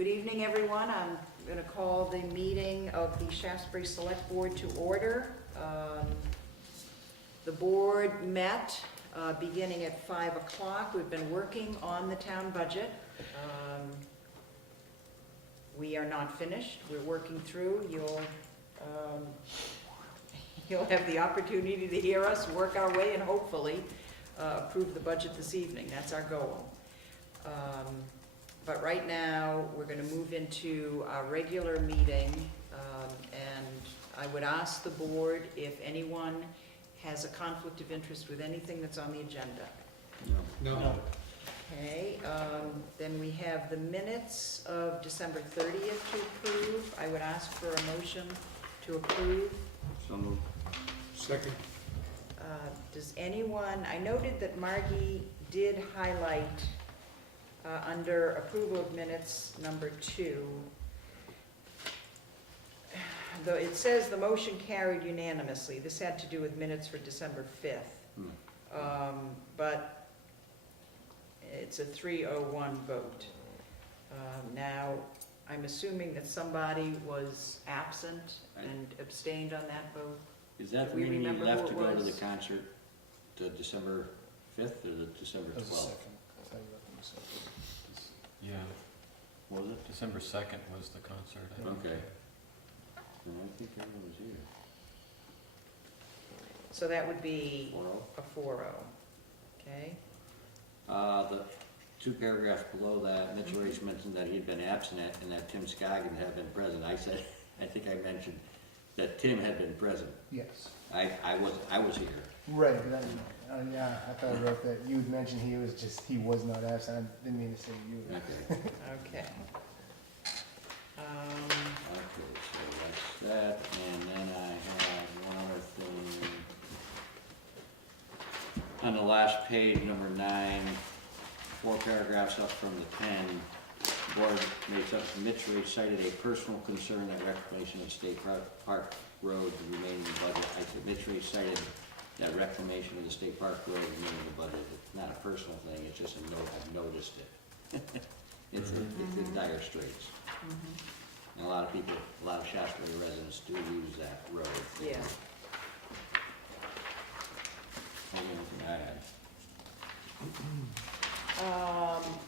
Good evening, everyone. I'm going to call the meeting of the Shaftsbury Select Board to order. The board met beginning at 5 o'clock. We've been working on the town budget. We are not finished. We're working through. You'll have the opportunity to hear us work our way and hopefully approve the budget this evening. That's our goal. But right now, we're going to move into our regular meeting, and I would ask the board if anyone has a conflict of interest with anything that's on the agenda. No. Okay, then we have the minutes of December 30th to approve. I would ask for a motion to approve. So moved. Second. Does anyone, I noted that Margie did highlight under approval of minutes number 2, though it says the motion carried unanimously. This had to do with minutes for December 5th. But it's a 301 vote. Now, I'm assuming that somebody was absent and abstained on that vote. Is that Do the we meeting you remember left who to it go to was? the concert, the December 5th or the December 12th? Yeah, Was it? December 2nd was the concert. I think. Okay. No, I think everyone was here. So that would be 4-0. a 4-0, okay? The 2 paragraphs below that, Mitch Race mentioned that he had been absent and that Tim Scoggin had been present. I said, I think I mentioned that Tim had been present. Yes. I was here. Right, but yeah, I thought I wrote that you had mentioned he was not absent. I didn't mean to say you. Okay. Okay. Okay, so that's that, and then I have one other thing. On the last page, number 9, 4 paragraphs up from the 10, the board makes up, Mitch Ray cited a personal concern that reclamation of State Park Road would remain in the budget. I said Mitch Ray cited that reclamation of the State Park Road would remain in the budget. It's not a personal thing, it's just a note, I've noticed it. It's in dire straits. And a lot of people, a lot of Shaftsbury residents do use that road. Yeah. Only thing I had.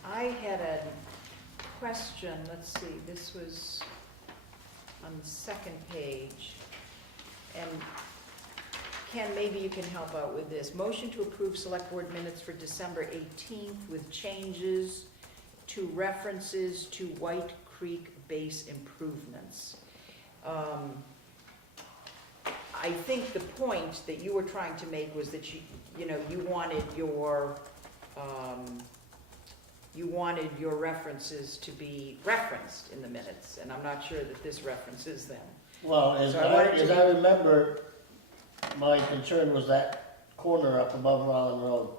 I had a question, let's see, this was on the second page. And Ken, maybe you can help out with this. Motion to approve select board minutes for December 18th with changes to references to White Creek base improvements. I think the point that you were trying to make was that you wanted your references to be referenced in the minutes, and I'm not sure that this references them. Well, as So I wanted to- I remember, my concern was that corner up above Rollin Road.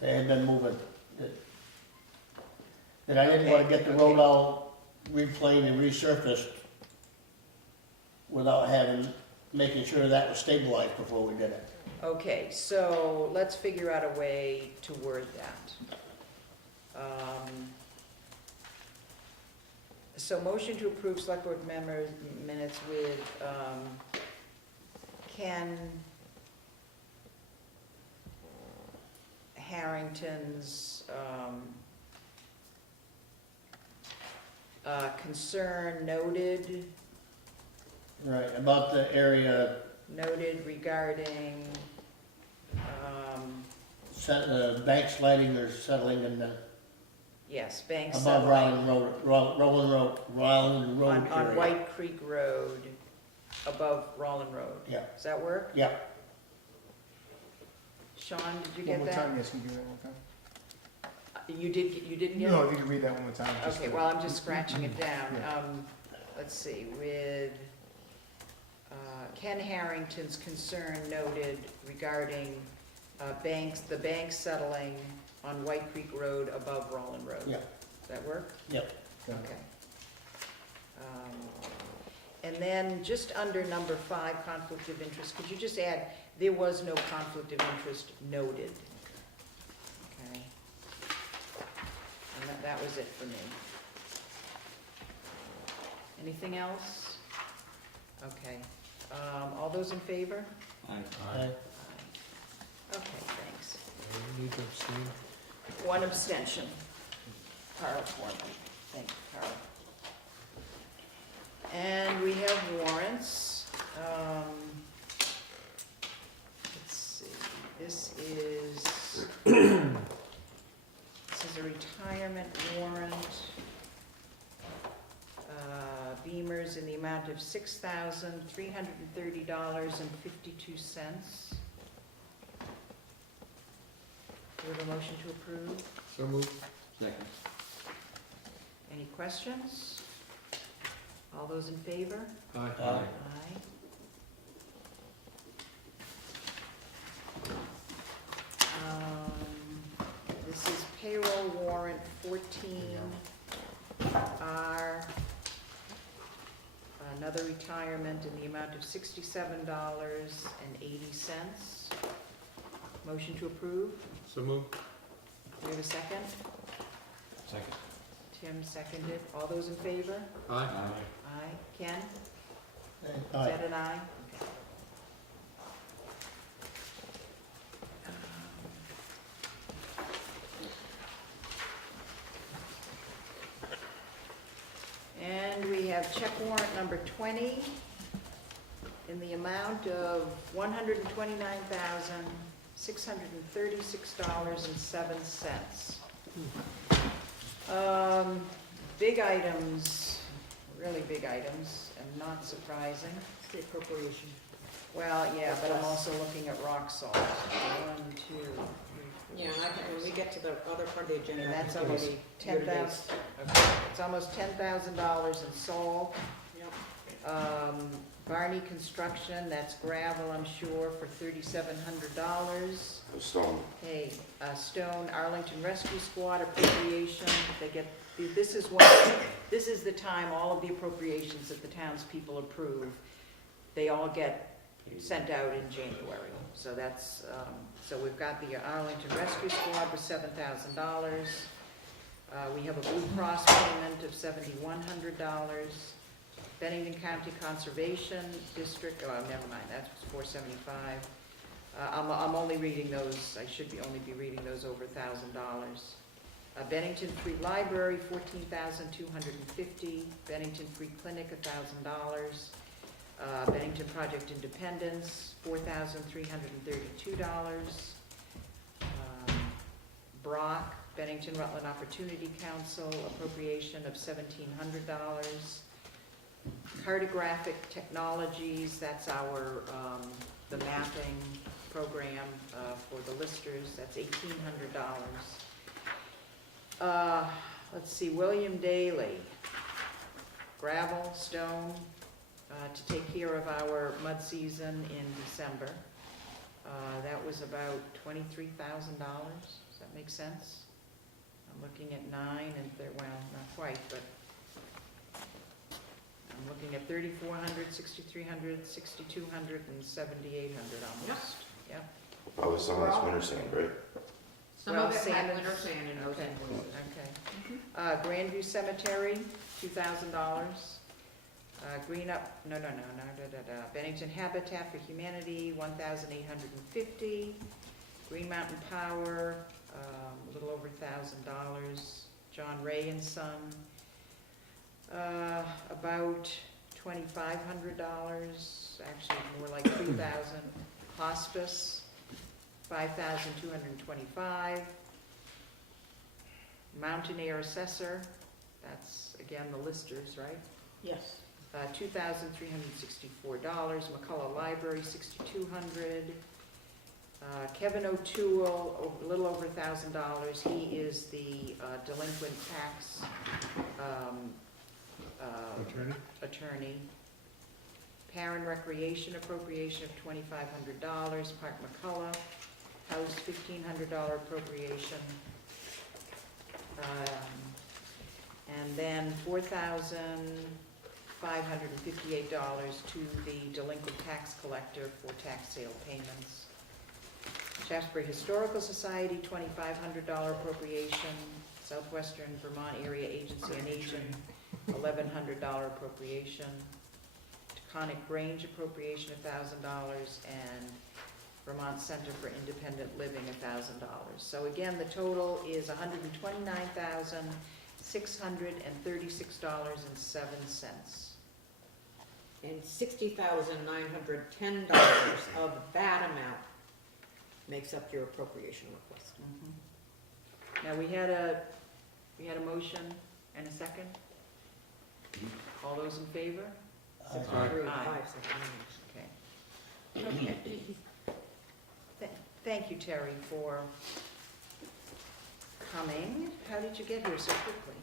They had been moving. That I didn't want to get the road all replaned and resurfaced without making sure that was stabilized before we did it. Okay, so let's figure out a way to word that. So motion to approve select board members' minutes with Ken Harrington's concern noted Right, about the area, regarding, backsliding or settling in the, yes, bank above settling Rollin Road on area. White Creek Road, above Rollin Road. Yeah, Does that work? yeah. Sean, did you One get more that? time, yes, can you do that one more time? You didn't get No, it? if you could read that one more time. just Okay, to- well, I'm just scratching it down. Yeah. Let's see, with Ken Harrington's concern noted regarding the bank settling on White Creek Road above Rollin Road. Yeah. Does that work? Yep. Got it. Okay. And then just under number 5, conflict of interest, could you just add, there was no conflict of interest noted? Okay. And that was it for me. Anything else? Okay, all those in favor? Aye. Aye. Okay, thanks. You need to abstain. One abstention. Carl Foreman. Thank you, Carl. And we have warrants. Let's see, this is a retirement warrant. Beamers in the amount of $6,330.52. Do we have a motion to approve? So moved. Second. Any questions? All those in favor? Aye. Aye. Aye. This is payroll warrant 14R. Another retirement in the amount of $67.80. Motion to approve. So moved. Do we have a second? Second. Tim seconded. All those in favor? Aye. Aye. Ken? Is Aye. that an aye? Okay. And we have check warrant number 20 in the amount of $129,636.07. Big items, really big items, and not surprising. The appropriation. Well, yeah, but I'm also looking at rock salt. 1, 2, 3, 4. Yeah, when we get to the other part of the I agenda. mean, I that's can give you almost the 10,000, year-to-dates. okay, it's almost $10,000 in salt. Yep. Barney Construction, that's gravel, I'm sure, for $3,700. Stone. Hey, Stone, Arlington Rescue Squad appropriation, they get, this is what, this is the time all of the appropriations that the townspeople approve, they all get sent out in January. So that's, so we've got the Arlington Rescue Squad for $7,000. We have a Blue Cross payment of $7,100. Bennington County Conservation District, oh, never mind, that's $475. I'm only reading those, I should only be reading those over $1,000. Bennington Free Library, $14,250. Bennington Free Clinic, $1,000. Bennington Project Independence, $4,332. Brock, Bennington Rutland Opportunity Council, appropriation of $1,700. Cartographic Technologies, that's our, the mapping program for the listers, that's $1,800. Let's see, William Daly, gravel, stone, to take care of our mud season in December. That was about $23,000. Does that make sense? I'm looking at 9 and well, not quite, but I'm looking at 3,400, 6,300, 6,200, and 7,800 almost. Yep. Probably some of that's winter sand, right? Some Well, of it sand had and- winter sand in those Okay. invoices. Okay. Mhm. Grandview Cemetery, $2,000. Bennington Habitat for Humanity, $1,850. Green Mountain Power, a little over $1,000. John Ray and Son, about $2,500, actually more like $3,000. Hospice, $5,225. Mountain Air Assessor, that's again the listers, right? Yes. $2,364. McCullough Library, $6,200. Kevin O'Toole, a little over $1,000. He is the delinquent tax attorney. Parent Recreation appropriation of $2,500. Park McCullough House, $1,500 appropriation. And then $4,558 to the delinquent tax collector for tax sale payments. Shaftsbury Historical Society, $2,500 appropriation. Southwestern Vermont Area Agency on Aging, $1,100 appropriation. Taconic Grange appropriation, $1,000, and Vermont Center for Independent Living, $1,000. So again, the total is $129,636.07. And $60,910 of that amount makes up your appropriation request. Now, we had a motion and a second? All those in favor? 63, Aye. 579. Okay. Okay. Thank you, Terry, for coming. How did you get here so quickly?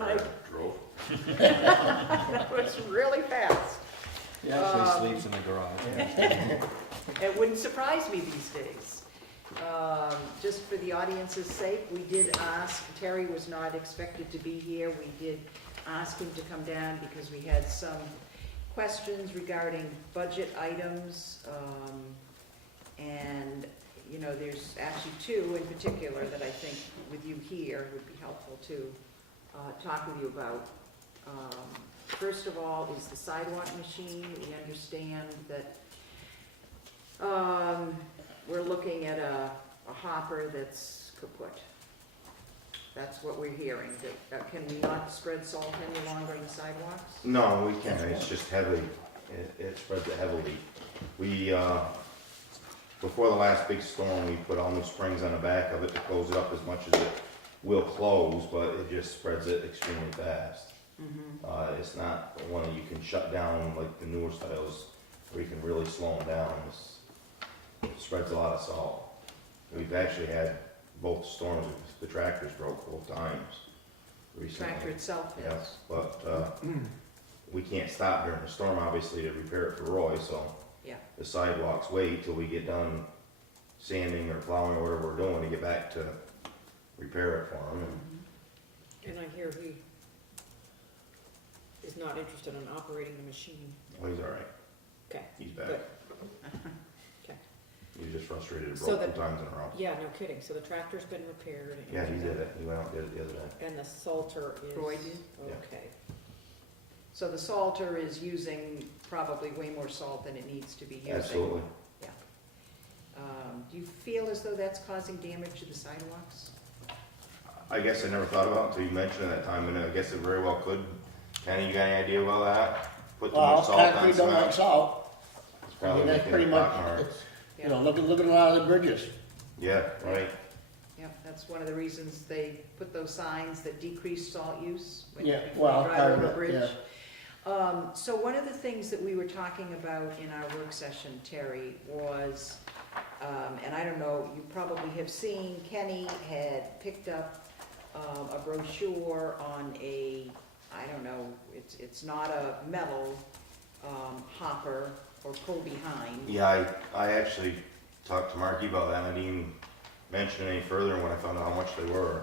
I drove. That was really fast. He actually sleeps in the garage. It wouldn't surprise me these days. Just for the audience's sake, we did ask, Terry was not expected to be here. We did ask him to come down because we had some questions regarding budget items. And, you know, there's actually two in particular that I think with you here would be helpful to talk with you about. First of all is the sidewalk machine. We understand that we're looking at a hopper that's kaput. That's what we're hearing. Can we not spread salt any longer on the sidewalks? No, we can't, it's just heavy, it spreads it heavily. We, before the last big storm, we put all new springs on the back of it to close it up as much as it will close, but it just spreads it extremely fast. It's not one that you can shut down like the newer styles, where you can really slow them down. It spreads a lot of salt. We've actually had both storms, the tractors broke both times recently. Tractor itself Yeah, is. but, we can't stop during the storm, obviously, to repair it for Roy, so. Yeah. The sidewalks wait till we get done sanding or plowing or whatever we're doing to get back to repair it for him. And I hear he is not interested in operating the machine. Well, he's all right. Okay, He's back. good. Okay. He was just frustrated. It So broke the- 2 times in a row. Yeah, no kidding. So the tractor's been repaired. Yeah, he did it. He went out and did it the other day. And the salter is? Roy did? Yeah. Okay. So the salter is using probably way more salt than it needs to be using. Absolutely. Do you feel as though that's causing damage to the sidewalks? I guess I never thought about it until you mentioned it that time, and I guess it very well could. Kenny, you got any idea about that? Put too Well, much salt on concrete don't like cement? salt. It's I probably mean, that's making pretty it much, pockmark. it's, you know, look at a lot of the bridges. Yeah, right. Yeah, that's one of the reasons they put those signs that decrease salt use when Yeah, before well, you drive part of over a it, bridge. yeah. So one of the things that we were talking about in our work session, Terry, was, and I don't know, you probably have seen, Kenny had picked up a brochure on a, I don't know, it's not a metal hopper or pull behind. Yeah, I actually talked to Marky about that, and I didn't even mention it any further when I found out how much they were.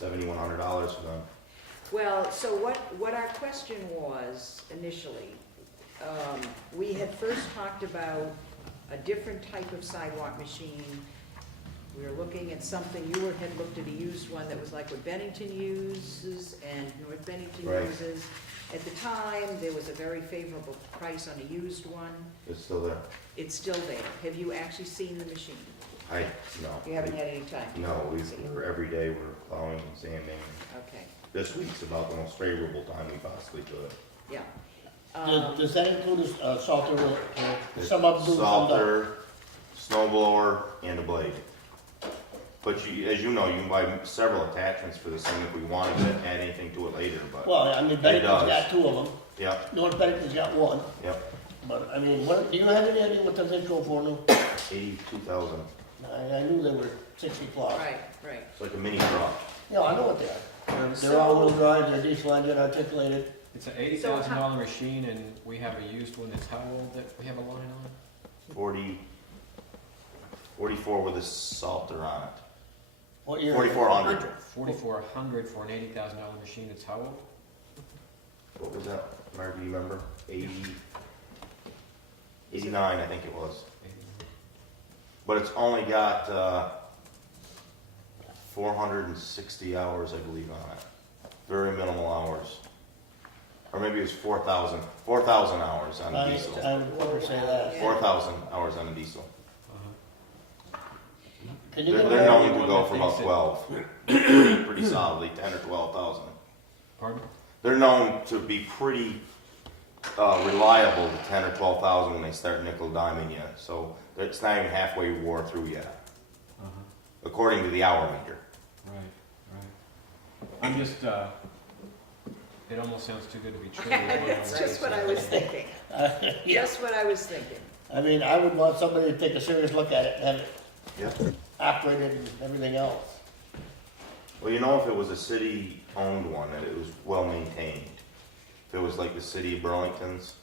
$7,100 for them. Well, so what our question was initially, we had first talked about a different type of sidewalk machine. We were looking at something, you had looked at a used one that was like what Bennington uses and North Bennington Right. uses. At the time, there was a very favorable price on a used one. It's still there. It's still there. Have you actually seen the machine? No. You haven't had any time? No, we're every day we're plowing and sanding. Okay, This week's about the most favorable time we possibly could. yeah. Does that include a salter, some of them do, some don't? Salter, snow blower, and a blade. But you, as you know, you can buy several attachments for this thing if we wanted to add anything to it later, but, Well, I mean, Bennington's does. got 2 of them, yep, North Bennington's got 1, yep, but, I mean, what, do you have any idea what those go for now? 82,000. I knew they were 60 plus. Right, right. It's like a mini truck. Yeah, I know what they are. They're So- all-wheel drive, they're diesel engine articulated. It's an $80,000 machine, and we have a used one that's how old that we have a line on? 44 with a salter on it. What year? 4,400. 4,400 for an $80,000 machine that's how old? What was that, Mark, do you remember? 89, I think it was. But it's only got 460 hours, I believe, on it. Very minimal hours. maybe it was 4,000 hours on a diesel. I would never say that. 4,000 hours on a diesel. Can you They're get they're that? known to Anyone go that for about thinks 12, pretty solidly, 10 or 12,000. Pardon? They're known to be pretty reliable to 10 or 12,000 when they start nickel diming you. So it's not even halfway wore through yet, according to the hour meter. Right, right. I'm just, it almost sounds too good to be true. That's just what I was thinking. Yeah. Just what I was thinking. I mean, I would want somebody to take a serious look at it and have it Yep. operated and everything else. Well, you know, if it was a city-owned one, that it was well-maintained. If it was like the city of Burlington's,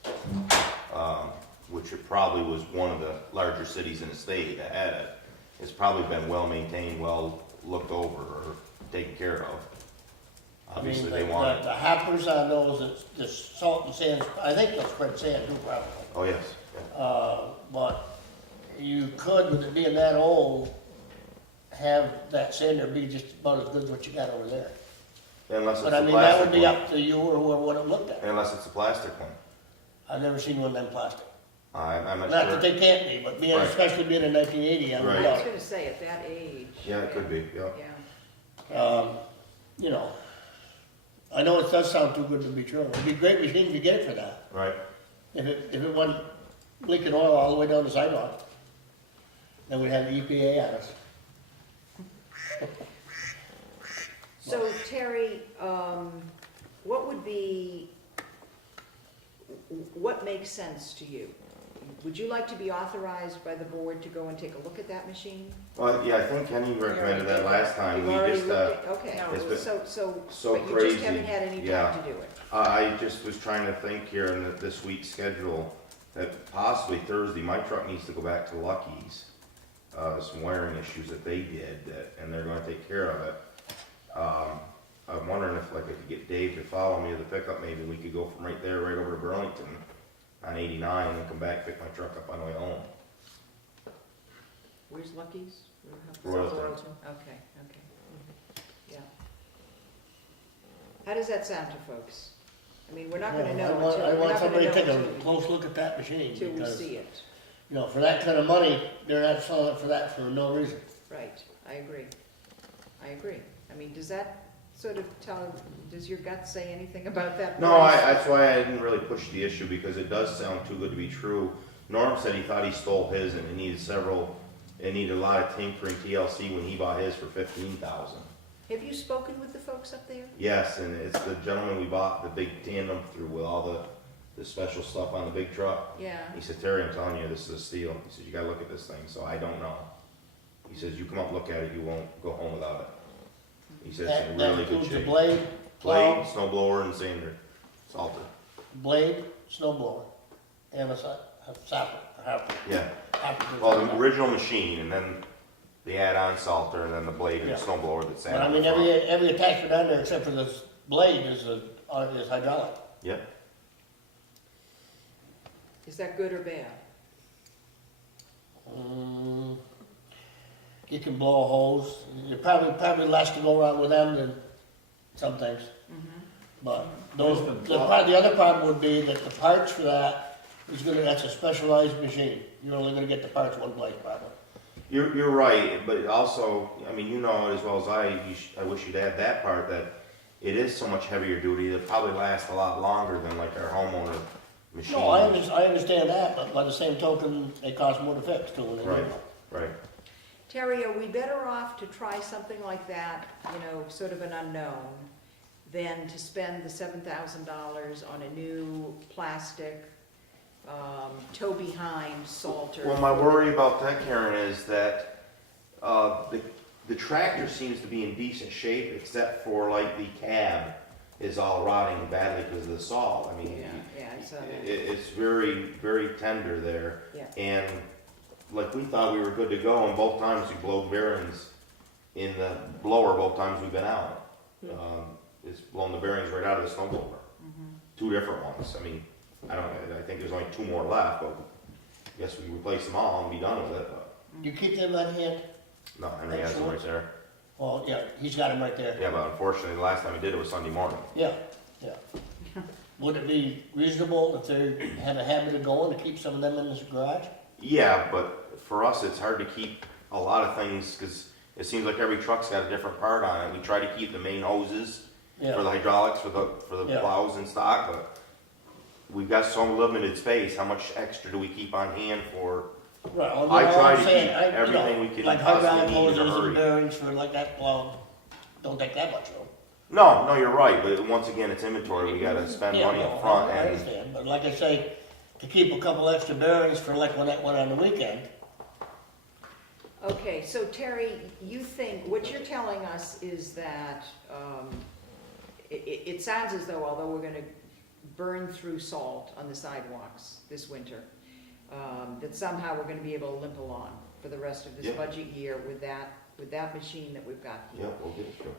which it probably was one of the larger cities in the state that had it, it's probably been well-maintained, well looked over, or taken care of. Obviously, I mean, they want it. the hoppers on those, it's just salt and sand, I think they'll spread sand too, probably. Oh, yes. But you could, with it being that old, have that sander be just about as good as what you got over there. Unless it's But I a mean, that would plastic be one. up to you or whoever would have looked at it. Unless it's a plastic one. I've never seen one of them plastic. I'm not Not that sure. they can't be, but being, Right. especially being in 1980, I'm Right. I was about gonna say, at that age. Yeah, it could be, yeah. Yeah. you know, I know it does sound too good to be true. It'd be a great machine to get it for that. Right. If it wasn't leaking oil all the way down the sidewalk, then we'd have the EPA on us. So Terry, what would be, what makes sense to you? Would you like to be authorized by the board to go and take a look at that machine? Well, yeah, I think Kenny recommended that last time. You've We already just, looked at, okay, it's been so, so but you just crazy. haven't had any Yeah. time to do it. I just was trying to think here in this week's schedule that possibly Thursday, my truck needs to go back to Lucky's. There's some wiring issues that they did and they're gonna take care of it. I'm wondering if like I could get Dave to follow me to the pickup, maybe we could go from right there, right over to Burlington on 89 and come back, pick my truck up on the way home. Where's Lucky's? Royalton. Okay, yeah. How does that sound to folks? I mean, we're not gonna know I want, until, I we're want not gonna somebody know to take a until close look at that machine, until we because, see it. you know, for that kind of money, they're not selling it for that for no reason. Right, I agree. I agree. I mean, does that sort of tell, does your gut say anything about that? No, price? that's why I didn't really push the issue because it does sound too good to be true. Norm said he thought he stole his and it needed a lot of tinkering TLC when he bought his for 15,000. Have you spoken with the folks up there? Yes, and it's the gentleman we bought the big tandem through with all the special stuff on the big truck. Yeah. He said, Terry, I'm telling you, this is a steal. He said, you gotta look at this thing. So I don't know. He says, you come up, look at it, you won't go home without it. He says, it's in That really good includes the shape. blade, Blade, plow, snow blower, and sander, salter. blade, snow blower, and a sapper, Yeah. hopper. Well, the original machine, and then the add-on salter, and then the blade and Yeah. the snow blower that's But added I on mean, the front. every attachment on there except for this blade is hydraulic. Yep. Is that good or bad? You can blow a hose. You're probably less to go around with them than some things. But those, the other problem would be that the parts for that that's a specialized machine. You're only gonna get the parts one place probably. You're right, but also, I mean, you know it as well as I wish you'd add that part, that it is so much heavier duty, it'll probably last a lot longer than like our homeowner machine. No, I understand that, but by the same token, they cost more to fix too. When they Right, do it. right. Terry, are we better off to try something like that, you know, sort of an unknown, than to spend the $7,000 on a new plastic, tow-behind salter? Well, my worry about that, Karen, is that the tractor seems to be in decent shape, except for like the cab is all rotting badly because of the salt. I mean, Yeah, I saw that. it's very, very tender there. Yeah. And like we thought we were good to go, and both times we blowed bearings in the blower, both times we've been out. It's blown the bearings right out of the snow blower. Two different ones. I mean, I think there's only two more left, but I guess we replace them all and be done with it. But You keep them on hand? no, Henry has them right there. Well, yeah, he's got them right there. Yeah, but unfortunately, the last time he did it was Sunday morning. Yeah. would it be reasonable if they had a habit of going to keep some of them in this garage? Yeah, but for us, it's hard to keep a lot of things, cause it seems like every truck's got a different part on it. We try to keep the main hoses for the Yeah, hydraulics, for the Yeah. plows in stock, but we've got so limited space, how much extra do we keep on hand for? right, well, I all try I'm to saying, keep I- you know, everything we can like possibly hydraulic need in a hoses and hurry. bearings for like that, well, don't take that much room. No, you're right, but once again, it's inventory, we gotta spend Yeah, money no, up front, I and understand, but like I say, to keep a couple extra bearings for like when that went on the weekend, Okay, so Terry, you think, what you're telling us is that, it sounds as though although we're gonna burn through salt on the sidewalks this winter, that somehow we're gonna be able to limp along for the rest of this Yeah. budget year with that machine that we've got yeah, here. we'll get it through.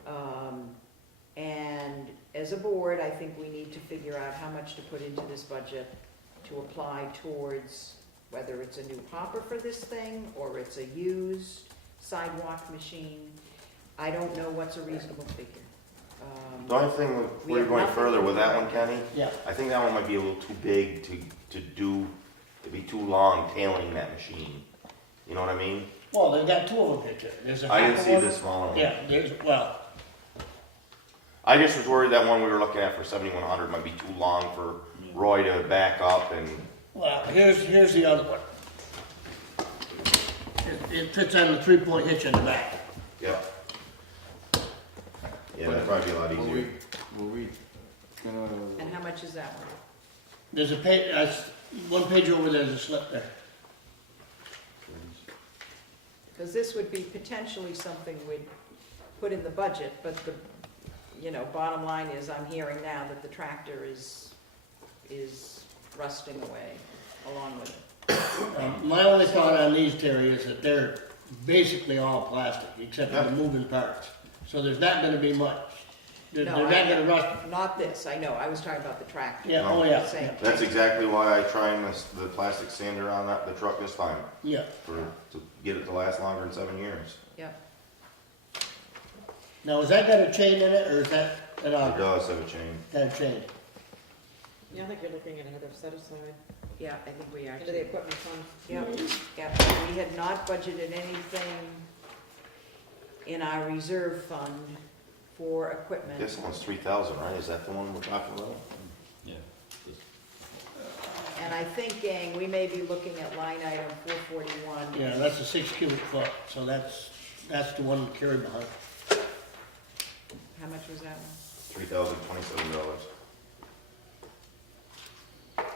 And as a board, I think we need to figure out how much to put into this budget to apply towards whether it's a new hopper for this thing, or it's a used sidewalk machine. I don't know what's a reasonable figure. The only thing, We before you're have going nothing further to with do that right one, now. Kenny, yeah. I think that one might be a little too big to do, it'd be too long tailing that machine. You know what I mean? Well, they've got two of them pictured, there's a I didn't half see one. the smaller one. Yeah, there's, well, I just was worried that one we were looking at for 7100 might be too long for Roy to back up and, here's the other one. It fits on the 3-point hitch in the back. yeah. Yeah, that'd probably be a lot Were easier. we gonna, And how much is that one? There's a page, one page over there's a slip there. Because this would be potentially something we'd put in the budget, but the, bottom line is, I'm hearing now that the tractor is rusting away along with it. My only thought on these, Terry, is that they're basically all plastic, except for the moving parts. So there's not gonna be much. They're No, not gonna rust. Not this, I know, I was talking about the tractor. Yeah, oh I'm yeah, saying- That's exactly why I try the plastic sander on the truck this time, yeah. to get it to last longer than 7 years. Yeah, Now, has that got a chain in it, or is that an It auger? does have a chain. Got a chain? Yeah, I think you're looking at another set aside yeah, I think we into the actually, equipment fund. yeah, we had not budgeted anything in our reserve fund for equipment. This one's 3,000, right? Is that the one we're talking about? yeah. And I think, gang, we may be looking at line item 441. Yeah, that's a 6 cubic foot, so that's the one carried behind. How much was that one? $3,027.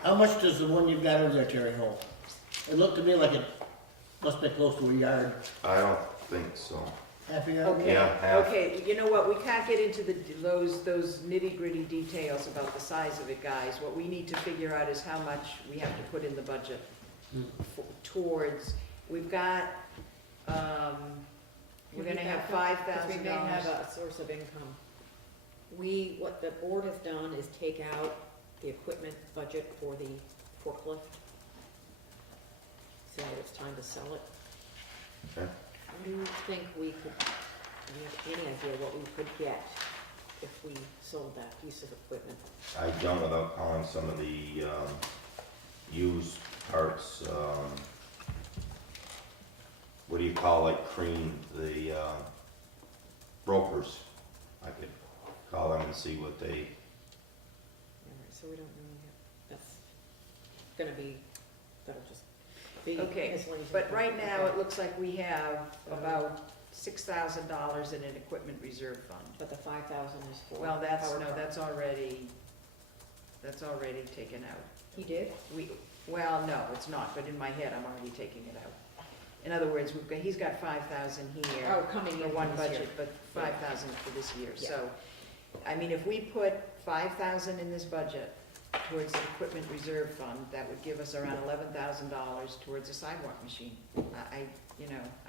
How much does the one you've got over there, Terry, hold? It looked to me like it must be close to a yard. I don't think so. Half a yard? Okay, Yeah, half. okay, you know what, we can't get into those nitty-gritty details about the size of it, guys. What we need to figure out is how much we have to put in the budget towards, we've got, we're gonna have Because we may have $5,000. a source of income. What the board has done is take out the equipment budget for the forklift. So it's time to sell it. Okay. What do you think we could, do you have any idea what we could get if we sold that piece of equipment? I don't without calling some of the used parts, what do you call it, cream, the brokers. I could call them and see what they, Alright, so we don't really have, that's gonna be, that'll just be Okay, miscellaneous. but right now, Okay. it looks like we have about $6,000 in an equipment reserve fund. But the 5,000 is for. Well, power truck. that's already taken out. He did? Well, no, it's not, but in my head, I'm already taking it out. In other words, he's got 5,000 here. Oh, coming For in one this year. budget, but 5,000 for this year. Yeah. So, I mean, if we put 5,000 in this budget towards the equipment reserve fund, that would give us around $11,000 towards a sidewalk machine. I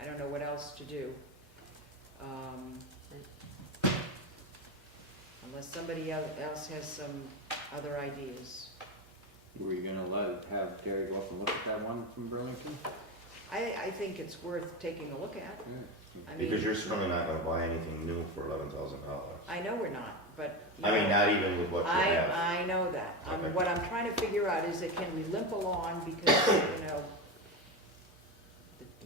don't know what else to do. Unless somebody else has some other ideas. Were you gonna have Terry go up and look at that one from Burlington? I think it's worth taking a look at. I because mean, you're certainly not gonna buy anything new for $11,000. I know we're not, but. you I mean, know, not even with what you have. I know that. Okay. What I'm trying to figure out is that can we limp along because, you know,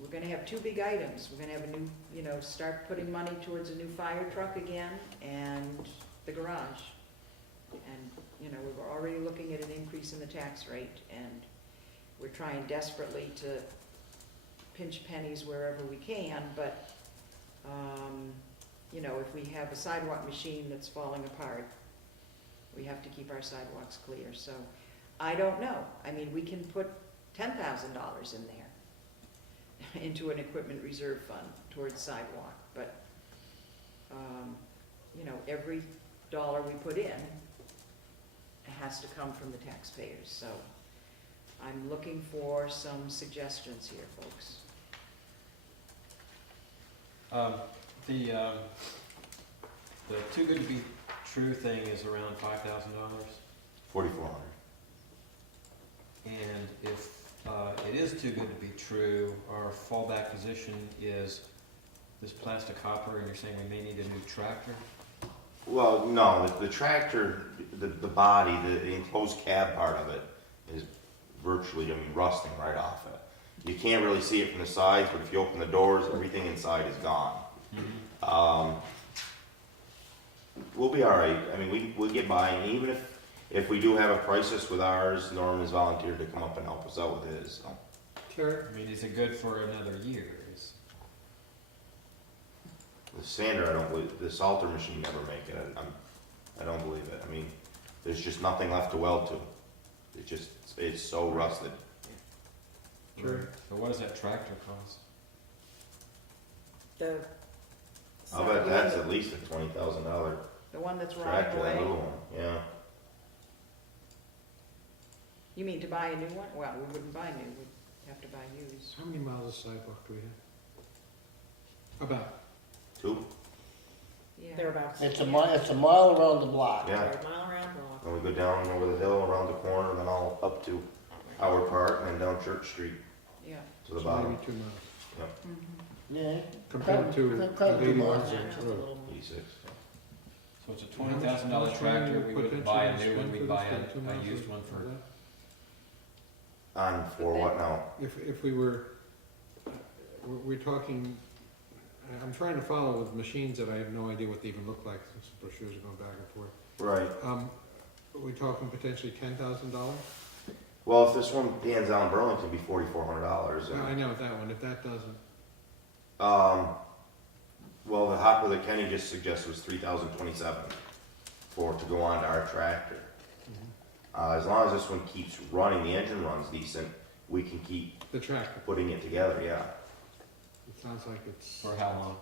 we're gonna have two big items. We're gonna have a new, you know, start putting money towards a new fire truck again and the garage. And, you know, we were already looking at an increase in the tax rate and we're trying desperately to pinch pennies wherever we can, but, you know, if we have a sidewalk machine that's falling apart, we have to keep our sidewalks clear. So I don't know. I mean, we can put $10,000 in there into an equipment reserve fund towards sidewalk, but, you know, every dollar we put in has to come from the taxpayers. So I'm looking for some suggestions here, folks. The too good to be true thing is around $5,000. 4,400. And if it is too good to be true, our fallback position is this plastic hopper, and you're saying we may need a new tractor? Well, no, the tractor, the body, the enclosed cab part of it is virtually, I mean, rusting right off it. You can't really see it from the sides, but if you open the doors, everything inside is gone. We'll be all right. I mean, we'll get by, and even if we do have a crisis with ours, Norm has volunteered to come up and help us out with his. So. Sure. I mean, is it good for another year? The sander, I don't believe, the salter machine never make it. I don't believe it. I mean, there's just nothing left to weld to. It's so rusted. Sure. So what does that tractor cost? The. I'll bet that's at least a $20,000 The one that's rotting tractor, that away? little one, yeah. You mean to buy a new one? Well, we wouldn't buy new, we'd have to buy used. How many miles of sidewalk do we have? About. 2? Yeah. Thereabouts. It's a mile around the block. Yeah. Right, mile around block. Then we go down over the hill, around the corner, and then all up to Howard Park, and then down Church Street Yeah. to the So bottom. maybe 2 miles. Mhm. Yeah. Compared to Probably the 2 ones miles. Yeah, on just a the road. little more. 86. So it's a How much $20,000 money tractor, we potentially wouldn't buy a new spend one, for we'd this buy for 2 a miles used of- one of for, that? On for what now? If we were, we're talking, I'm trying to follow with machines that I have no idea what they even look like, since the brochures are going back and forth. Right. Are we talking potentially $10,000? Well, if this one pans out in Burlington, it'd be $4,400. Well, I know that one, if that doesn't, Well, the hopper that Kenny just suggested was $3,027 to go on to our tractor. As long as this one keeps running, the engine runs decent, we can keep the tractor, putting it together, yeah. it sounds like it's, for how long?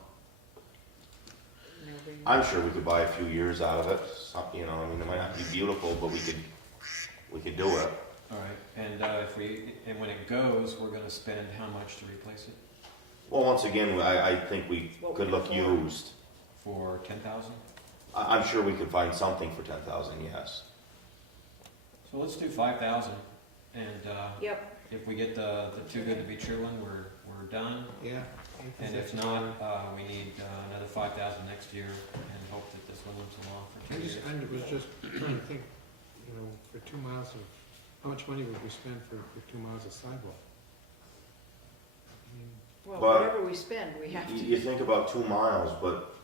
Nobody- I'm sure we could buy a few years out of it, you know, I mean, it might not be beautiful, but we could do it. All right, and when it goes, we're gonna spend how much to replace it? Well, once again, I think we What could we look can afford. used. For 10,000? I'm sure we could find something for 10,000, yes. So let's do 5,000, and, Yep, if we get the too good to be true one, we're done. yeah. And if not, we need another 5,000 next year and hope that this one lives along for 2 years. I was just trying to think, you know, for 2 miles of, how much money would we spend for 2 miles of sidewalk? I mean, well, But- whatever we spend, we have You to, think about 2 miles, but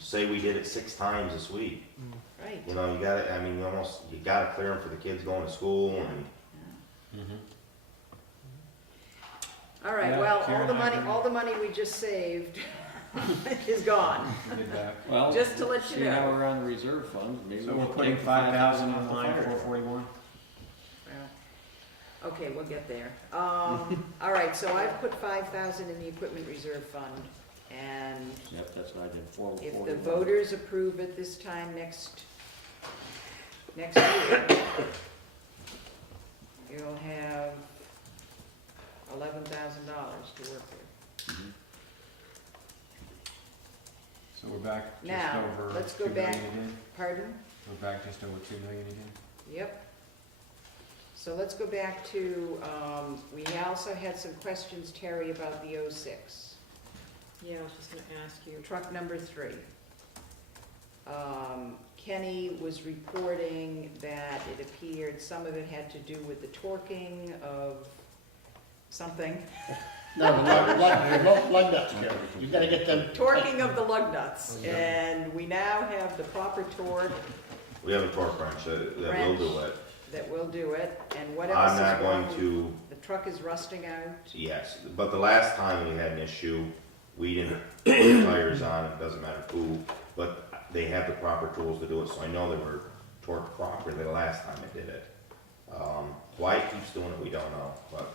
say we did it 6 times this week. right. You know, you gotta clear them for the kids going to school and, Yeah. Mhm. All right, Yeah, well, Karen and I agree. all the money we just saved is gone, Get back. Well, just to let you see how know. we're on the reserve fund, maybe So we'll we're putting take 5,000 off in the line fire. 441? Well, okay, we'll get there. All right, so I've put 5,000 in the equipment reserve fund, and Yep, that's what I did, if the voters approve it this time next year, you'll have $11,000 to work with. Mhm. So we're back just Now, over let's go 2 million back. again? Pardon? We're back just over 2 million again? Yep. So let's go back to, we also had some questions, Terry, about the 06. Yeah, I was just gonna ask you. Truck number 3. Kenny was reporting that it appeared some of it had to do with the torquing of something. No, the lug nuts, Karen. You gotta get them. Torquing of the lug nuts, and we now have the proper torque We have a torque wrench that will do it. that will do it, and what else I'm is not wrong? going to, The truck is rusting out. yes, but the last time we had an issue, we didn't put the tires on, it doesn't matter who, but they have the proper tools to do it, so I know they were torqued properly the last time I did it. Why it keeps doing it, we don't know, but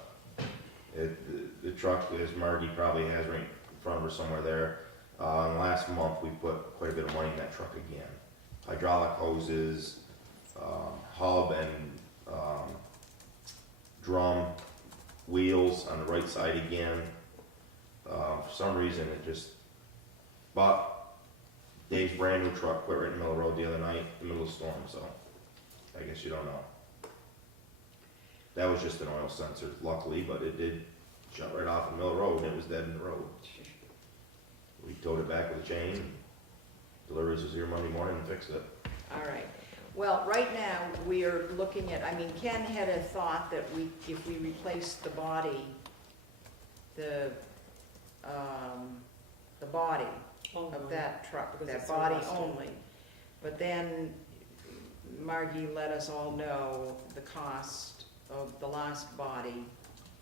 the truck, as Margie probably has right in front of her somewhere there, last month we put quite a bit of money in that truck again. Hydraulic hoses, hub and drum wheels on the right side again. For some reason it just, but Dave's brand new truck quit right in the middle of the road the other night, in the middle of the storm, so I guess you don't know. That was just an oil sensor, luckily, but it did shut right off in the middle of the road and it was dead in the road. We towed it back with a chain, deliveries was here Monday morning and fixed it. All right. Well, right now, we are looking at, I mean, Ken had a thought that if we replace the body, the body of that truck, Because that it's so body rusty. only. But then Margie let us all know the cost of the last body,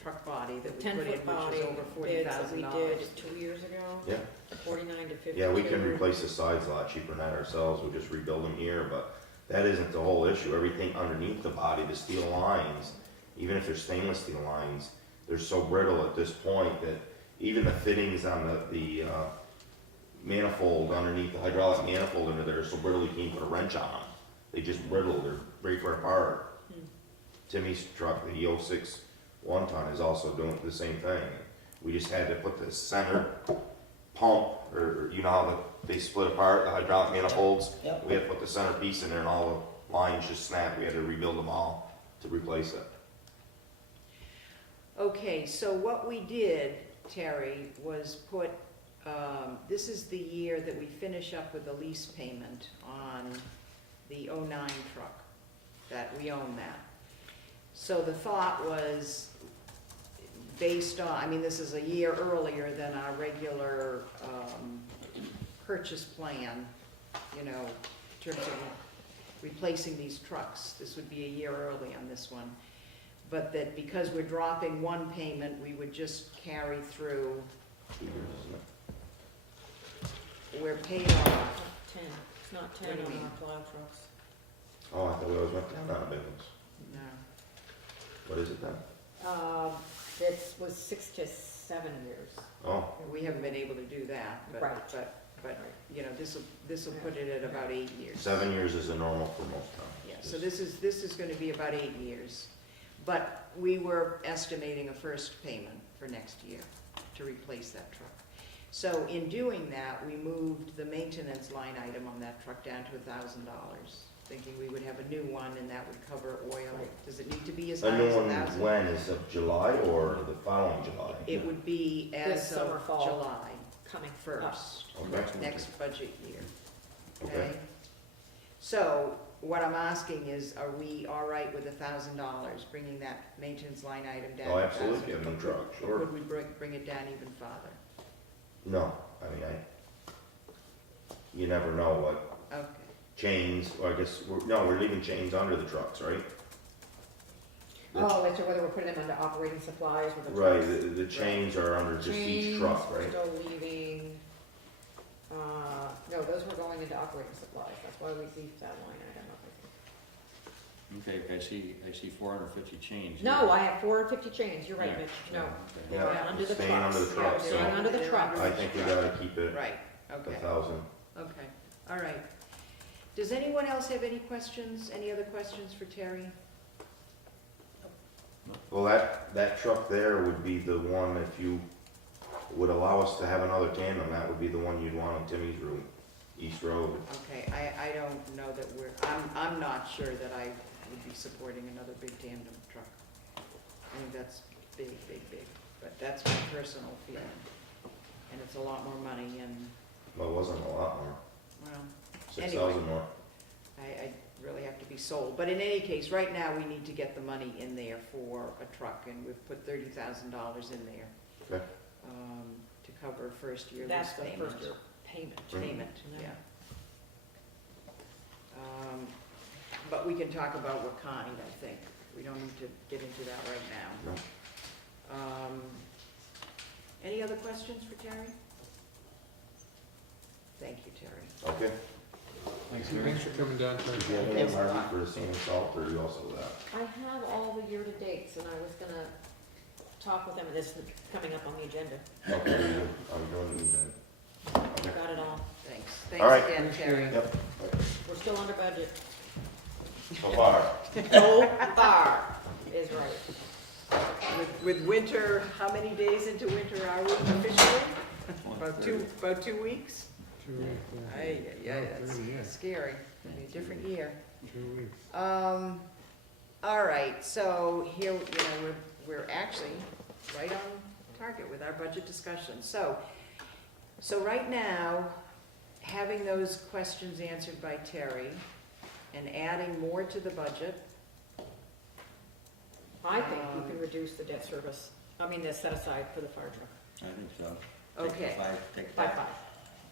truck body that we put in, 10-foot which body was over bids that we $40,000. did 2 years ago, Yeah. 49 to 52. Yeah, we can replace the sides a lot cheaper than that ourselves, we just rebuild them here, but that isn't the whole issue. Everything underneath the body, the steel lines, even if they're stainless steel lines, they're so brittle at this point that even the fittings on the manifold underneath the hydraulic manifold under there are so brittle you can't put a wrench on them. They just brittle, they're break right apart. Timmy's truck, the E06 1-ton, is also doing the same thing. We just had to put the center pump, or you know how they split apart, the hydraulic manifolds? Yep. We had to put the center piece in there and all the lines just snapped. We had to rebuild them all to replace it. Okay, so what we did, Terry, was put, this is the year that we finish up with the lease payment on the '09 truck, that we own that. So the thought was, based on, I mean, this is a year earlier than our regular purchase plan, you know, in terms of replacing these trucks. This would be a year early on this one. But that because we're dropping one payment, we would just carry through, 2 years, isn't it? we're paid off. 10, it's not 10 What do you on mean? our plow trucks. Oh, I thought we always went to town business. No. What is it then? It was 6 to 7 years. Oh, We haven't been able to do that, Right. but, you know, this'll put it at about 8 years. 7 years is a normal for most towns. Yeah, so this is gonna be about 8 years. But we were estimating a first payment for next year to replace that truck. So in doing that, we moved the maintenance line item on that truck down to $1,000, thinking we would have a new one and that would cover oil. Does it need to be as A high new as one, 1,000? when, is of July or the following July? It would be This as summer, of fall. July Coming up. 1st, Okay. next budget year. Okay. Okay? So what I'm asking is, are we all right with $1,000, bringing that maintenance line item down? Oh, to absolutely, 1,000? a new truck, Or sure. would we bring it down even farther? No, I mean, you never know what Okay, chains, or I guess, we're leaving chains under the trucks, right? Oh, that's whether we're putting them under operating supplies with the Right, trucks. the chains are under just each Chains, truck, we're right? still leaving, no, those were going into operating supplies, that's why we leave that line item up. Okay, I see 450 chains. No, I have 450 chains, you're right, Yeah. Mitch, no. Okay. Yeah, They're under the staying under the trucks. trucks, They're so under the They're trucks. I think we gotta keep it right, a okay, 1,000. okay, all right. Does anyone else have any questions, any other questions for Terry? Well, that truck there would be the one, if you would allow us to have another tandem, that would be the one you'd want on Timmy's route, East Road. Okay, I don't know that I'm not sure that I would be supporting another big tandem truck. I think that's big, but that's my personal feeling. And it's a lot more money and, Well, it wasn't a lot more, well, 6,000 more. I really have to be sold. But in any case, right now, we need to get the money in there for a truck, and we've put $30,000 in there. Okay. To cover first year lease That's the payment. first year payment. Payment, Yeah. yeah. But we can talk about what kind, I think. We don't need to get into that right now. No. Any other questions for Terry? Thank you, Terry. Okay. Thanks, Gary. Thanks for coming down, Do you Terry. have Thanks any a lot. market for the sand salt, or do you also that? I have all the year-to-dates, and I was gonna talk with them, and this is coming up on the agenda. Okay, I'm going to then. Okay. Got it all. Thanks. All right. Thanks again, Terry. Yep, We're still under budget. so far. So far is right. With winter, how many days into winter are we officially? About 2 weeks? 2 weeks, yeah. Yeah, Oh, 30, yeah. it's scary. It'll be a different year. 2 weeks. All right, so here, we're actually right on target with our budget discussion. So right now, having those questions answered by Terry and adding more to the budget, I think you can reduce the debt service, the set aside for the fire truck I think so. Okay. Take by five.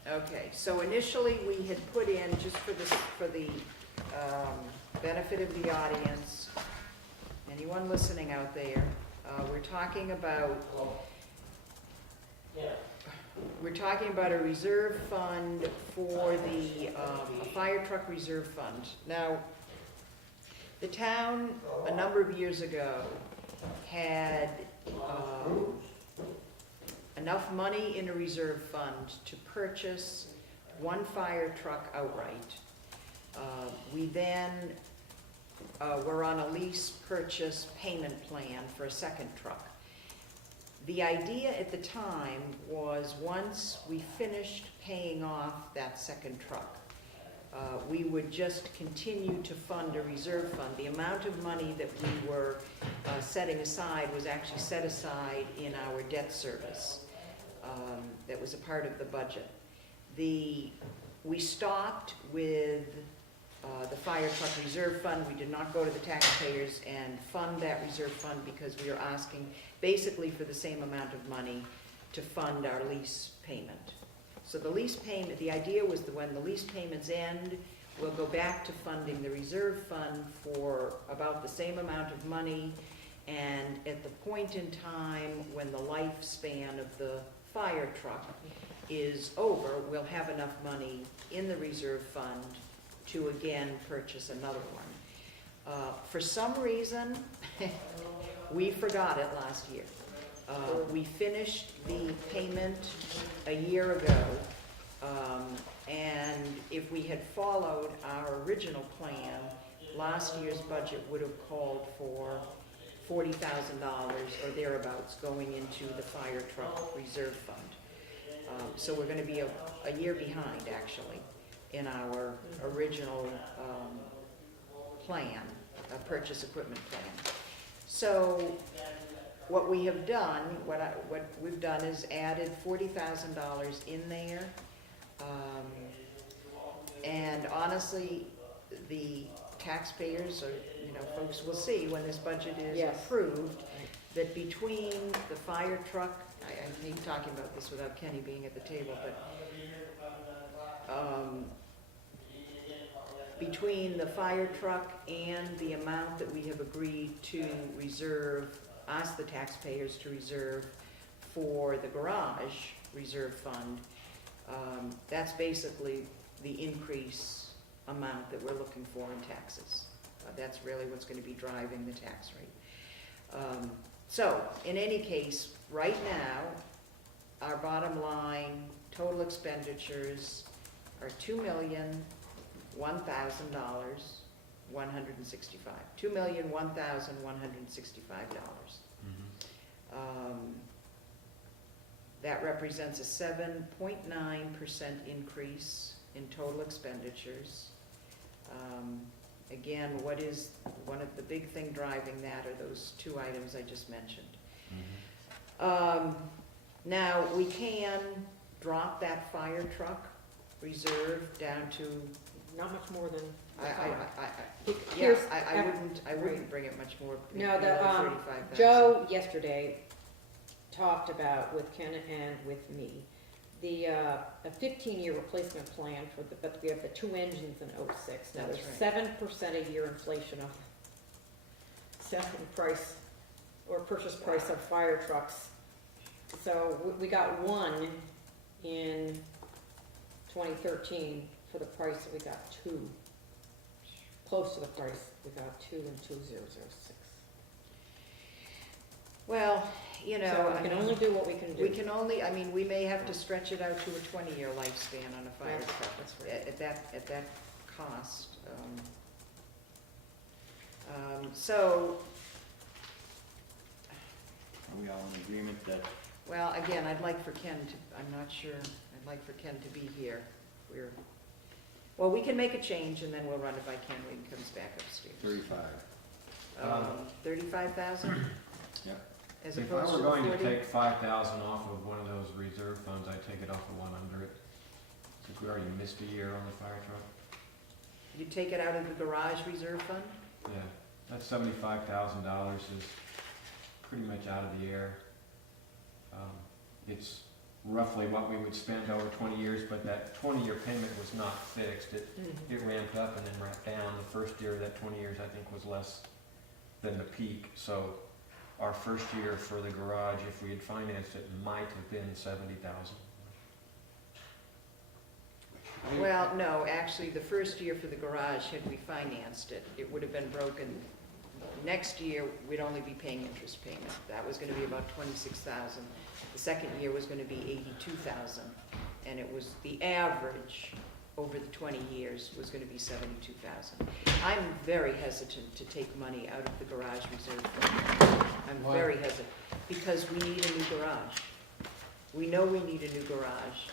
5. okay, so initially, we had put in, just for the benefit of the audience, anyone listening out there, we're talking about a reserve fund for the, a fire truck reserve fund. Now, the town, a number of years ago, had enough money in a reserve fund to purchase one fire truck outright. We then were on a lease purchase payment plan for a second truck. The idea at the time was, once we finished paying off that second truck, we would just continue to fund a reserve fund. The amount of money that we were setting aside was actually set aside in our debt service. That was a part of the budget. We stopped with the fire truck reserve fund. We did not go to the taxpayers and fund that reserve fund, because we were asking basically for the same amount of money to fund our lease payment. So the lease payment, the idea was that when the lease payments end, we'll go back to funding the reserve fund for about the same amount of money, and at the point in time when the lifespan of the fire truck is over, we'll have enough money in the reserve fund to again purchase another one. For some reason, we forgot it last year. We finished the payment a year ago, and if we had followed our original plan, last year's budget would have called for $40,000 or thereabouts going into the fire truck reserve fund. So we're gonna be a year behind, actually, in our original plan, purchase equipment plan. So what we have done, what we've done is added $40,000 in there. And honestly, the taxpayers, or, folks will see when this budget is Yes. approved, that between the fire truck, I hate talking about this without Kenny being at the table, but between the fire truck and the amount that we have agreed to reserve, ask the taxpayers to reserve for the garage reserve fund, that's basically the increase amount that we're looking for in taxes. That's really what's going to be driving the tax rate. So, in any case, right now, our bottom line total expenditures are $2,001,165. $2,001,165. That represents a 7.9% increase in total expenditures. Again, what is one of the big thing driving that are those two items I just mentioned. Now, we can drop that fire truck reserve down to, Not much more than Yeah, Here's- I wouldn't bring it much more. No, beyond the, 35,000. Joe yesterday talked about with Ken and with me, a 15-year replacement plan but we have the two engines in '06. Now, That's there's right. 7% a year inflation of selling price or purchase price of fire trucks. So we got one in 2013 for the price that we got two. Close to the price, we got two in 2006. Well, you know. So I we can mean, only do what we can do. We can only, I mean, we may have to stretch it out to a 20-year lifespan on a fire That's- truck that's right. at that cost. So, Are we all in agreement that, well, again, I'd like for Ken to, I'm not sure, I'd like for Ken to be here. Well, we can make a change and then we'll run it by Ken when he comes back upstairs. 35? 35,000 Yep. as If I opposed were to going to 40? take 5,000 off of one of those reserve funds, I'd take it off of one under it. Since we already missed a year on the fire truck. You take it out of the garage reserve fund? Yeah, that $75,000 is pretty much out of the air. It's roughly what we would spend over 20 years, but that 20-year payment was not fixed. It ramped up and then ramped down. The first year of that 20 years, I think, was less than the peak. So our first year for the garage, if we had financed it, might have been 70,000. Well, no, actually, the first year for the garage, had we financed it, it would have been broken. Next year, we'd only be paying interest payment. That was gonna be about 26,000. The second year was gonna be 82,000. And it was, the average over the 20 years was gonna be 72,000. I'm very hesitant to take money out of the garage reserve fund. I'm Why? very hesitant, because we need a new garage. We know we need a new garage.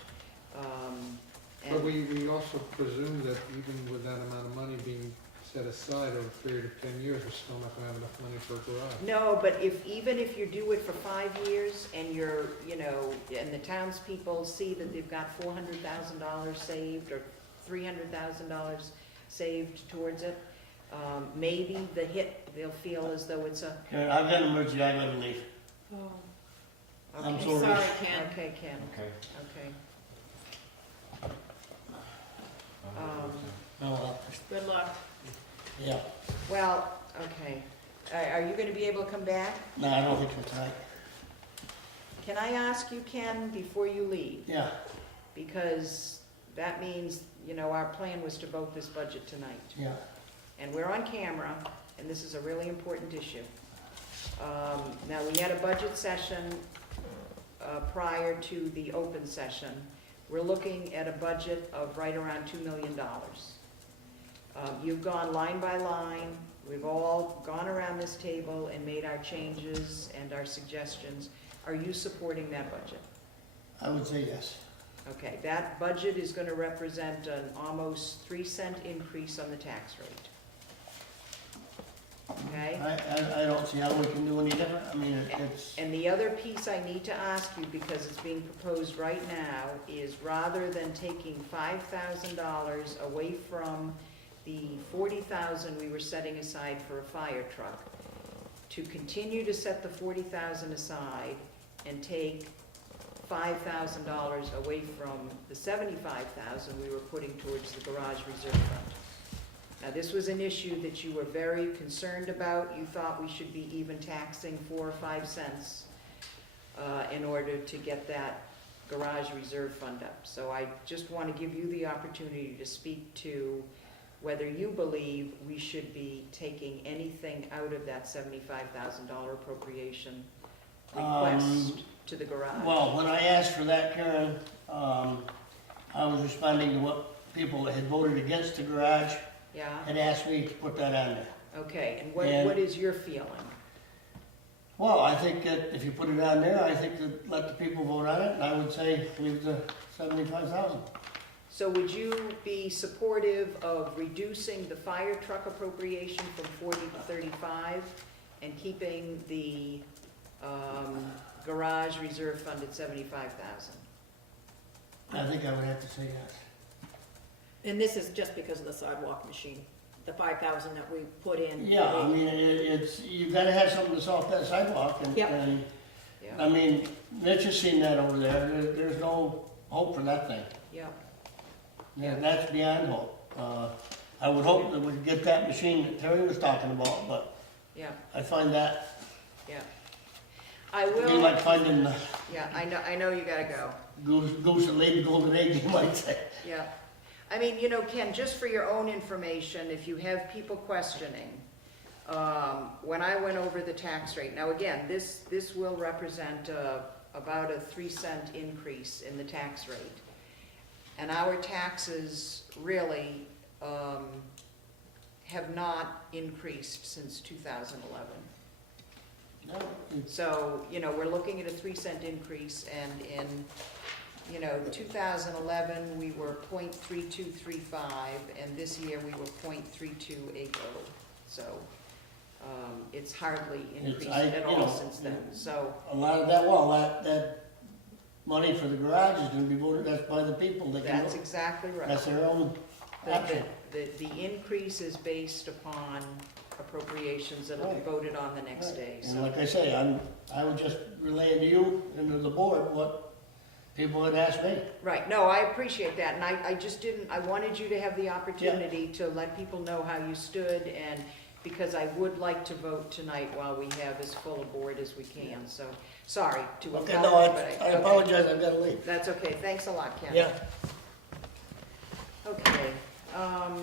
But And we also presume that even with that amount of money being set aside over a period of 10 years, we're still not gonna have enough money for a garage. no, but even if you do it for 5 years and you're, you know, and the townspeople see that they've got $400,000 saved or $300,000 saved towards it, maybe the hit, they'll feel as though it's a, Okay, I've got an emergency, I gotta leave. Oh, I'm okay, sorry. sorry, Ken. okay, Ken, Okay. okay. Oh, well, Good luck. yeah. Well, okay. Are you gonna be able to come back? No, I don't think so tonight. Can I ask you, Ken, before you leave? Yeah. Because that means, you know, our plan was to vote this budget tonight. Yeah. And we're on camera, and this is a really important issue. Now, we had a budget session prior to the open session. We're looking at a budget of right around $2 million. You've gone line by line. We've all gone around this table and made our changes and our suggestions. Are you supporting that budget? I would say yes. Okay, that budget is going to represent an almost 3-cent increase on the tax rate. Okay? I don't see how we can do any different. I mean, it's, And the other piece I need to ask you, because it's being proposed right now, is rather than taking $5,000 away from the $40,000 we were setting aside for a fire truck, to continue to set the $40,000 aside and take $5,000 away from the $75,000 we were putting towards the garage reserve fund. Now, this was an issue that you were very concerned about. You thought we should be even taxing 4 or 5 cents in order to get that garage reserve fund up. So I just want to give you the opportunity to speak to whether you believe we should be taking anything out of that $75,000 appropriation request to the garage. well, when I asked for that, Karen, I was responding to what people that had voted against the garage Yeah, had asked me to put that on there. okay, and And- what is your feeling? Well, I think that if you put it on there, I think that let the people vote on it, and I would say leave the 75,000. So would you be supportive of reducing the fire truck appropriation from 40 to 35 and keeping the garage reserve fund at 75,000? I think I would have to say yes. And this is just because of the sidewalk machine. the 5,000 that we put in. Yeah, I mean, it's, you gotta have something to salt that sidewalk, and, Yep. and, Yeah, I mean, Mitch has seen that over there, there's no hope for that thing. yeah, Yeah, that's beyond hope. I would hope that we'd get that machine that Terry was talking about, but yeah, I find that yeah. I to be will, like finding the yeah, I know you gotta go. goose that laid the golden egg, you might say. Yeah. I mean, you know, Ken, just for your own information, if you have people questioning, when I went over the tax rate, now again, this will represent about a 3-cent increase in the tax rate. And our taxes really have not increased since 2011. No, it's- So, you know, we're looking at a 3-cent increase, and in, you know, 2011, we were .3235, and this year we were .3280. So, it's hardly increased at you all know, since then, so, A lot of that, well, that money for the garage is gonna be voted, that's by the people that can that's vote. exactly right. That's their own action. The increase is based upon appropriations that'll be Right. voted on the next day, And so. like I say, I would just relay to you and to the board what people had asked me. Right, no, I appreciate that, and I just didn't, I wanted you to have the opportunity to let people know how you stood, and because I would like to vote tonight while we have as full a board as we can, so, sorry to Okay, involve no, you, but I okay. apologize, I've gotta leave. That's okay, thanks a lot, Ken. Yeah. Okay, all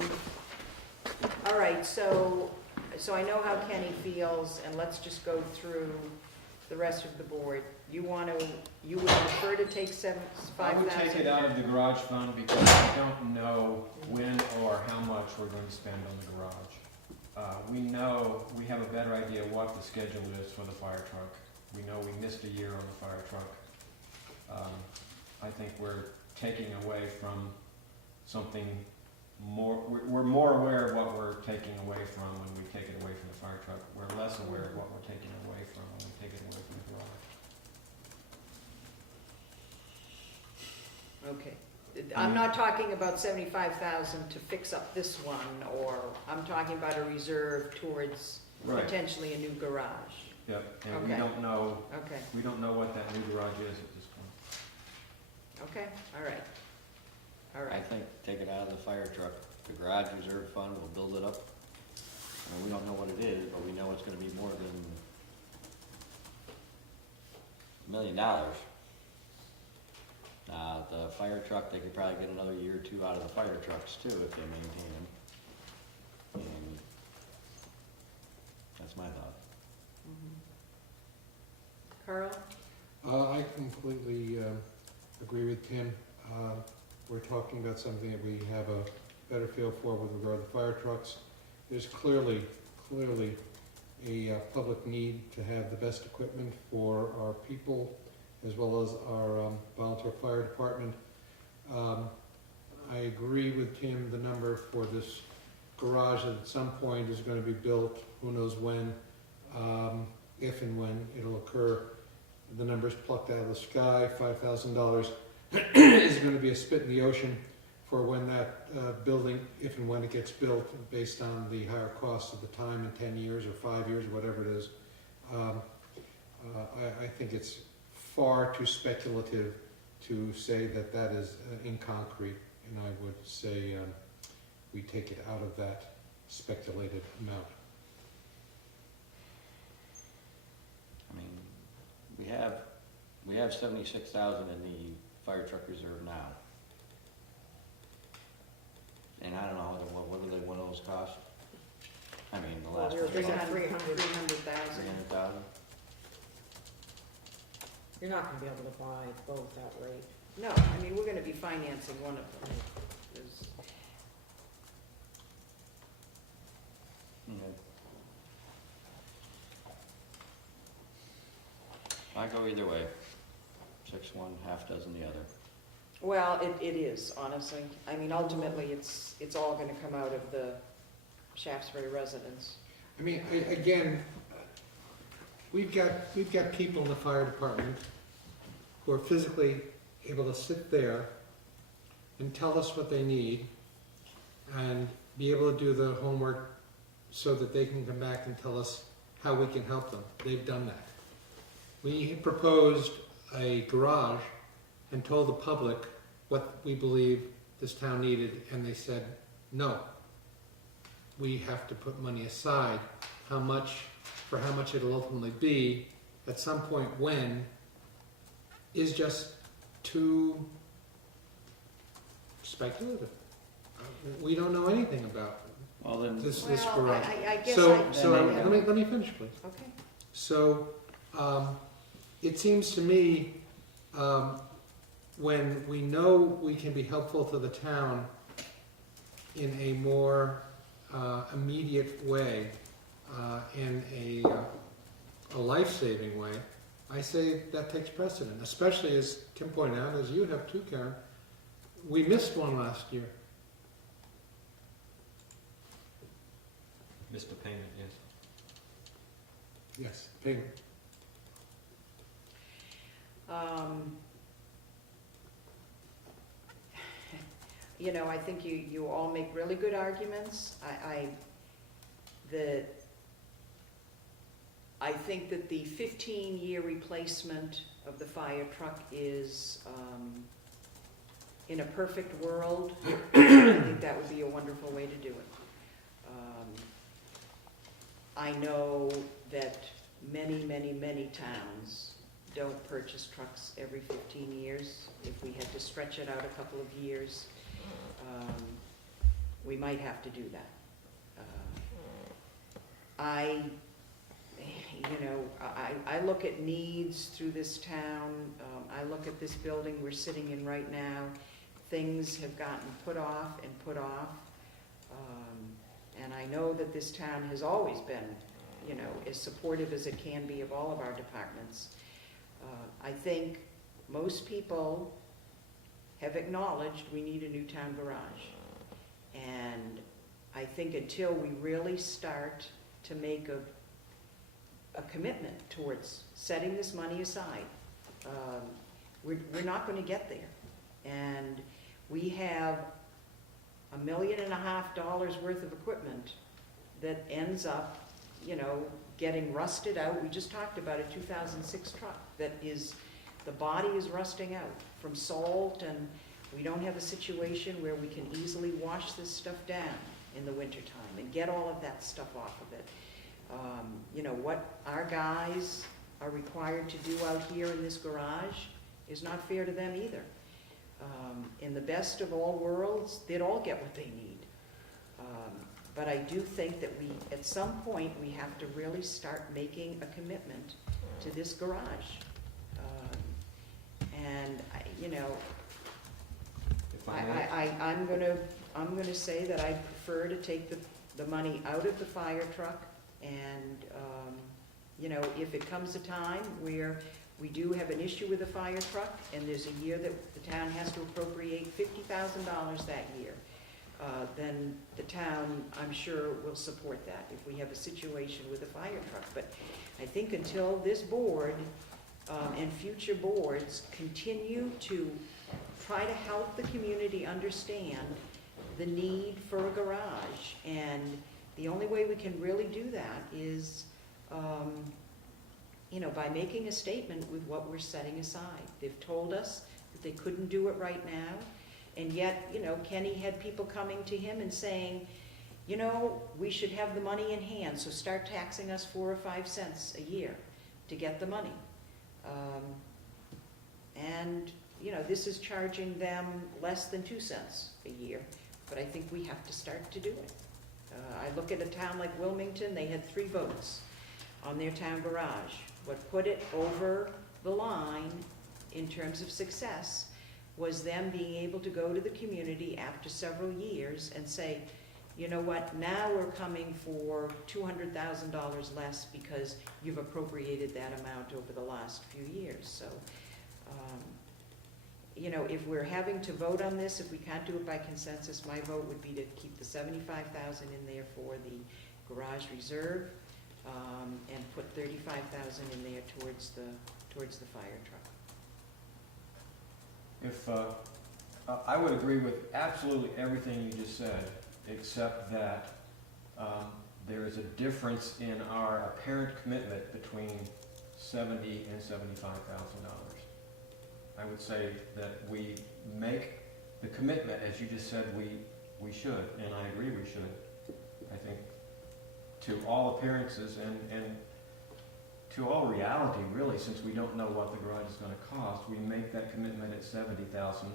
right, so I know how Kenny feels, and let's just go through the rest of the board. You would prefer to take I $5,000? would take it out of the garage fund because we don't know when or how much we're going to spend on the garage. We know, we have a better idea what the schedule is for the fire truck. We know we missed a year on the fire truck. I think we're taking away from something more, we're more aware of what we're taking away from when we take it away from the fire truck. We're less aware of what we're taking away from when we take it away from the garage. Okay. I'm not talking about 75,000 to fix up this one, or I'm talking about a reserve towards Right. potentially a new garage. Yep, and we Okay. don't know, Okay, we don't know what that new garage is at this point. okay, all right. All I right, think take it out of the fire truck, the garage reserve fund, we'll build it up. And we don't know what it is, but we know it's gonna be more than $1 million. The fire truck, they could probably get another year or two out of the fire trucks too, if they maintain them. And that's my thought. Carl? I completely agree with Tim. We're talking about something that we have a better feel for with regard to fire trucks. There's clearly a public need to have the best equipment for our people as well as our volunteer fire department. I agree with Tim, the number for this garage at some point is going to be built, who knows when, if and when it'll occur. The number's plucked out of the sky, $5,000 is going to be a spit in the ocean for when that building, if and when it gets built, based on the higher cost of the time in 10 years or 5 years, or whatever it is. I think it's far too speculative to say that that is in concrete, and I would say we take it out of that speculated amount. I mean, we have 76,000 in the fire truck reserve now. And I don't know, what do they, what do those cost? I mean, the last we were one, thinking about 300. 300,000. 300,000? You're not gonna be able to buy both that rate. No, I mean, we're gonna be financing one of them. There's- I go either way. 6 one, half dozen the other. Well, it is, honestly. I mean, ultimately, it's all gonna come out of the Shaftsbury residents. I mean, again, we've got people in the fire department who are physically able to sit there and tell us what they need, and be able to do the homework so that they can come back and tell us how we can help them. They've done that. We proposed a garage and told the public what we believe this town needed, and they said, no. We have to put money aside. How much it'll ultimately be at some point when is just too speculative. We don't know anything about Well, then, this Well, garage. I guess Let me finish, please. Okay. So, it seems to me, when we know we can be helpful to the town in a more immediate way, in a life-saving way, I say that takes precedent, especially as Tim pointed out, as you have too, Karen. We missed one last year. Missed the payment, yes. Yes, payment. You know, I think you all make really good arguments. I think that the 15-year replacement of the fire truck is, in a perfect world, I think that would be a wonderful way to do it. I know that many, many, many towns don't purchase trucks every 15 years. If we had to stretch it out a couple of years, we might have to do that. I look at needs through this town. I look at this building we're sitting in right now. Things have gotten put off and put off. And I know that this town has always been, as supportive as it can be of all of our departments. I think most people have acknowledged we need a new town garage. And I think until we really start to make a commitment towards setting this money aside, we're not going to get there. And we have $1.5 million worth of equipment that ends up, getting rusted out. We just talked about a 2006 truck that the body is rusting out from salt, and we don't have a situation where we can easily wash this stuff down in the wintertime and get all of that stuff off of it. What our guys are required to do out here in this garage is not fair to them either. In the best of all worlds, they'd all get what they need. But I do think that at some point, we have to really start making a commitment to this garage. If I may. I'm gonna say that I prefer to take the money out of the fire truck, and, if it comes a time where we do have an issue with the fire truck, and there's a year that the town has to appropriate $50,000 that year, then the town, I'm sure, will support that if we have a situation with a fire truck. But I think until this board and future boards continue to try to help the community understand the need for a garage, and the only way we can really do that is by making a statement with what we're setting aside. They've told us that they couldn't do it right now, and yet, Kenny had people coming to him and saying, we should have the money in hand, so start taxing us 4 or 5 cents a year to get the money. This is charging them less than 2 cents a year, but I think we have to start to do it. I look at a town like Wilmington, they had 3 votes on their town garage. What put it over the line in terms of success was them being able to go to the community after several years and say, you know what, now we're coming for $200,000 less because you've appropriated that amount over the last few years. So, if we're having to vote on this, if we can't do it by consensus, my vote would be to keep the $75,000 in there for the garage reserve, and put $35,000 in there towards the fire truck. If, I would agree with absolutely everything you just said, except that there is a difference in our apparent commitment between $70,000 and $75,000. I would say that we make the commitment, as you just said, we should, and I agree we should. I think to all appearances and to all reality, really, since we don't know what the garage is gonna cost, we make that commitment at 70,000,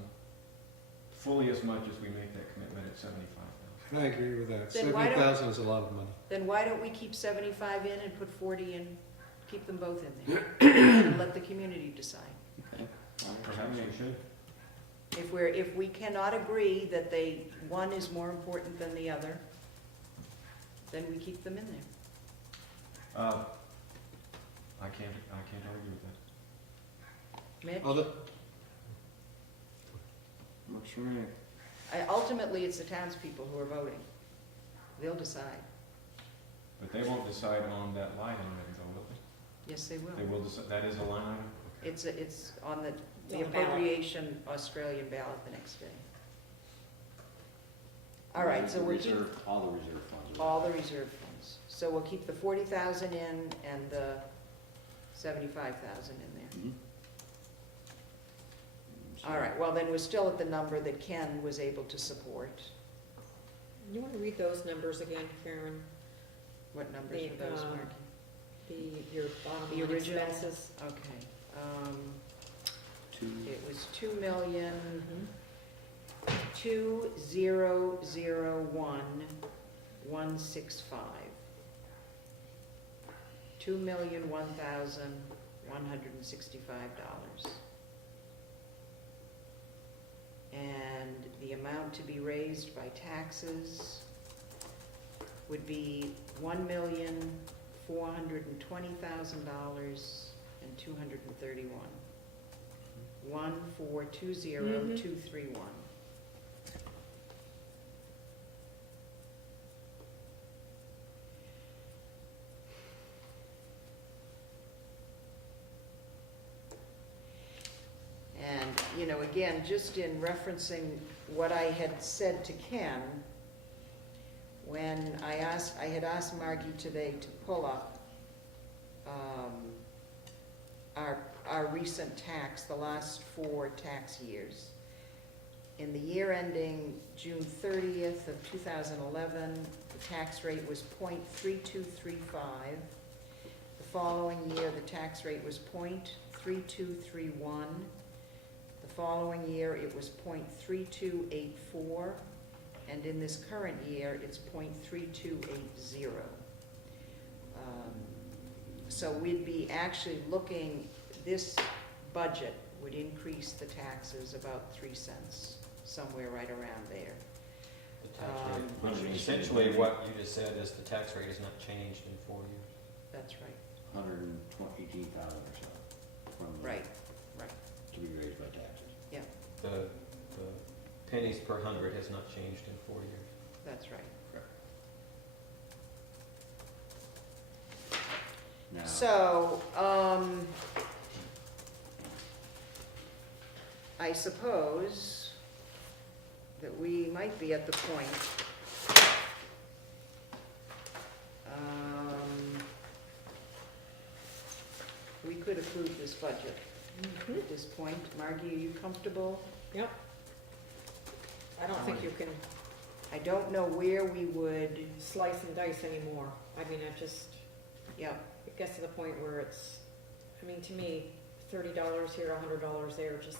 fully as much as we make that commitment at 75,000. And I agree with that. Then why don't- 70,000 is a lot of money. Then why don't we keep 75 in and put 40 in, keep them both in there? And let the community decide. Okay. Perhaps we should. If we cannot agree that one is more important than the other, then we keep them in there. I can't argue with that. Mitch? Other, Works for me. Ultimately, it's the townspeople who are voting. They'll decide. But they won't decide on that line item, though, will they? Yes, they will. They will decide, that is a line item? It's on the On the ballot. appropriation Australian ballot the next day. All right, so we'll keep All the reserve funds. all the reserve funds. So we'll keep the 40,000 in and the 75,000 in there. Mhm. All right, well, then we're still at the number that Ken was able to support. You wanna read those numbers again, Karen? What numbers The, were those, Marky? Your bottom The line original? expenses. Okay, Two. it was 2,200,165. $2,001,165. And the amount to be raised by taxes would be $1,420,231. 1,420,231. And, you know, again, just in referencing what I had said to Ken, when I had asked Margie today to pull up our recent tax, the last 4 tax years. In the year ending June 30th of 2011, the tax rate was .3235. The following year, the tax rate was .3231. The following year, it was .3284. And in this current year, it's .3280. So we'd be actually looking, this budget would increase the taxes about 3 cents, somewhere right around there. The tax rate, Um, which essentially what you just said is the tax rate has not changed in 4 years. That's right. 118,000 or so from. Right. To be raised by taxes. The pennies per hundred has not changed in 4 years. That's right. Now, So, I suppose that we might be at the point, we could approve this budget at this point. Margie, are you comfortable? Yep. I don't think you can I don't know where we would, slice and dice anymore. I mean, yeah, it gets to the point where it's, I mean, to me, $30 here, $100 there, just,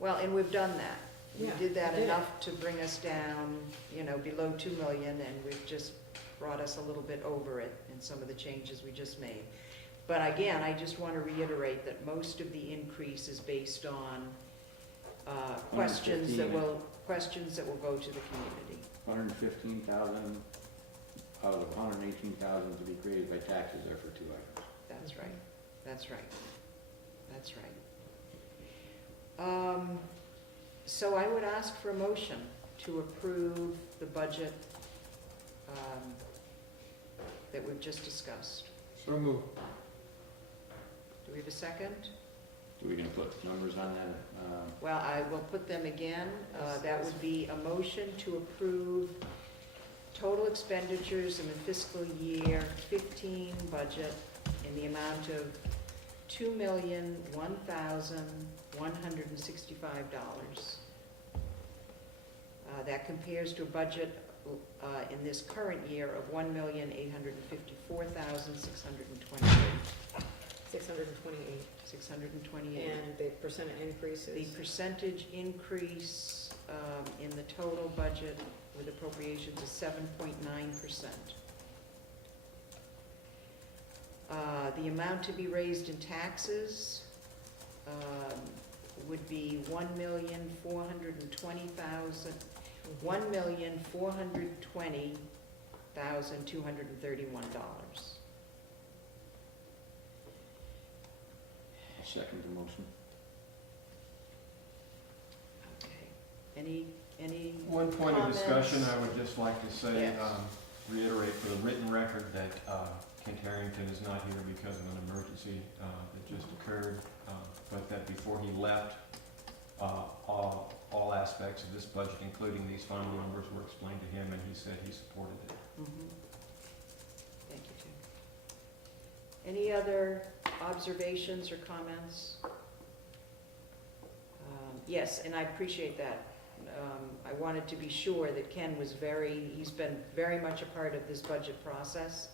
well, and we've done that. We Yeah, did that we did it. enough to bring us down, you know, below 2 million, and we've just brought us a little bit over it in some of the changes we just made. But again, I just want to reiterate that most of the increase is based on questions that will go to the community. 115,000 out of the 118,000 to be created by taxes are for 2 items. That's right, that's right, that's right. So I would ask for a motion to approve the budget that we've just discussed. so moved. Do we have a second? Are we gonna put numbers on that? Well, I will put them again. That would be a motion to approve total expenditures in the fiscal year 15 budget in the amount of $2,001,165. That compares to a budget in this current year of $1,854,628. 628. 628. And the percent increase The is? percentage increase in the total budget with appropriations is 7.9%. The amount to be raised in taxes would be $1,420,231. Second the motion. Okay. Any One point of discussion I would just like to say, Yes. reiterate for the written record that Kent Harrington is not here because of an emergency that just occurred, but that before he left, all aspects of this budget, including these final numbers, were explained to him, and he said he supported it. Thank you, Jim. Any other observations or comments? Yes, and I appreciate that. I wanted to be sure that Ken was he's been very much a part of this budget process.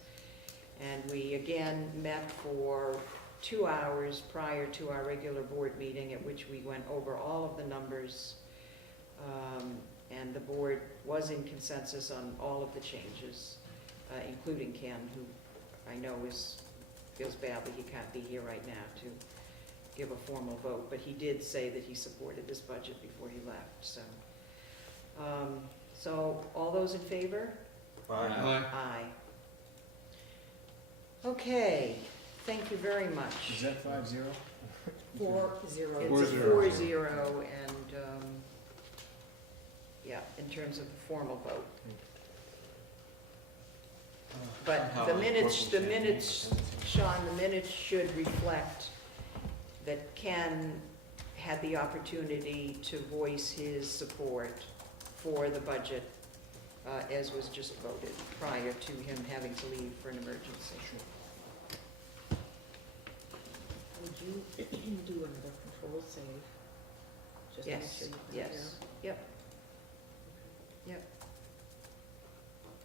And we again met for 2 hours prior to our regular board meeting, at which we went over all of the numbers. And the board was in consensus on all of the changes, including Ken, who I know feels badly he can't be here right now to give a formal vote, but he did say that he supported this budget before he left, so. So, all those in favor? Aye. Aye. Okay, thank you very much. Is that 5-0? 4-0. It's a 4-0. 4-0, and, yeah, in terms of the formal vote. But the minutes, Sean, the minutes should reflect that Ken had the opportunity to voice his support for the budget as was just voted prior to him having to leave for an emergency. Would you do another control save? Just to make Yes, sure you put it yes, yep. Yep.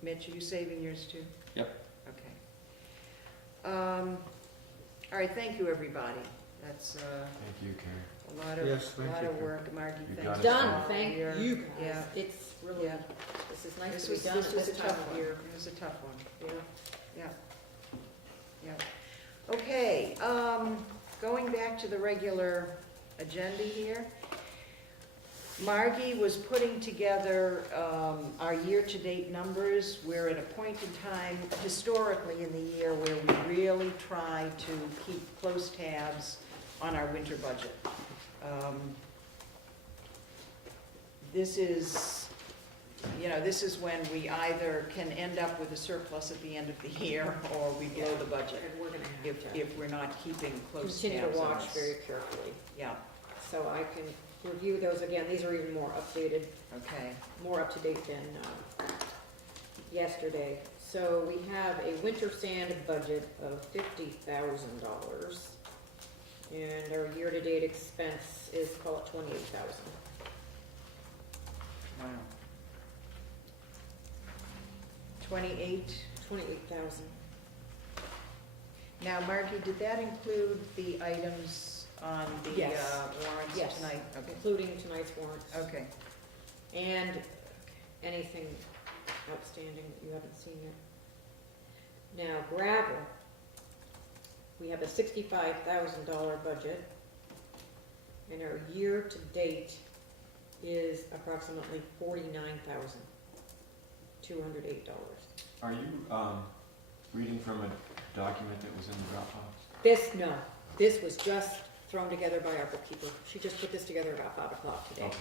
Mitch, are you saving yours too? Yep. Okay. All right, thank you, everybody. That's Thank you, Karen. a lot of, Yes, thank lot you, of Karen. work. Margie, You thanks. got it. for Done, all thank your- you guys. Yeah. It's really, Yeah. this is nice This to be was, done this at was a this time tough of one. year. It was a tough one. Yeah. Yeah. Okay, going back to the regular agenda here. Margie was putting together our year-to-date numbers. We're at a point in time historically in the year where we really try to keep close tabs on our winter budget. This is, this is when we either can end up with a surplus at the end of the year or we blow the budget And we're gonna have to if we're not keeping close continue tabs to on watch this. very carefully. Yeah, So I can review those again. These are even more updated, okay. more up to date than yesterday. So we have a winter sand budget of $50,000. And our year-to-date expense is, call it 28,000. Wow. 28. 28,000. Now, Margie, did that include the items on the Yes. warrants Yes. tonight? Okay. Including tonight's warrants. Okay. And anything outstanding that you haven't seen yet. Now, gravel, we have a $65,000 budget, and our year-to-date is approximately $49,208. Are you reading from a document that was in the Dropbox? This was just thrown together by our bookkeeper. She just put this together about 5 o'clock today. Okay.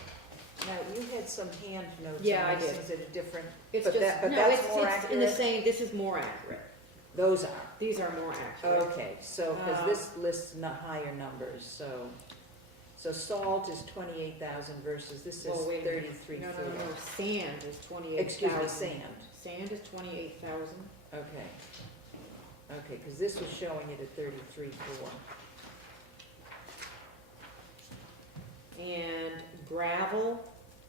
Now, you had some hand notes. Yeah, on I this. did. Is it a different? It's But just, that- but no, that's it's more in the accurate? same, this is more accurate. Those are. These are more accurate. Okay, so, because this lists higher numbers, so salt is 28,000 versus this is Well, wait a minute. 33. No, sand is 28,000. Excuse me, sand. Sand is 28,000. Okay. Okay, because this was showing it at 33.4. And gravel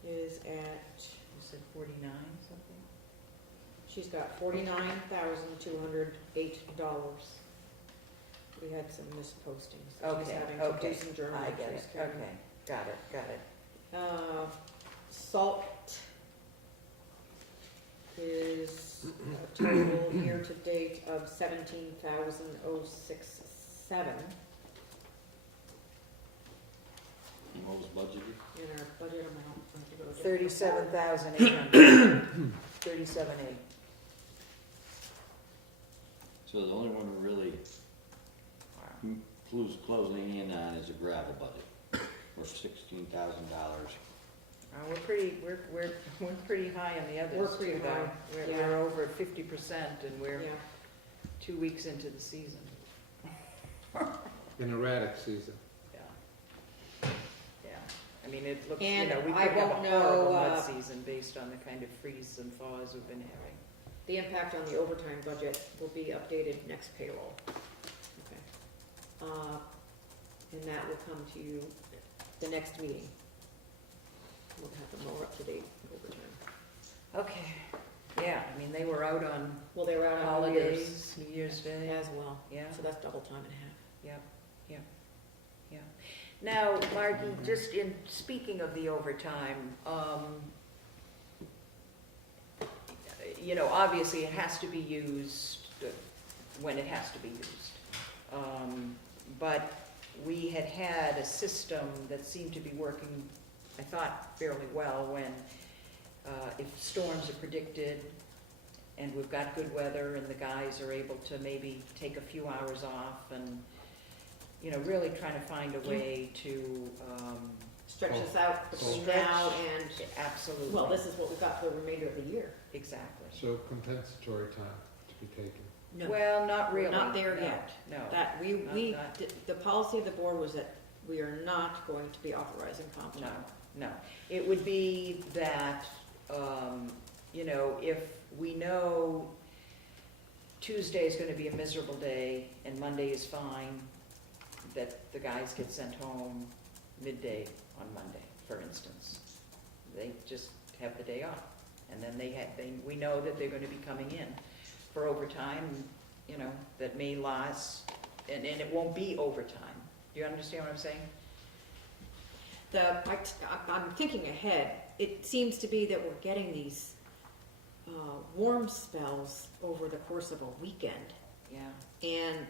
is at, You said 49 something? she's got $49,208. We had some mispostings. She's Okay, having to okay. do some journal I get entries, it, Karen. okay, got it, got it. Salt is a total year-to-date of 17,067 And what was budgeted? in our budget amount. I have to go to- 37,800. 37,800. So the only one we're really closing in on is a gravel budget for $16,000. We're pretty high on the others. We're pretty too, though. high, We're yeah. over 50% and we're Yeah, 2 weeks into the season. An erratic season. Yeah. Yeah. I mean, it looks, And we I could have won't a horrible know, mud season based on the kind of freeze and thaws we've been having. the impact on the overtime budget will be updated next payroll. Okay. And that will come to you the next meeting. We'll have the more up-to-date overtime. Okay. Yeah, I mean, they were out on Well, they were out on New Year's holidays, New Year's Day. as well, Yeah. so that's double time and a half. Yep, yep, yep. Now, Margie, just in, speaking of the overtime, obviously it has to be used when it has to be used. But we had had a system that seemed to be working, I thought, fairly well when, if storms are predicted and we've got good weather and the guys are able to maybe take a few hours off and, really trying to find a way to, Stretch this out between Stretch. now and, absolutely. well, this is what we've got for the remainder of the year. Exactly. So compensatory time to be taken. Well, not We're really. not there no, yet. No. That, Not- the policy of the board was that we are not going to be authorizing comp time. No. It would be that, if we know Tuesday is gonna be a miserable day and Monday is fine, that the guys get sent home midday on Monday, for instance. They just have the day off. And then we know that they're gonna be coming in for overtime, that may last, and it won't be overtime. Do you understand what I'm saying? I'm thinking ahead. It seems to be that we're getting these warm spells over the course of a weekend. Yeah. And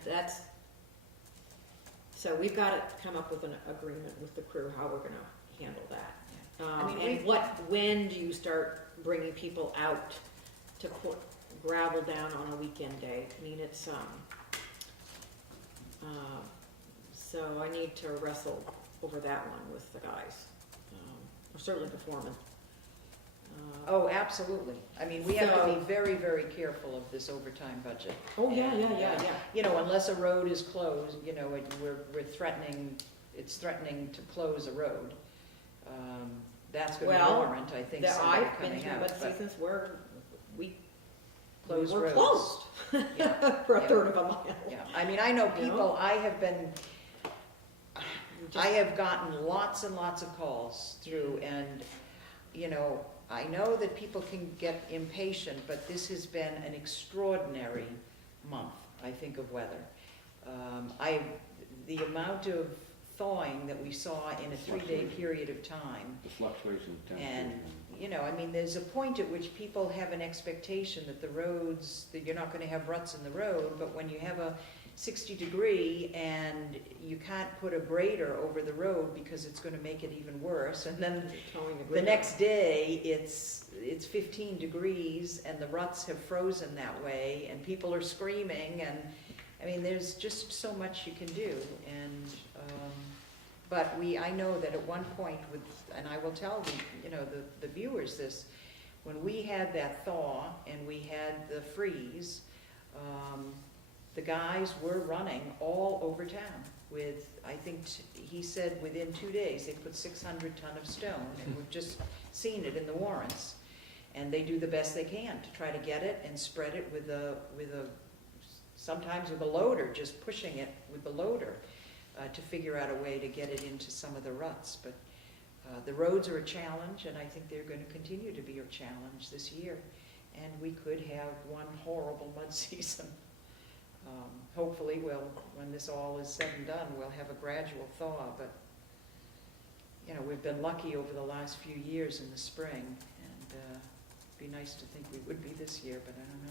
so we've got to come up with an agreement with the crew, how we're gonna handle that. I mean, And when do you start bringing people out to put gravel down on a weekend day? I mean, it's, so I need to wrestle over that one with the guys, or certainly the foreman. Oh, absolutely. I mean, we have to So- be very, very careful of this overtime budget. Oh, yeah, And, unless a road is closed, we're threatening, it's threatening to close a road. That's gonna Well, warrant, I think, somebody I've been coming through out. mud but seasons where we Closed were roads. closed Yeah, for a yeah. third of a mile. yeah. I mean, I know You know? people, I have gotten lots and lots of calls through, and, I know that people can get impatient, but this has been an extraordinary month, I think, of weather. The amount of thawing that we saw in a 3-day period of time, The fluctuation of temperature. and, there's a point at which people have an expectation that the roads, that you're not gonna have ruts in the road, but when you have a 60-degree and you can't put a grader over the road because it's gonna make it even worse, and then Towing the grid next off. day, it's 15 degrees and the ruts have frozen that way and people are screaming and, I mean, there's just so much you can do and, but I know that at one point with, and I will tell the viewers this, when we had that thaw and we had the freeze, the guys were running all over town with, I think, he said within 2 days, they put 600 ton of stone, and we've just seen it in the warrants. And they do the best they can to try to get it and spread it sometimes with a loader, just pushing it with the loader to figure out a way to get it into some of the ruts. But the roads are a challenge, and I think they're going to continue to be a challenge this year. And we could have one horrible mud season. Hopefully, when this all is said and done, we'll have a gradual thaw. But you know, we've been lucky over the last few years in the spring, and it'd be nice to think we would be this year, but I don't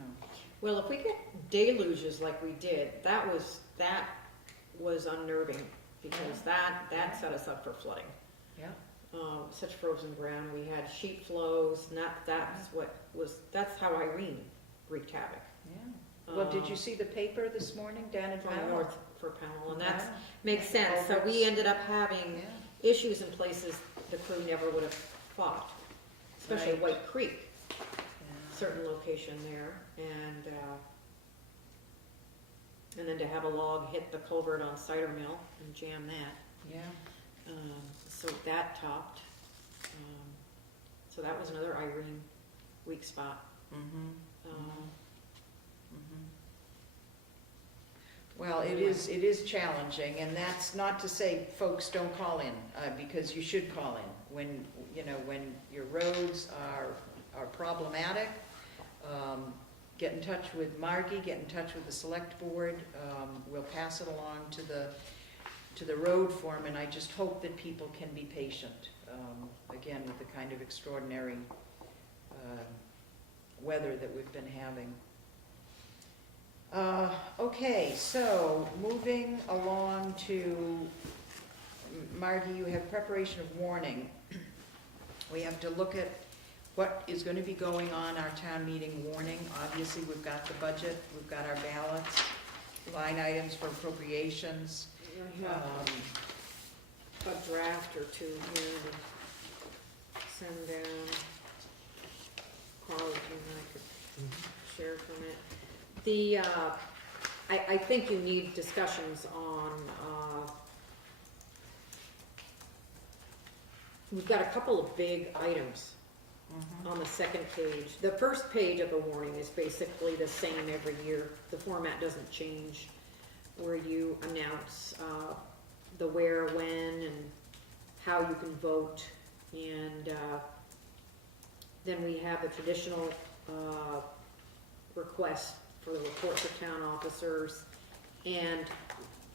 know. Well, if we get deluges like we did, that was unnerving, because that set us up for flooding. Yeah. Such frozen ground, we had sheet flows, and that's how Irene wreaked havoc. Yeah. Well, did you see the paper this morning down in From Powell? north for Powell, and that Yeah. makes sense. So we ended up having Yeah. issues in places the crew never would have fought, especially Right. White Creek, Yeah. certain location there, and then to have a log hit the culvert on Cider Mill and jam that. Yeah. So that topped. So that was another Irene weak spot. Mm-hmm. Um, Well, it is challenging, and that's not to say folks don't call in, because you should call in when your roads are problematic. Get in touch with Margie, get in touch with the select board. We'll pass it along to the road foreman. I just hope that people can be patient, again, with the kind of extraordinary weather that we've been having. Okay, so moving along to, Margie, you have preparation of warning. We have to look at what is going to be going on our town meeting warning. Obviously, we've got the budget, we've got our ballots, line items for appropriations. I have a draft or two here to send down. Carl, if you and I could share from it. I think you need discussions on, we've got a couple of big items on the second page. The first page of the warning is basically the same every year. The format doesn't change, where you announce the where, when, and how you can vote. And then we have the traditional request for the reports of town officers and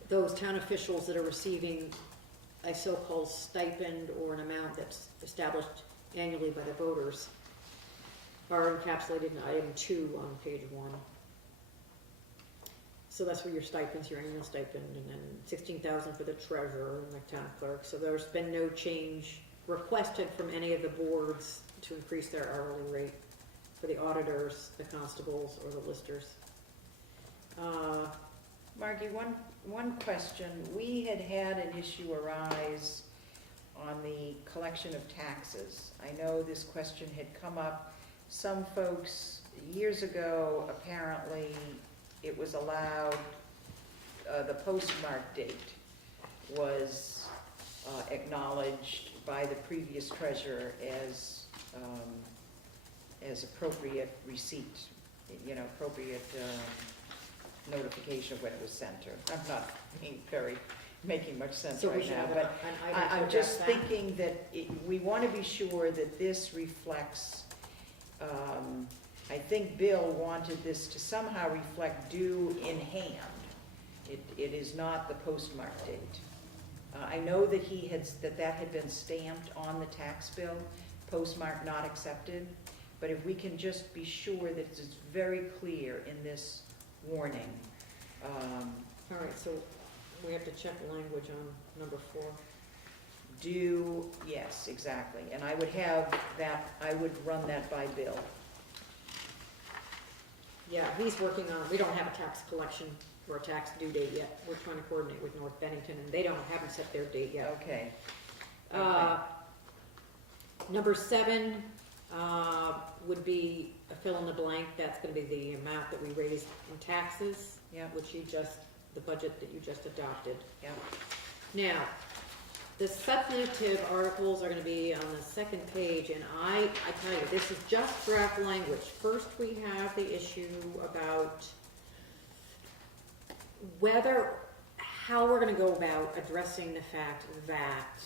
those town officials that are receiving a so-called stipend or an amount that's established annually by the voters are encapsulated in item 2 on page 1. So that's where your stipends, your annual stipend, and then $16,000 for the treasurer and the town clerk. So there's been no change requested from any of the boards to increase their hourly rate for the auditors, the constables, or the listers. Margie, one question. We had an issue arise on the collection of taxes. I know this question had come up. Some folks, years ago, apparently, it was allowed, the postmark date was acknowledged by the previous treasurer as appropriate receipt, appropriate notification of when it was sent her. I'm not making much sense So we right should now, have but an item I'm to just address that. thinking that we want to be sure that this reflects, I think Bill wanted this to somehow reflect due in hand. It is not the postmark date. I know that that had been stamped on the tax bill, postmark not accepted, but if we can just be sure that it's very clear in this warning. All right, so we have to check language on number 4. Yes, exactly, and I would run that by Bill. Yeah, he's working on, we don't have a tax collection or a tax due date yet. We're trying to coordinate with North Bennington, and they haven't set their date yet. Okay. Number 7 would be a fill in the blank. That's gonna be the amount that we raised in taxes, Yeah, the budget that you just adopted. yeah. Now, the substantive articles are gonna be on the second page, and I tell you, this is just draft language. First, we have the issue about how we're gonna go about addressing the fact that,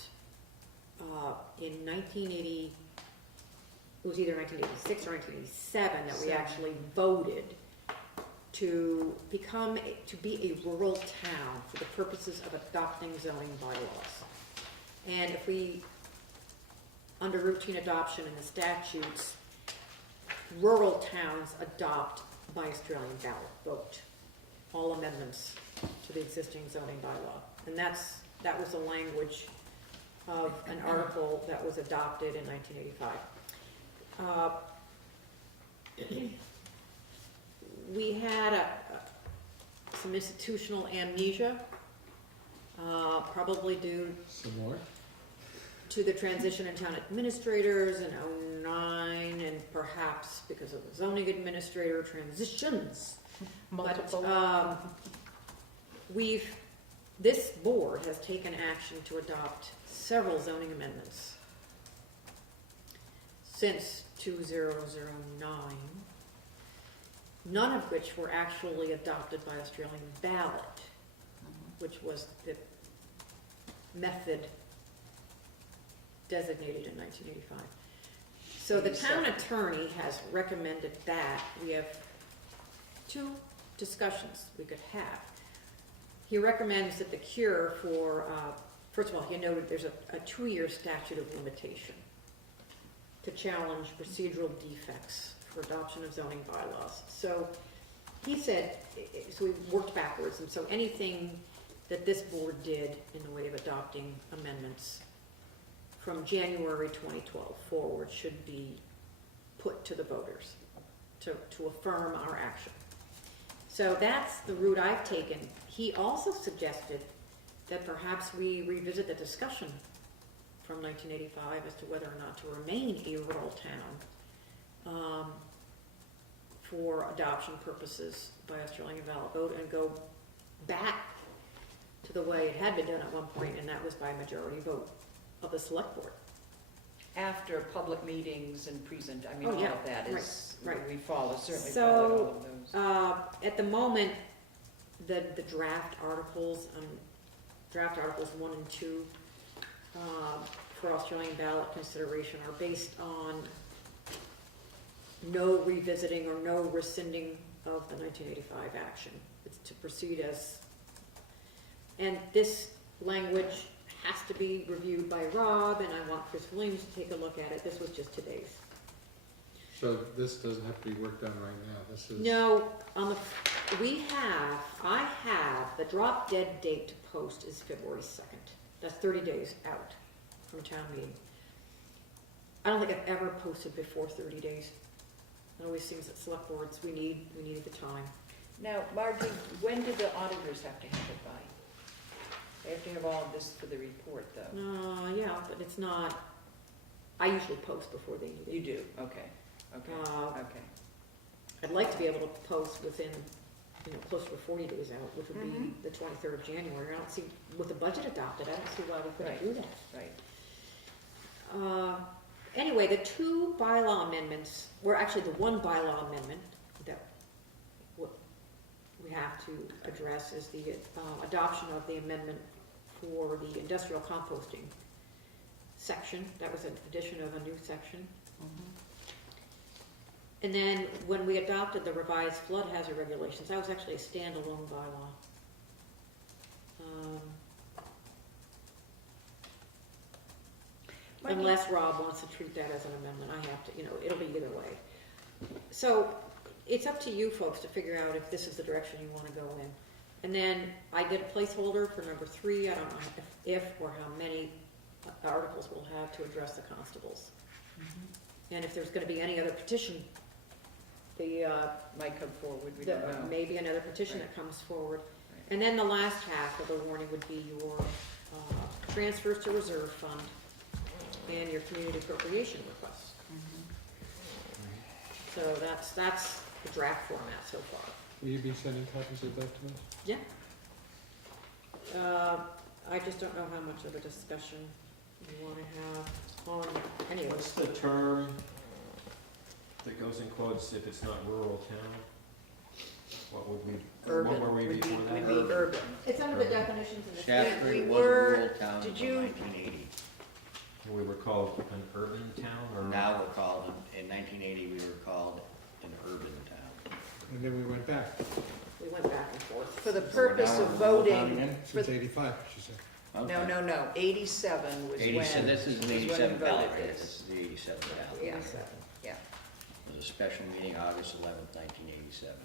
in 1980, it was either 1986 or 1987 that we actually voted to be a rural town for the purposes of adopting zoning bylaws. And if we, under routine adoption in the statutes, rural towns adopt by Australian ballot vote all amendments to the existing zoning bylaw. And that was the language of an article that was adopted in 1985. We had some institutional amnesia, probably due Some more? to the transition in town administrators in '09, and perhaps because of the zoning administrator transitions. Multiple. But this board has taken action to adopt several zoning amendments since 2009, none of which were actually adopted by Australian ballot, which was the method designated in 1985. So the town attorney has recommended that. We have two discussions we could have. He recommends that the cure for, first of all, he noted there's a 2-year statute of limitation to challenge procedural defects for adoption of zoning bylaws. So he said, so we worked backwards, and so anything that this board did in the way of adopting amendments from January 2012 forward should be put to the voters to affirm our action. So that's the route I've taken. He also suggested that perhaps we revisit the discussion from 1985 as to whether or not to remain a rural town for adoption purposes by Australian ballot vote, and go back to the way it had been done at one point, and that was by majority vote of the select board. After public meetings and Oh, all yeah, of that is, right. we certainly So, followed all of those. At the moment, the draft articles 1 and 2 for Australian ballot consideration are based on no revisiting or no rescinding of the 1985 action. It's to proceed as, and this language has to be reviewed by Rob, and I want Chris Williams to take a look at it. This was just today's. So this doesn't have to be worked on right now, this is. No, I have, the drop dead date to post is February 2nd. That's 30 days out from town meeting. I don't think I've ever posted before 30 days. It always seems that select boards, we need the time. Now, Margie, when do the auditors have to have it by? They have to have all of this for the report, though. Yeah, but it's not, I usually post before they need it. You do, okay, okay. I'd like to be able to post within, closer to 40 days out, which would be the 23rd of January. I don't see, with the budget adopted, I don't see why we couldn't do that. Right. Anyway, the 2 bylaw amendments, were actually the 1 bylaw amendment that we have to address is the adoption of the amendment for the industrial composting section. That was an addition of a new section. And then when we adopted the revised flood hazard regulations, that was actually a standalone bylaw. Unless Rob wants to treat that as an amendment, I have to, it'll be either way. So it's up to you folks to figure out if this is the direction you want to go in. And then I did a placeholder for number 3. I don't know if or how many articles we'll have to address the constables. And if there's going to be any other petition, Might come forward, we don't know. maybe another petition that comes forward. And then the last half of the warning would be your transfers to reserve fund and your community appropriation requests. So that's the draft format so far. Will you be sending copies of that to us? Yeah. I just don't know how much of a discussion you wanna have on any of What's this. the term that goes in quotes if it's not rural town? What would we, what were we Urban, before would that? be urban. It's under the definitions in the state. Shaftsbury we was a were- rural town did until you- 1980. We were called an urban town, or? Now we're called, in 1980, we were called an urban town. And then we went back, We went back and forth. For the So we're purpose now of a rural town voting, again? for, since 85, she said. no, Okay. no, 87 was when. 87, this is an was when we 87 ballot, voted right? this. This is the 87 ballot. Yeah, 87. yeah. It was a special meeting, August 11th, 1987.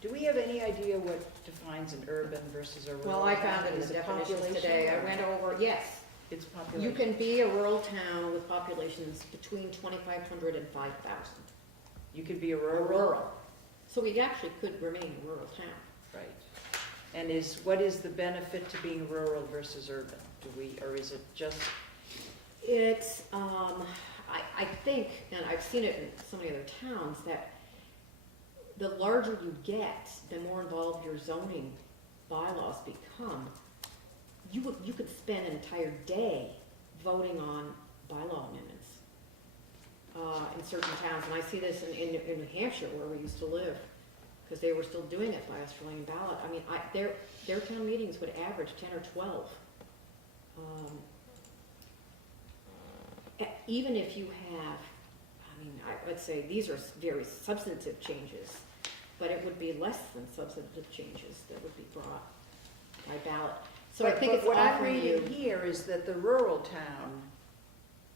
Do we have any idea what defines an urban versus a rural? Well, I found it in Is the definitions population today. I or- went over, yes, It's you population. can be a rural town with populations between 2,500 and 5,000. You could be a Or rural, So we actually could remain a rural town. right. And what is the benefit to being rural versus urban? Or is it just, It's, I think, and I've seen it in so many other towns, that the larger you get, the more involved your zoning bylaws become. You could spend an entire day voting on bylaw amendments in certain towns, and I see this in New Hampshire where we used to live, because they were still doing it by Australian ballot. I mean, their town meetings would average 10 or 12. Even if you have, I mean, let's say these are very substantive changes, but it would be less than substantive changes that would be brought by ballot. So I think but it's what I'm offering reading you, here is that the rural town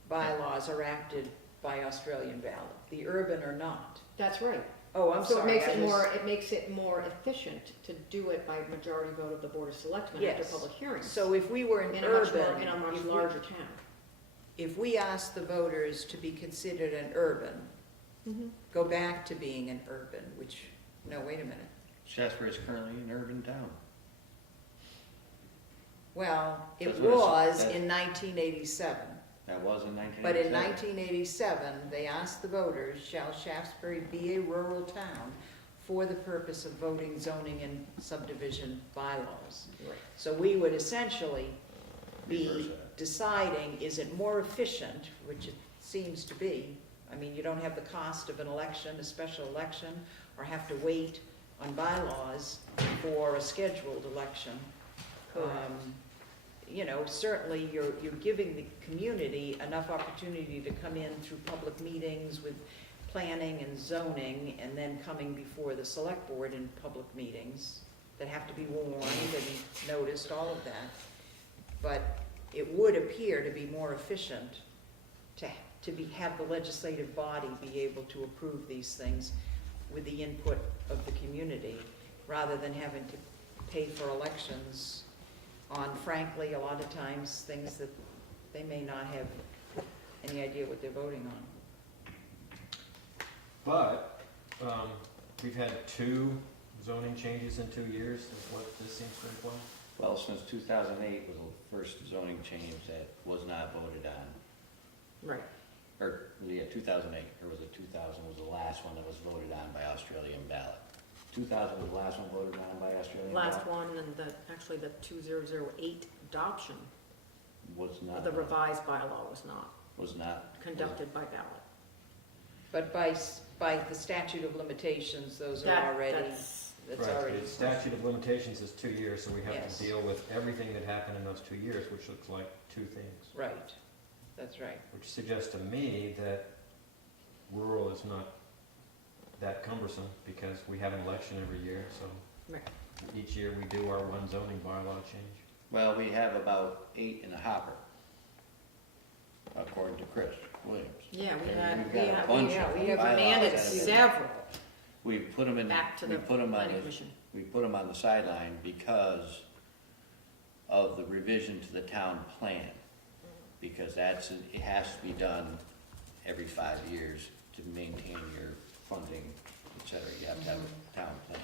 bylaws are acted by Australian ballot, the urban are not. that's right. Oh, I'm So it sorry. makes I it was- more, it makes it more efficient to do it by majority vote of the Board of Selectmen after Yes. public hearings. So if we were an In a much more, urban, in a much if we- larger town. if we asked the voters to be considered an urban, go back to being an urban, which, no, wait a minute. Shaftsbury is currently an urban town. Well, it That's what was that- in 1987, That was in 1987. but in 1987, they asked the voters, shall Shaftsbury be a rural town for the purpose of voting zoning and subdivision bylaws? Right. So we would essentially Reverse be that. deciding, is it more efficient, which it seems to be. I mean, you don't have the cost of an election, a special election, or have to wait on bylaws for a scheduled election. You know, certainly you're giving the community enough opportunity to come in through public meetings with planning and zoning, and then coming before the select board in public meetings that have to be warned and noticed, all of that. But it would appear to be more efficient have the legislative body be able to approve these things with the input of the community, rather than having to pay for elections on, frankly, a lot of times, things that they may not have any idea what they're voting on. But, we've had 2 zoning changes in 2 years, is what this seems to imply. Well, since 2008 was the first zoning change that was not voted on. Right. Or, yeah, 2008, or was it 2000 was the last one that was voted on by Australian ballot? 2000 was the last one voted on by Australian ballot? Last one, and actually the 2008 adoption Was of not. the revised bylaw was not. conducted by ballot. But by the statute of limitations, those are That- already, that's- that's already. The statute of limitations is 2 years, so we have Yes. to deal with everything that happened in those 2 years, which looks like 2 things. Right, that's right. Which suggests to me that rural is not that cumbersome, because we have an election every year, so Right. each year we do our one zoning bylaw change. Well, we have about 8 in the hopper, according to Chris Williams. Yeah, we And had, we've we got a have, bunch we have of we have bylaws demanded that have been- several We put them in, back to we the put them on planning the, commission. we put them on the sideline because of the revision to the town plan. Because it has to be done every 5 years to maintain your funding, et cetera. You have to have a town plan.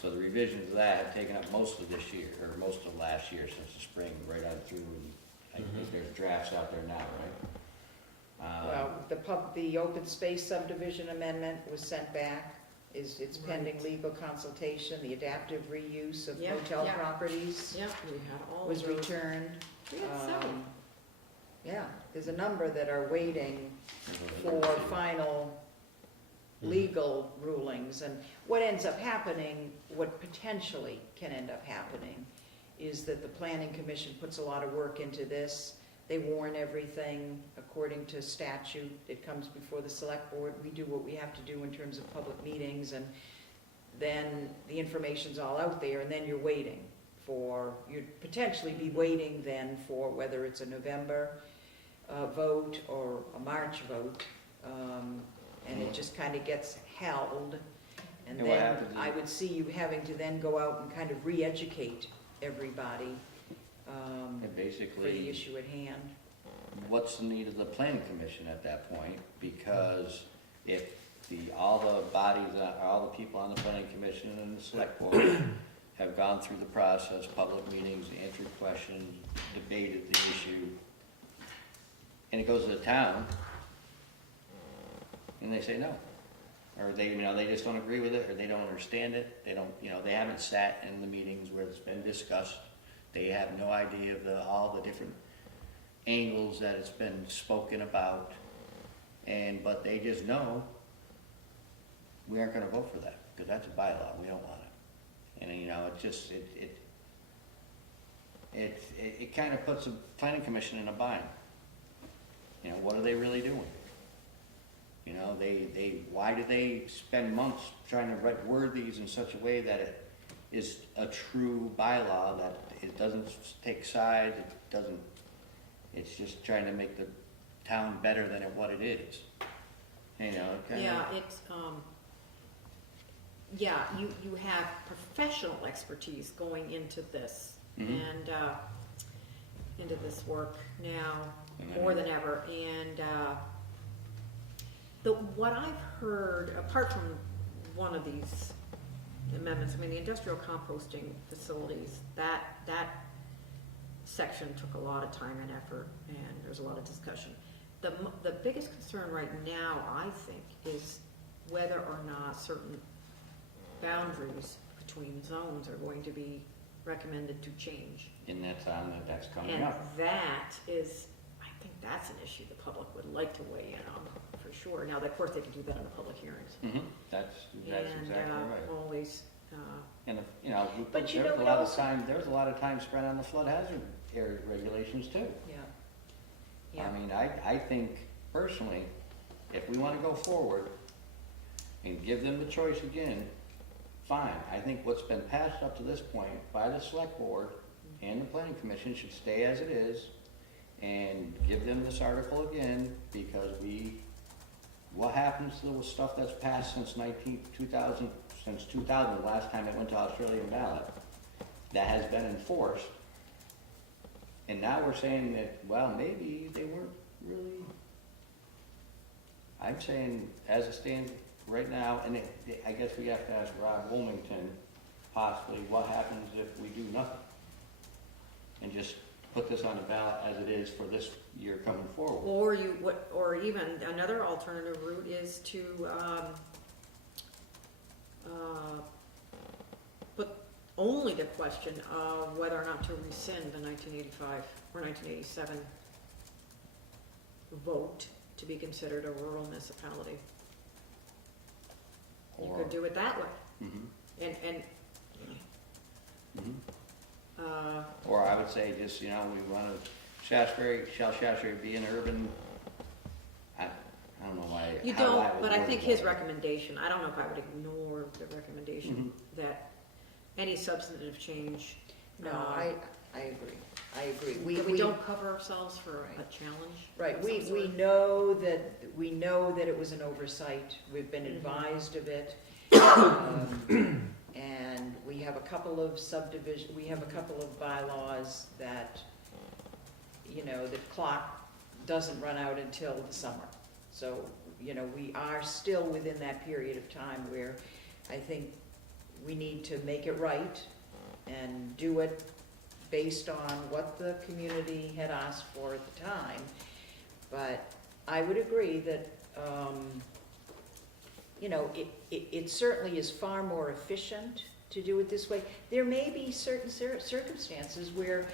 So the revisions of that have taken up most of this year, or most of last year, since the spring, right on through. I think there's drafts out there now, right? Well, the open space subdivision amendment was sent back it's pending legal consultation, the adaptive reuse of Yeah, hotel yeah. properties Yep, we had all was of those. returned. We had several. Yeah, there's a number that are waiting for final legal rulings. And what ends up happening, what potentially can end up happening, is that the planning commission puts a lot of work into this. They warn everything according to statute. It comes before the select board. We do what we have to do in terms of public meetings, and then the information's all out there, and then you're waiting for, you'd potentially be waiting then for whether it's a November vote or a March vote. And it just kind of gets held. And And what then happens is- I would see you having to then go out and kind of re-educate everybody And for the basically, issue at hand. what's the need of the planning commission at that point? Because if all the bodies, all the people on the planning commission and the select board have gone through the process, public meetings, answered questions, debated the issue, and it goes to the town, and they say no. Or they, they just don't agree with it, or they don't understand it, they don't, they haven't sat in the meetings where it's been discussed. They have no idea of all the different angles that it's been spoken about, but they just know we aren't gonna vote for that, because that's a bylaw, we don't want it. And, it just, it kind of puts the planning commission in a bind. What are they really doing? Why do they spend months trying to word these in such a way that it is a true bylaw, that it doesn't take sides, it's just trying to make the town better than what it is. Yeah, it's, you have professional expertise going into this Mhm. and, into this work now And more than ever. And, what I've heard, apart from one of these amendments, the industrial composting facilities, that section took a lot of time and effort, and there's a lot of discussion. The biggest concern right now, I think, is whether or not certain boundaries between zones are going to be recommended to change. And that's coming And up. that is, I think that's an issue the public would like to weigh in on, for sure. Now, of course, they can do that in the public hearings. That's exactly right. And always, And, But there was a it lot of also- time, there was a lot of time spent on the flood hazard area regulations too. Yeah. I Yeah. mean, I think personally, if we wanna go forward and give them the choice again, fine. I think what's been passed up to this point by the select board and the planning commission should stay as it is, and give them this article again, because what happens to the stuff that's passed since 2000, the last time it went to Australian ballot, that has been enforced, and now we're saying that, well, maybe they weren't really. I'm saying, as it stands right now, and I guess we have to ask Rob Wilmington, possibly, what happens if we do nothing? And just put this on the ballot as it is for this year coming forward. or even another alternative route is to, put only the question of whether or not to rescind the 1985 or 1987 vote to be considered a rural municipality. You Or- could do it that way. Mhm, And, mhm. uh, Or I would say just, we want to, Shaftsbury be an urban, I don't know why. you how I don't, would but I word think it. his recommendation, I don't know if I would ignore the recommendation Mhm. that any substantive change. No, I agree. I agree. We don't cover ourselves for a Right. challenge. Right, of we some sort. know that it was an oversight, we've been Mhm. advised of it. And we have a couple of bylaws that, the clock doesn't run out until the summer. So, we are still within that period of time where I think we need to make it right and do it based on what the community had asked for at the time. But I would agree that, you know, it certainly is far more efficient to do it this way. There may be certain circumstances where,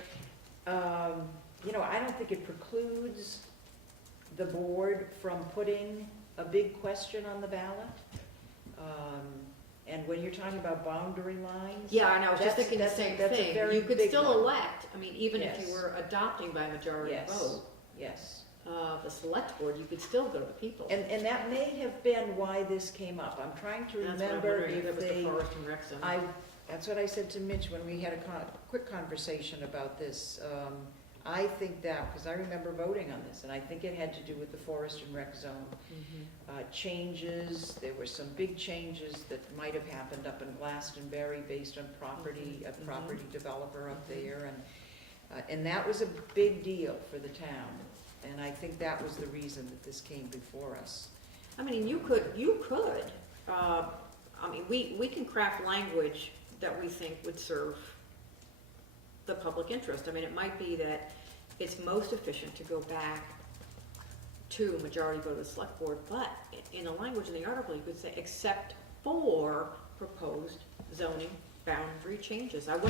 you know, I don't think it precludes the board from putting a big question on the ballot. And when you're talking about boundary lines. Yeah, I know, I was just That's- thinking the that's a- same that's a thing. very You could big still one. elect, I mean, even if you Yes. were adopting by majority Yes. vote, Yes. the select board, you could still go to the people. And that may have been why this came up. I'm trying to That's what I'm remember wondering, if it if was the they, forest and rec zone. that's what I said to Mitch when we had a quick conversation about this. I think that, because I remember voting on this, and I think it had to do with the forest and rec zone Mhm. changes. There were some big changes that might have happened up in Glastonbury based on property, a Mhm. property developer up Mhm. there, and that was a big deal for the town. And I think that was the reason that this came before us. I mean, you could, I mean, we can craft language that we think would serve the public interest. I mean, it might be that it's most efficient to go back to majority vote of the select board, but in the language in the article, you could say, except for proposed zoning boundary changes. I'm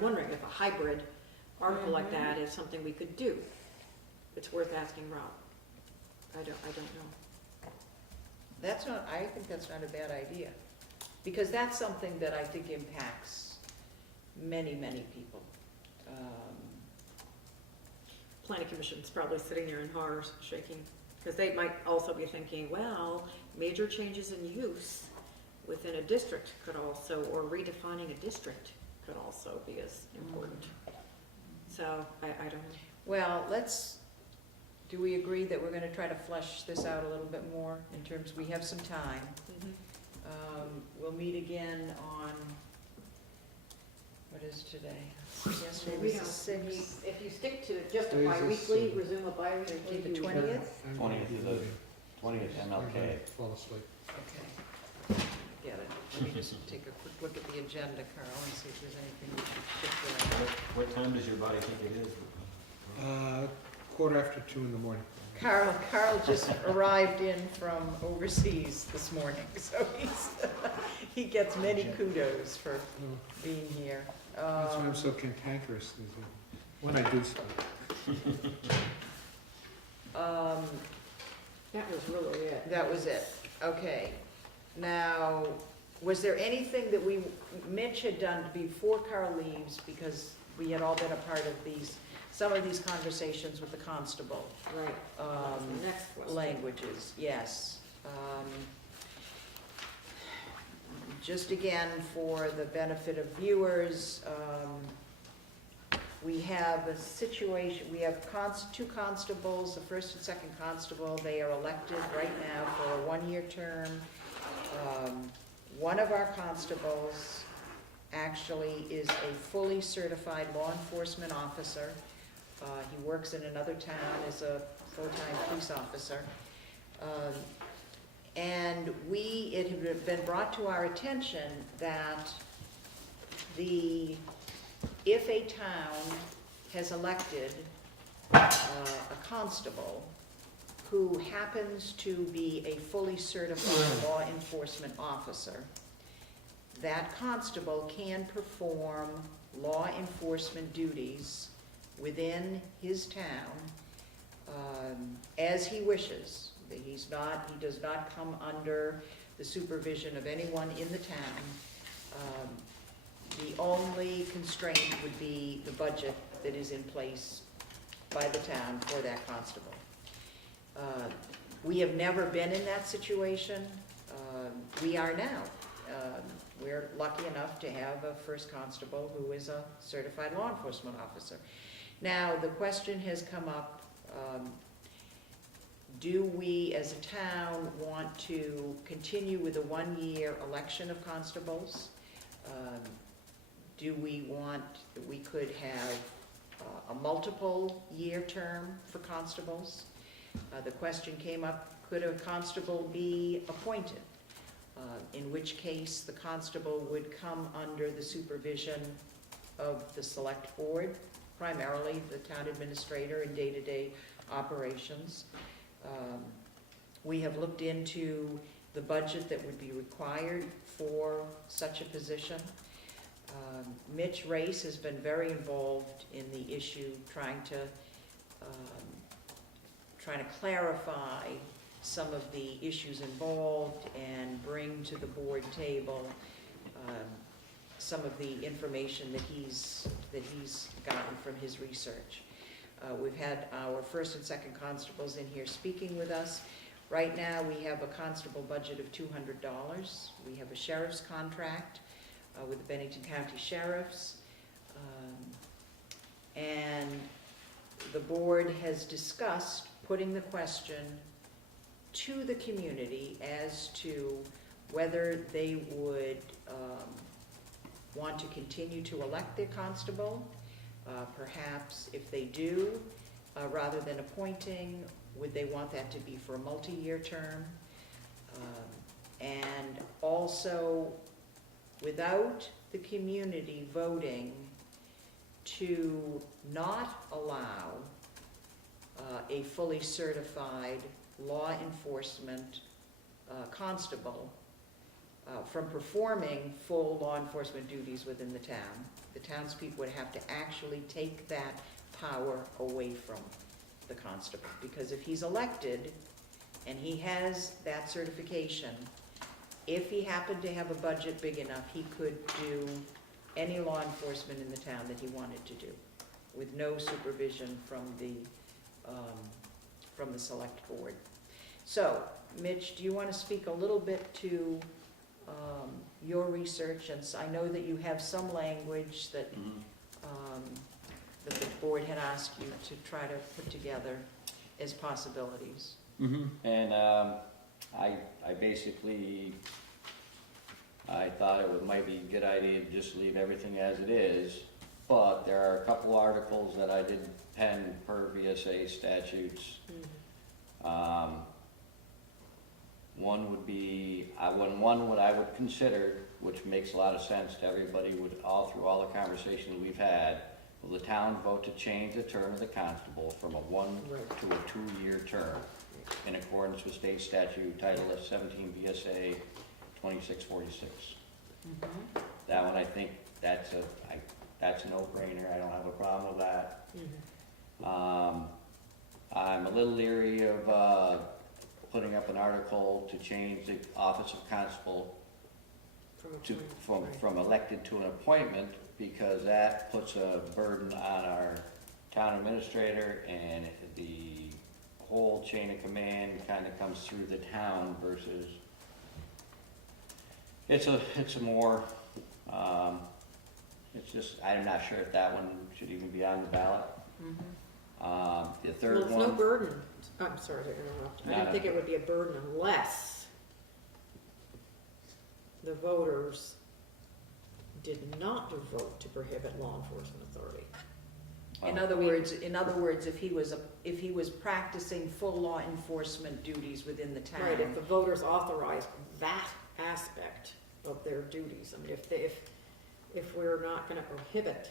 wondering if a hybrid article like that is something we could do. It's worth asking Rob. I don't know. I think that's not a bad idea, because that's something that I think impacts many, many people. Planning Commission's probably sitting there in horror, shaking, because they might also be thinking, well, major changes in use within a district could also, or redefining a district could also be as important. So, I don't know. Well, do we agree that we're gonna try to flesh this out a little bit more in terms, we have some time. We'll meet again on, what is today? Yesterday was the 6th. If you stick to just a bi-weekly, resume a bi-weekly. The 20th? 20th is the 20th MLK. Fall asleep. Okay. Get it. Let me just take a quick look at the agenda, Carl, and see if there's anything we should shift around. What time does your body think it is? 2:15 in the morning. Carl just arrived in from overseas this morning, so he gets many kudos for Oh, being here. That's why I'm so cantankerous, is when I do stuff. That was really it. That was it, okay. Now, was there anything that Mitch had done before Carl leaves, because we had all been a part of some of these conversations with the constable? Right. The next question. Languages, yes. Just again, for the benefit of viewers, we have a situation, we have two constables, the first and second constable, they are elected right now for a one-year term. One of our constables actually is a fully certified law enforcement officer. He works in another town as a full-time police officer. And it had been brought to our attention that if a town has elected a constable who happens to be a fully certified law enforcement officer, that constable can perform law enforcement duties within his town as he wishes. He does not come under the supervision of anyone in the town. The only constraint would be the budget that is in place by the town for that constable. We have never been in that situation. We are now. We're lucky enough to have a first constable who is a certified law enforcement officer. Now, the question has come up, do we as a town want to continue with a one-year election of constables? Do we could have a multiple year term for constables? The question came up, could a constable be appointed? In which case the constable would come under the supervision of the select board, primarily the town administrator in day-to-day operations. We have looked into the budget that would be required for such a position. Mitch Race has been very involved in the issue, trying to clarify some of the issues involved and bring to the board table some of the information that he's gotten from his research. We've had our first and second constables in here speaking with us. Right now, we have a constable budget of $200. We have a sheriff's contract with the Bennington County Sheriffs. And the board has discussed putting the question to the community as to whether they would want to continue to elect their constable. Perhaps if they do, rather than appointing, would they want that to be for a multi-year term? And also, without the community voting to not allow a fully certified law enforcement constable from performing full law enforcement duties within the town. The townspeople would have to actually take that power away from the constable, because if he's elected and he has that certification, if he happened to have a budget big enough, he could do any law enforcement in the town that he wanted to do, with no supervision from the select board. So, Mitch, do you want to speak a little bit to your research? And I know that you have some language that that the board had asked you to try to put together as possibilities. And I basically, I thought it might be a good idea to just leave everything as it is, but there are a couple articles that I did pen per VSA statutes. One would be, what I would consider, which makes a lot of sense to everybody, through all the conversations we've had, will the town vote to change the term of the constable from a 1 to a 2-year term in accordance with state statute Title 17 VSA 2646? That one, I think that's a no-brainer. I don't have a problem with that. I'm a little leery of putting up an article to change the office of constable from elected to an appointment, because that puts a burden on our town administrator, and the whole chain of command kind of comes through the town versus, it's a more, it's just, I'm not sure if that one should even be on the ballot. The third Well, it's one. no burden. I'm sorry to interrupt. I didn't think it would be a burden unless the voters did not vote to prohibit law enforcement authority. In other words, if he was practicing full law enforcement duties within the town. Right, if the voters authorized that aspect of their duties. I mean, if we're not gonna prohibit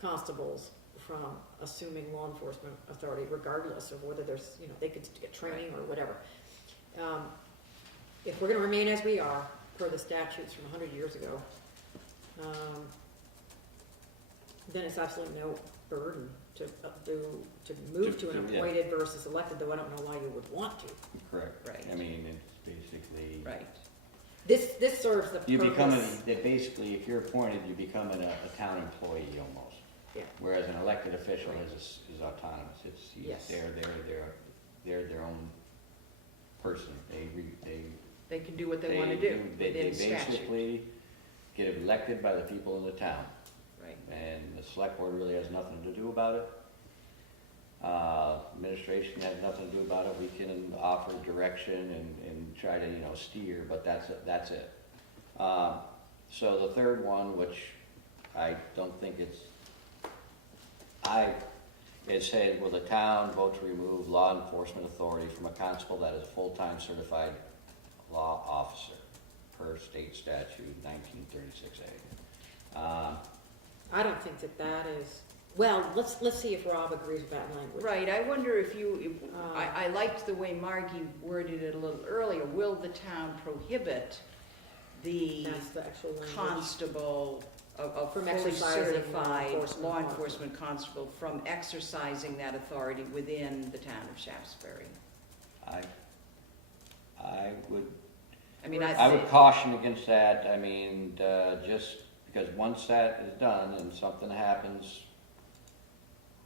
constables from assuming law enforcement authority regardless of whether there's, they could get training or whatever. If we're gonna remain as we are, per the statutes from 100 years ago, then it's absolutely no burden to move to an appointed versus elected, though I don't know why you would want to. Correct. Right. I mean, it's basically. Right. This serves the purpose. Basically, if you're appointed, you become a town employee almost. Yeah. Whereas an elected official is autonomous. Yes. They're their own person. They can do what they want to do They within statute. basically get elected by the people in the town. Right. And the select board really has nothing to do about it. Administration has nothing to do about it. We can offer direction and try to, steer, but that's it. So the third one, which I don't think it said, will the town vote to remove law enforcement authority from a constable that is a full-time certified law officer per state statute 1936A? I don't think that is well, let's see if Rob agrees with that language. Right, I wonder if you, Uh, I liked the way Margie worded it a little earlier. Will the town prohibit the That's the actual language. constable, a From fully exercising certified law law enforcement enforcement constable from exercising that authority within the town of Shaftsbury? I would, I mean, I would caution against that. I mean, just because once that is done and something happens,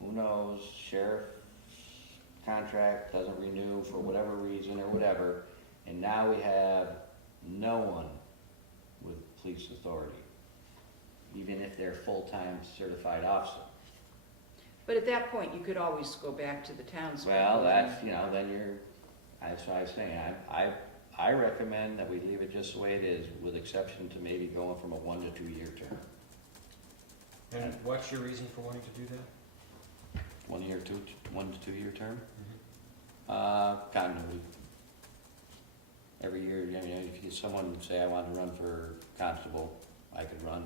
who knows, sheriff's contract doesn't renew for whatever reason or whatever, and now we have no one with police authority, even if they're full-time certified officer. But at that point, you could always go back to the townspeople. Well, that's, then you're, that's what I was saying, I recommend that we leave it just the way it is, with exception to maybe going from a 1 to 2 year term. And what's your reason for wanting to do that? 1 to 2 year term? Continuity. Every year, if someone would say, I want to run for constable, I could run,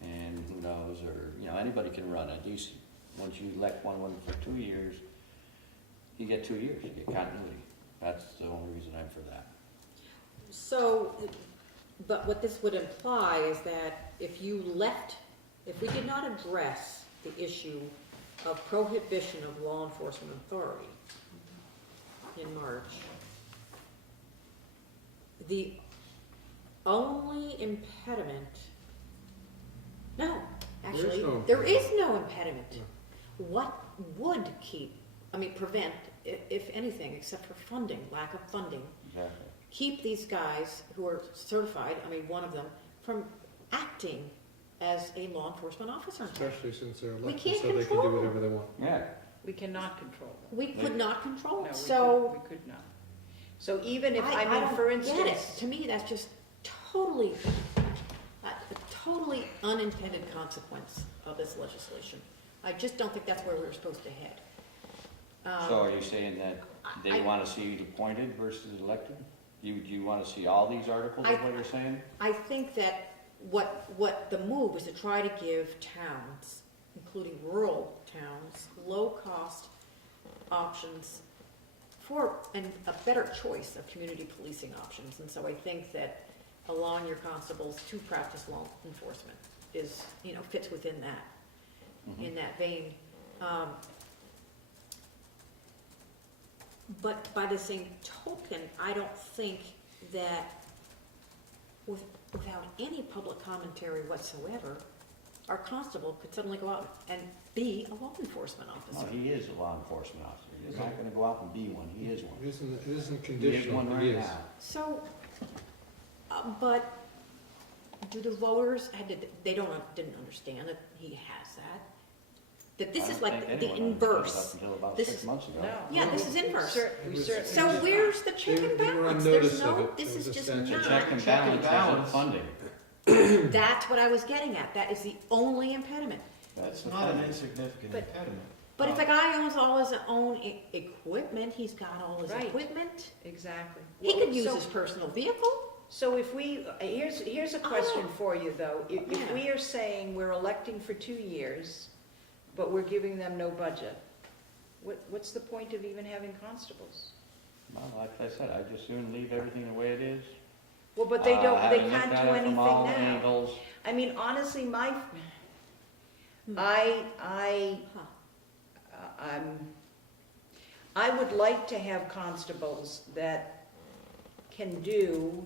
and who knows, or, anybody can run. At least, once you elect one for 2 years, you get 2 years, you get continuity. That's the only reason I'm for that. So, but what this would imply is that if we did not address the issue of prohibition of law enforcement authority in March, the only impediment, no, actually, there is no impediment. What would prevent, if anything, except for funding, lack of funding, Exactly. keep these guys who are certified, one of them, from acting as a law enforcement officer? Especially since they're We elected, can't so they can do control whatever they want. Yeah. We cannot control them. We could not control No, it, we so could not. So even if, I don't for get it. instance, To me, that's just a totally unintended consequence of this legislation. I just don't think that's where we're supposed to head. So are you saying that they I- want to see you appointed versus elected? Do you want to see all these articles, is what you're saying? I think that what the move is to try to give towns, including rural towns, low-cost options for a better choice of community policing options. And so I think that allowing your constables to practice law enforcement is, fits within that, in that vein. But by the same token, I don't think that without any public commentary whatsoever, our constable could suddenly go out and be a law enforcement No, officer. he is a law enforcement officer. He's not going to go out and be one. He is one. It isn't He is conditional, one it right is. now. So, but do the voters, didn't understand that he has that? That this I is don't like think the anyone understood inverse. Up until about This 6 is- months ago. no. Yeah, this is inverse. We certainly So did where's the check They- and they were on balance? notice There's of no, it. this It was is a just statute. The not. check and Check and balance balance. isn't funding. That's what I was getting at. That is the only impediment. That's It's the not an funding. insignificant But- impediment. But if a guy owns all his own equipment, he's got all his Right. equipment. Exactly. He could use So- his personal vehicle. So if here's a question for you, though. If Yeah. we are saying we're electing for 2 years, but we're giving them no budget, what's the point of even having constables? Well, like I said, I'd just soon leave everything the way it is. Well, but they don't, they Having can't looked do at it anything from all now. angles, I mean, honestly, Hmm. I would like to have constables that can do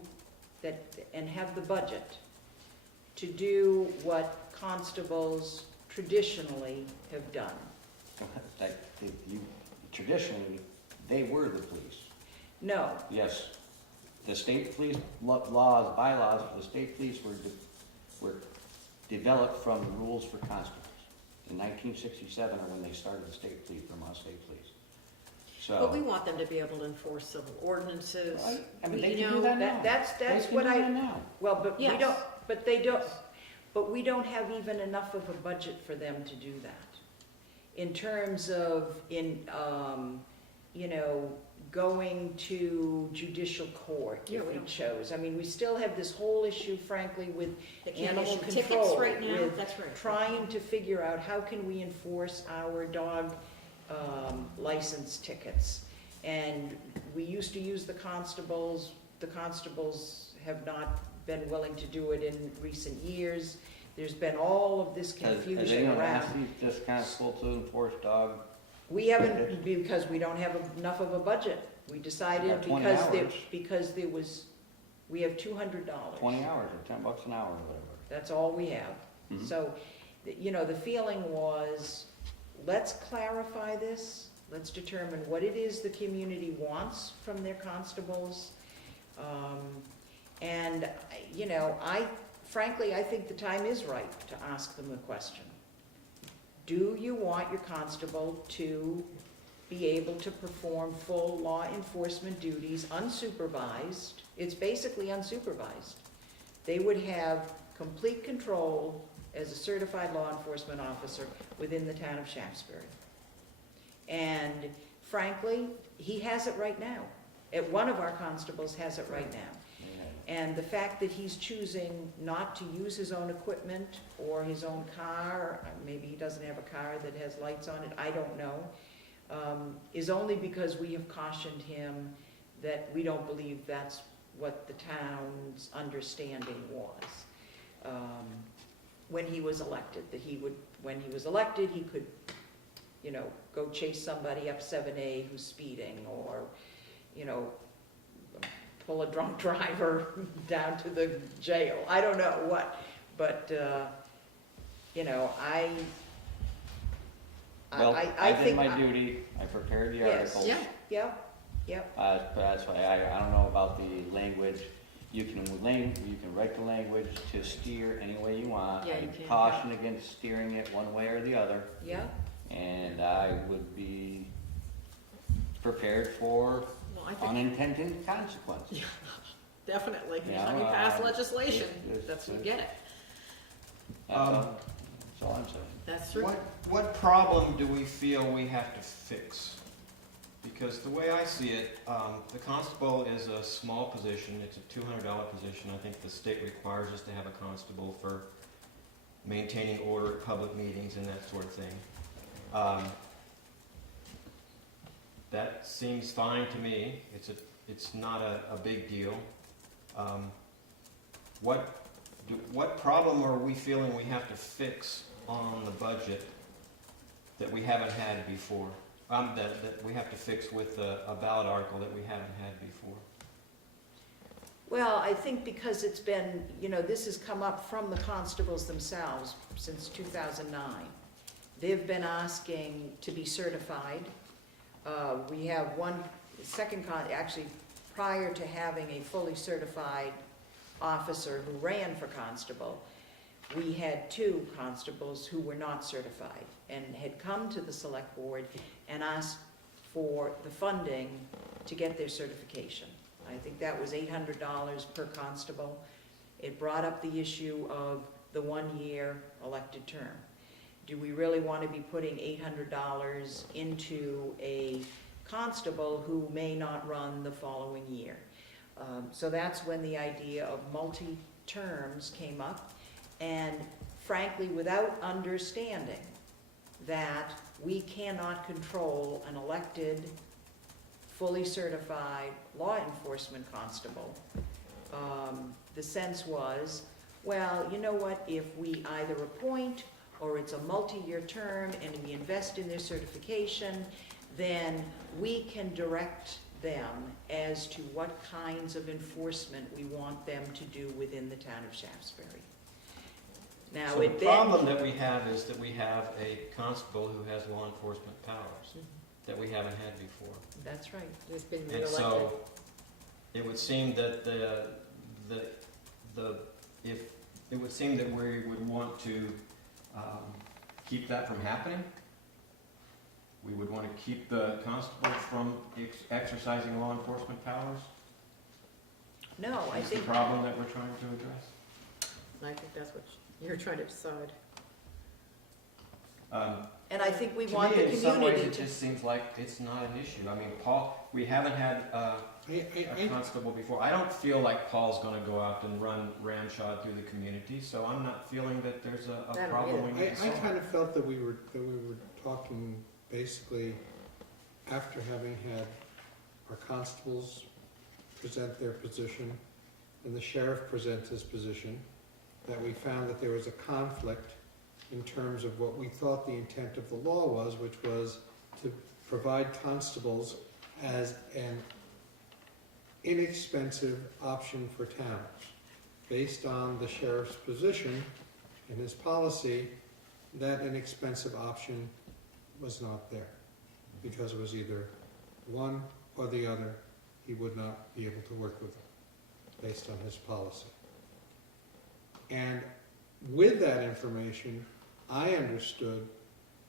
that and have the budget to do what constables traditionally have done. like, traditionally, they were the police. No, Yes, the state police laws, bylaws for the state police were developed from rules for constables. In 1967 or when they started the state police, Vermont State Police. But we So, want them to be able to enforce civil ordinances. I mean, they You can do know, that now. that's They can what do I, that now. well, but we Yes. don't, but they don't, but we don't have even enough of a budget for them to do that. In terms of, going to judicial court Yeah, if we we don't- chose. I mean, we still have this whole issue, frankly, with They can't animal issue tickets control, right now, with that's right. trying to figure out how can we enforce our dog license tickets. And we used to use the constables have not been willing to do it in recent years. There's been all of this Has confusion anyone around. asked this constable to enforce dog? We haven't, because we don't have enough of a budget. We decided Got 20 hours. because there was, we have $200. 20 hours or 10 bucks an hour or whatever. That's all we have. Mhm. So, you know, the feeling was, let's clarify this. Let's determine what it is the community wants from their constables. And, you know, frankly, I think the time is right to ask them the question. Do you want your constable to be able to perform full law enforcement duties unsupervised? It's basically unsupervised. They would have complete control as a certified law enforcement officer within the town of Shaftsbury. And frankly, he has it right now. One of our constables has it right now. And the fact that he's choosing not to use his own equipment or his own car, maybe he doesn't have a car that has lights on it, I don't know, is only because we have cautioned him that we don't believe that's what the town's understanding was when he was elected, that when he was elected, he could, you know, go chase somebody up 7A who's speeding, or, you know, pull a drunk driver down to the jail. I don't know what, but, you know, Well, I I did think. my duty, I prepared the Yes. articles. Yeah. Yep, But that's why I don't know about the language. You can write the language to steer any way you want. Yeah, you I can, caution against steering it one way or the other, yep. and I would be prepared for Well, I think, unintended consequences. definitely, Yeah, anytime you pass legislation, it's- that's, you get it. That's all I'm saying. That's true. What problem do we feel we have to fix? Because the way I see it, the constable is a small position, it's a $200 position. I think the state requires us to have a constable for maintaining order at public meetings and that sort of thing. That seems fine to me. It's not a big deal. What problem are we feeling we have to fix on the budget that we haven't had before? That we have to fix with a ballot article that we haven't had before? Well, I think because it's been, you know, this has come up from the constables themselves since 2009. They've been asking to be certified. We have actually, prior to having a fully certified officer who ran for constable, we had 2 constables who were not certified and had come to the select board and asked for the funding to get their certification. I think that was $800 per constable. It brought up the issue of the 1-year elected term. Do we really want to be putting $800 into a constable who may not run the following year? So that's when the idea of multi-terms came up. And frankly, without understanding that we cannot control an elected, fully certified law enforcement constable, the sense was, well, you know what, if we either appoint or it's a multi-year term and we invest in their certification, then we can direct them as to what kinds of enforcement we want them to do within the town of Shaftsbury. Now, So the it then, problem that we have is that we have a constable who has law enforcement powers that we haven't had before. that's right. It's been And reelected. so, it would seem that it would seem that we would want to keep that from happening. We would want to keep the constable from exercising law enforcement powers. No, I Is the think, problem that we're trying to address. I think that's what you're trying to decide. And I think we To want me, the in some ways, community it to. just seems like it's not an issue. I mean, Paul, we haven't had a constable before. I don't feel like Paul's gonna go out and run ramshot through the community, so I'm not feeling that there's I a don't problem we need to I solve. kind of felt that we were talking basically after having had our constables present their position and the sheriff present his position, that we found that there was a conflict in terms of what we thought the intent of the law was, which was to provide constables as an inexpensive option for towns. Based on the sheriff's position and his policy, that inexpensive option was not there, because it was either one or the other. He would not be able to work with them, based on his policy. And with that information, I understood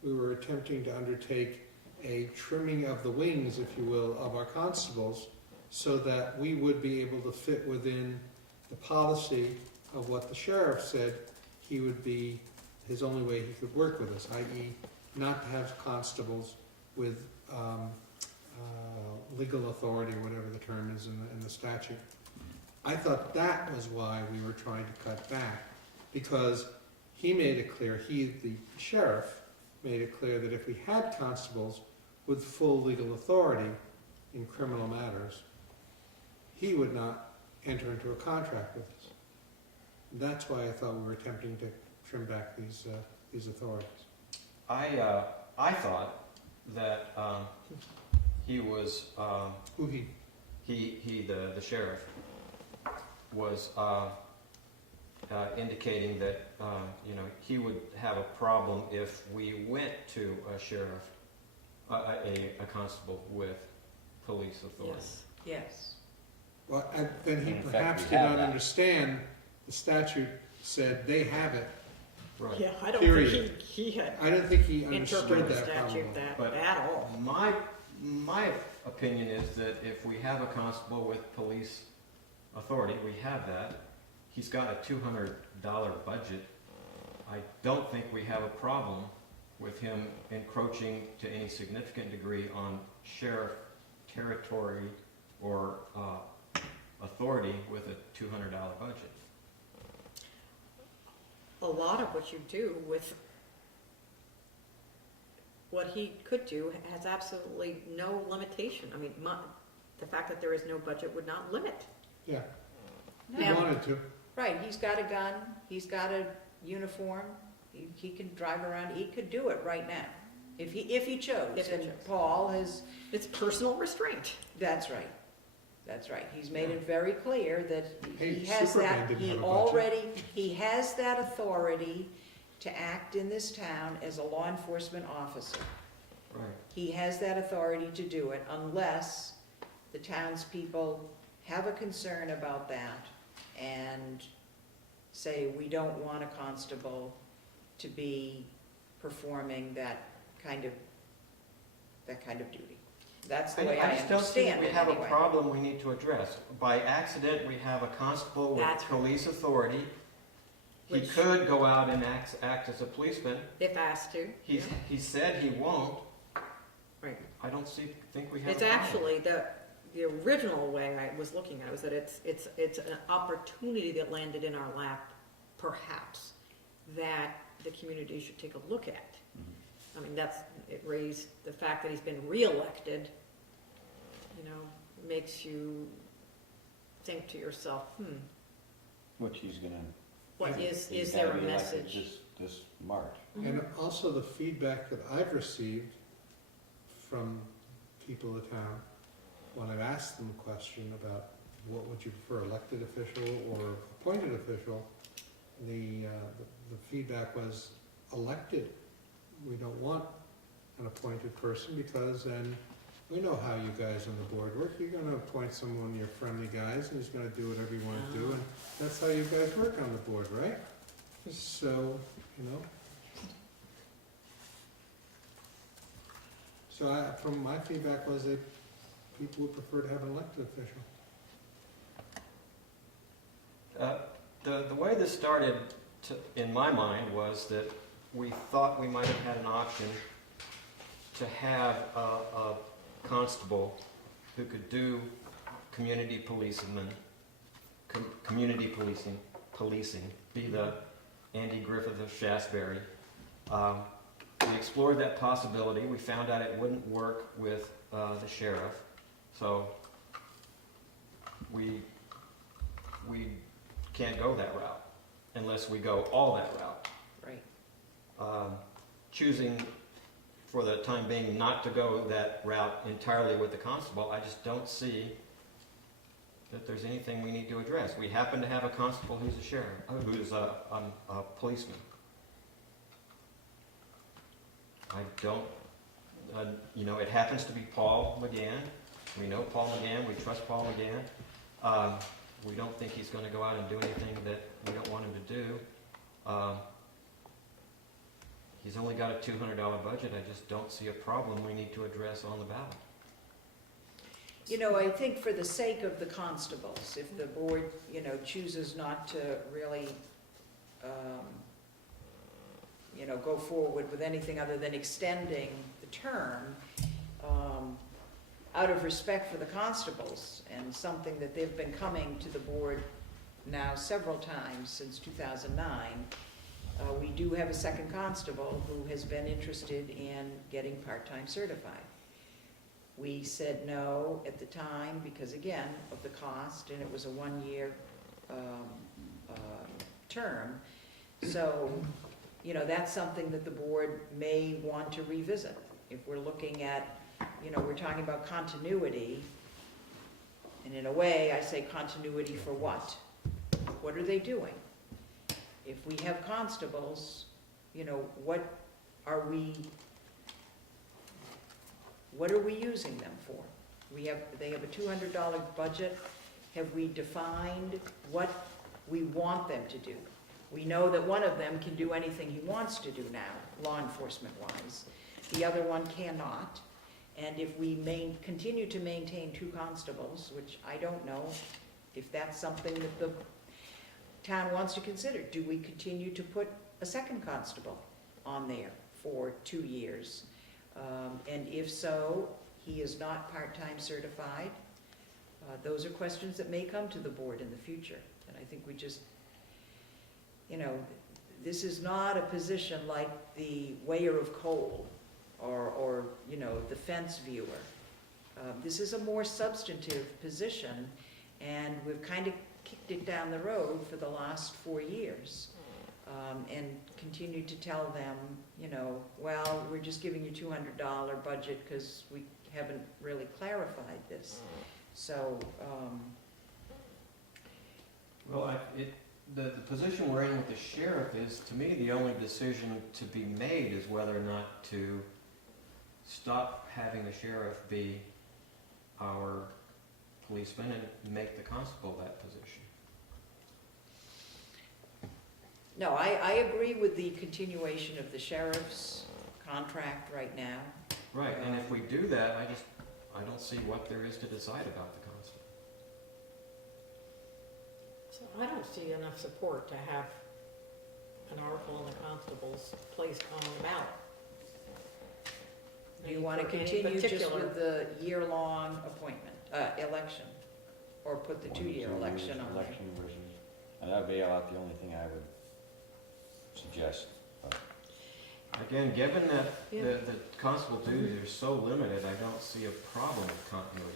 we were attempting to undertake a trimming of the wings, if you will, of our constables, so that we would be able to fit within the policy of what the sheriff said he would be, his only way he could work with us, i.e. not to have constables with legal authority, whatever the term is in the statute. I thought that was why we were trying to cut back, because he made it clear, the sheriff made it clear that if we had constables with full legal authority in criminal matters, he would not enter into a contract with us. That's why I thought we were attempting to trim back these authorities. I thought that he was Who he? the sheriff was indicating that he would have a problem if we went to a sheriff, a constable with police authority. Yes. Yes. Well, and then he In fact, perhaps we did have not that. understand the statute said they have it. Right. Yeah, I don't Period. think he had I don't think he understood interpreted the that problem. statute that, But- at all. My opinion is that if we have a constable with police authority, we have that. He's got a $200 budget. I don't think we have a problem with him encroaching to any significant degree on sheriff territory or authority with a $200 budget. A lot of what you do with what he could do has absolutely no limitation. I mean, the fact that there is no budget would not limit. Yeah, he No. wanted to. Right, he's got a gun, he's got a uniform, he can drive around, he could do it right now, if he chose. If he And chose. Paul has, It's personal restraint. that's right, that's right. He's made it very clear that Hey, he has Superman that, didn't he have a budget. already, he has that authority to act in this town as a law enforcement officer. Right. He has that authority to do it unless the townspeople have a concern about that and say, we don't want a constable to be performing that kind of duty. That's the way I just don't think understand we it have a anyway. problem we need to address. By accident, we have a constable with That's right. police authority. He Which- could go out and act as a policeman. If asked to. He said he won't. Right. I don't think we have It's a problem. actually, the original way I was looking at it was that it's an opportunity that landed in our lap, perhaps, that the community should take a look at. I mean, it raised, the fact that he's been reelected, makes you think to yourself, Which he's gonna. is he's there gotta a be elected message? This March. And also the feedback that I've received from people in town, when I've asked them a question about what would you prefer, elected official or appointed official, the feedback was elected. We don't want an appointed person because then we know how you guys on the board work. You're gonna appoint someone, your friendly guys, and he's gonna do whatever you wanna do, and that's how you guys work on the board, right? So, So from my feedback was that people would prefer to have an elected official. The way this started, in my mind, was that we thought we might have had an option to have a constable who could do community policing, be the Andy Griffith of Shaftsbury. We explored that possibility. We found out it wouldn't work with the sheriff, so we can't go that route unless we go all that route. Right. Choosing for the time being not to go that route entirely with the constable, I just don't see that there's anything we need to address. We happen to have a constable who's a sheriff, who's a policeman. I don't, it happens to be Paul McGann. We know Paul McGann, we trust Paul McGann. We don't think he's going to go out and do anything that we don't want him to do. He's only got a $200 budget. I just don't see a problem we need to address on the ballot. I think for the sake of the constables, if the board, chooses not to really, go forward with anything other than extending the term, out of respect for the constables, and something that they've been coming to the board now several times since 2009, we do have a second constable who has been interested in getting part-time certified. We said no at the time because, again, of the cost, and it was a one-year term. So, that's something that the board may want to revisit. If we're looking at, we're talking about continuity, and in a way, I say continuity for what? What are they doing? If we have constables, what are we using them for? They have a $200 budget. Have we defined what we want them to do? We know that one of them can do anything he wants to do now, law enforcement wise. The other one cannot. And if we continue to maintain 2 constables, which I don't know if that's something that the town wants to consider, do we continue to put a second constable on there for 2 years? And if so, he is not part-time certified. Those are questions that may come to the board in the future. And I think we just, this is not a position like the weigher of coal or the fence viewer. This is a more substantive position, and we've kind of kicked it down the road for the last 4 years, and continued to tell them, well, we're just giving you $200 budget because we haven't really clarified this. So, Well, the position we're in with the sheriff is, to me, the only decision to be made is whether or not to stop having the sheriff be our policeman and make the constable that position. no, I agree with the continuation of the sheriff's contract right now. Right, and if we do that, I don't see what there is to decide about the constable. So I don't see enough support to have an article in the constable's placed on the ballot. Do you want to For any continue just particular- with the year-long appointment, election? Or put the 2-year election on there? Election versus, and that'd be about the only thing I would suggest. But Again, given that Yeah. the constable duties are so limited, I don't see a problem with continuity.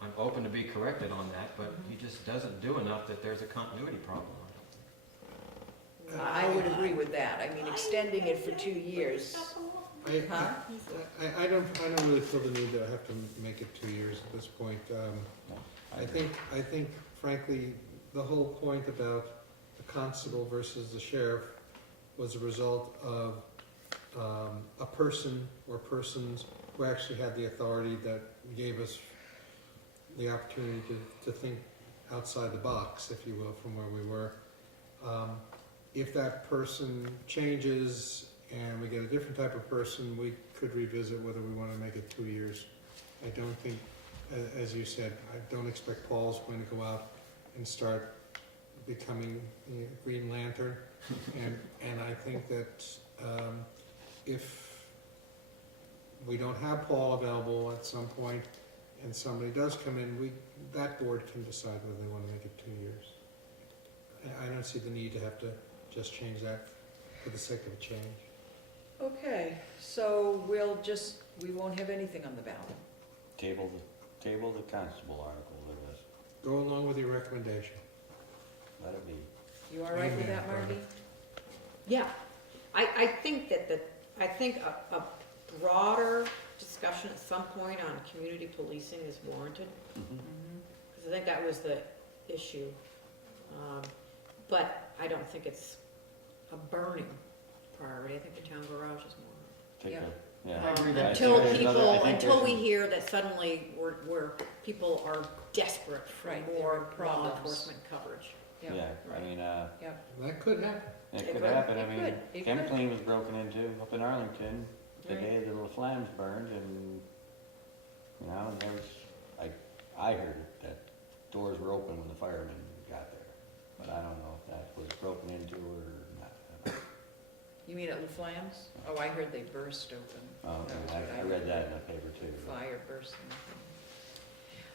I'm open to be corrected on that, but he just doesn't do enough that there's a continuity problem. I would agree with that. I mean, extending it for 2 years. Huh? I don't really feel the need to have to make it 2 years at this point. no, I think frankly, the whole point about the constable versus the sheriff was a result of a person or persons who actually had the authority that gave us the opportunity to think outside the box, if you will, from where we were. If that person changes and we get a different type of person, we could revisit whether we want to make it 2 years. I don't think, as you said, I don't expect Paul's going to go out and start becoming the Green Lantern. And I think that if we don't have Paul available at some point and somebody does come in, that board can decide whether they want to make it 2 years. I don't see the need to have to just change that for the sake of a change. Okay, so we won't have anything on the ballot. Table the constable article with us, Go along with your recommendation. let it be. You all right with that, Amen, Margie? Yeah, I think I think a broader discussion at some point on community policing is warranted, Mhm. because I think that was the issue. But I don't think it's a burning priority. I think the town garage is more. Take Yeah. a, yeah. I agree that- Until there's another- I people, think until there's we some- hear that suddenly where people are desperate for Right, there more are law problems. enforcement coverage. Yeah. Yeah, I mean, That could happen. it It could could. happen, I It mean, could. It Chem could. Clean was broken into up in Arlington the Right. day the little flames burned, and, you know, and there was, I heard that doors were open when the firemen got there, but I don't know if that was broken into or not. You mean at La Flamme's? Oh, I heard they burst open. Oh, That was okay, what I read that in the paper too. Fire bursting.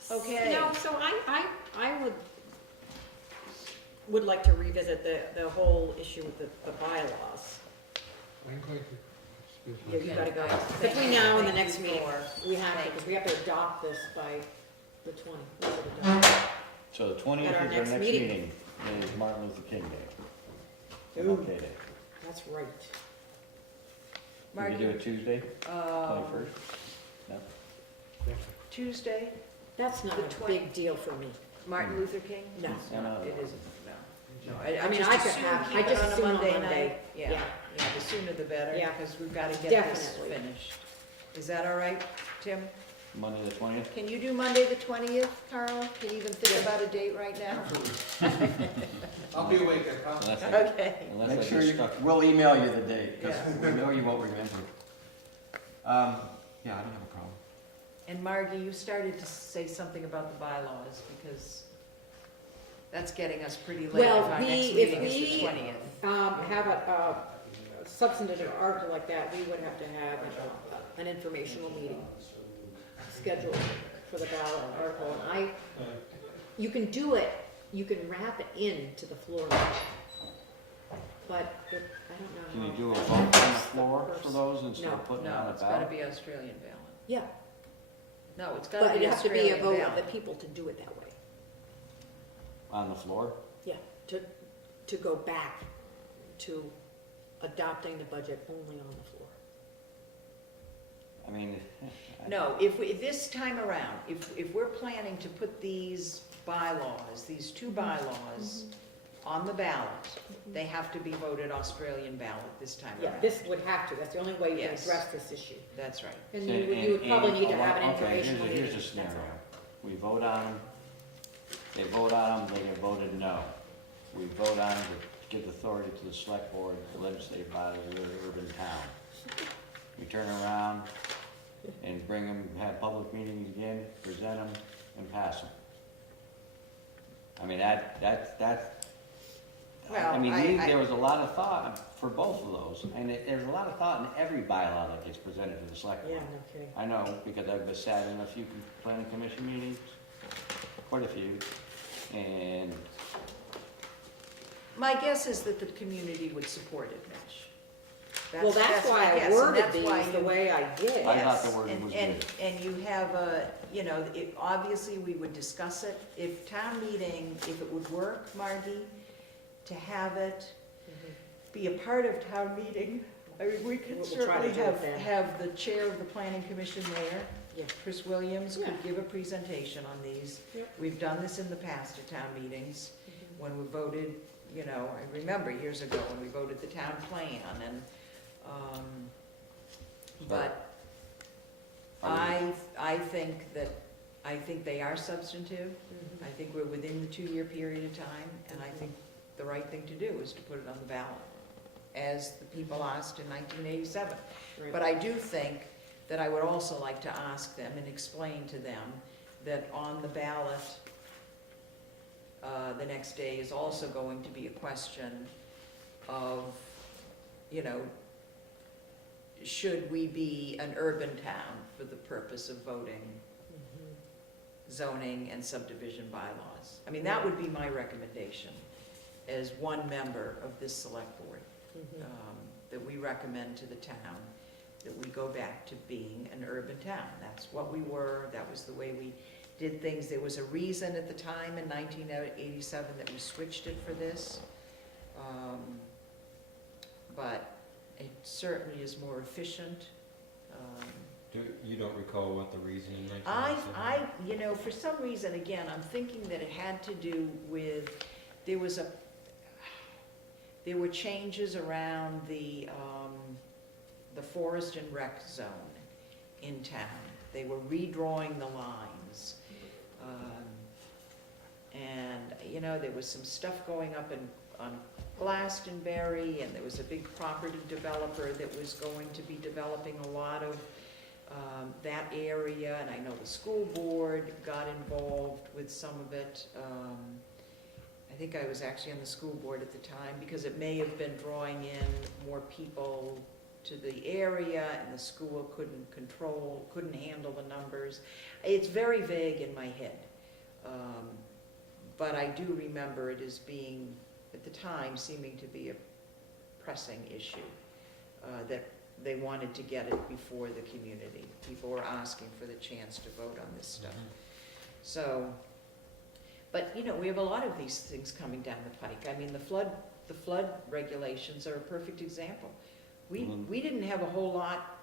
Okay. No, so I would like to revisit the whole issue with the bylaws. I'm going to, excuse Yeah, me. you gotta go. Thank Between you. now and the Thank next you meeting, for- we have to, thank because we have to adopt this by the 20th. So the 20th is At our our next next meeting. meeting, is Martin Luther King Day. Ooh. MLK Day. That's right. We could do Margie, it Tuesday, 21st? No? Thank you. Tuesday, That's not The a big deal for me. Martin Luther King? No. No, It isn't, no. No, I mean, just I could assume have- keep I it just on a assume on Monday Monday. night. Yeah, Yeah. yeah, the sooner the better. Yeah. Because we've got to get this Definitely. finished. Is that all right, Tim? Monday the 20th? Can you do Monday the 20th, Carl? Can you even think about a date right now? I'll be awake, I promise. Unless I- Okay. unless Make I sure get you, stuck. we'll email you the date, because Yeah. we know you won't remember. Yeah, I don't have a problem. And Margie, you started to say something about the bylaws, because that's getting us pretty late. Well, If our next if meeting is the we 20th. have a substantive article like that, we would have to have an informational meeting scheduled for the ballot article. And you can do it, you can wrap it into the floor. But I Can don't know you how. do a vote on the floor for those instead No. of putting it on No, a it's got to ballot? be Australian ballot. Yeah, No, it's got to but be it has to be a Australian vote of ballot. the people to do it that way. On the floor? Yeah, to go back to adopting the budget only on the floor. I mean. No, this time around, if we're planning to put these bylaws, these two bylaws on the ballot, they have to be voted Australian ballot this time Yeah, around. this would have to, that's the only way you can Yes. address this issue. That's right. And you would probably need to have an Okay, informational meeting. here's a that's scenario. all. We vote on them, they vote on them, they get voted no. We vote on them to give authority to the select board, the legislative body of the urban town. We turn around and bring them, have public meetings again, present them, and pass them. I mean, that's, Well, I mean, I- there was a lot of thought for both of those, and there's a lot of thought in every bylaw that gets presented to the select Yeah, board. no kidding. I know, because I've been sat in a few planning commission meetings, quite a few, and My guess is that the community would support it, Mitch. Well, that's my why I guess, and worded that's why these the you- way I did. I thought the Yes, wording was and- good. And you have obviously, we would discuss it. If town meeting, if it would work, Margie, to have it be a part of town meeting, I mean, we could We'll try to certainly do it then. have the chair of the planning commission there. Yeah. Chris Williams Yeah. could give a presentation on these. Yep. We've done this in the past at town meetings, when we voted, I remember years ago when we voted the town plan, and, but I think they are substantive. Mhm. I think we're within the 2-year period of time, and I think the right thing to do is to put it on the ballot, as the people asked in 1987. Right. But I do think that I would also like to ask them and explain to them that on the ballot, the next day is also going to be a question of, you know, should we be an urban town for the purpose of voting zoning and subdivision bylaws? I mean, that would be my recommendation as one member of this select board, that we recommend to the town that we go back to being an urban town. That's what we were, that was the way we did things. There was a reason at the time in 1987 that we switched it for this. But it certainly is more efficient. You don't recall what the reason in I, 1997? you know, for some reason, again, I'm thinking that it had to do with, there were changes around the forest and rec zone in town. They were redrawing the lines. And, you know, there was some stuff going up on Glastonbury, and there was a big property developer that was going to be developing a lot of that area, and I know the school board got involved with some of it. I think I was actually on the school board at the time, because it may have been drawing in more people to the area, and the school couldn't handle the numbers. It's very vague in my head. But I do remember it as being, at the time, seeming to be a pressing issue, that they wanted to get it before the community. People were asking for the chance to vote on this stuff. So, but, you know, we have a lot of these things coming down the pike. I mean, the flood regulations are a perfect example. We didn't have a whole lot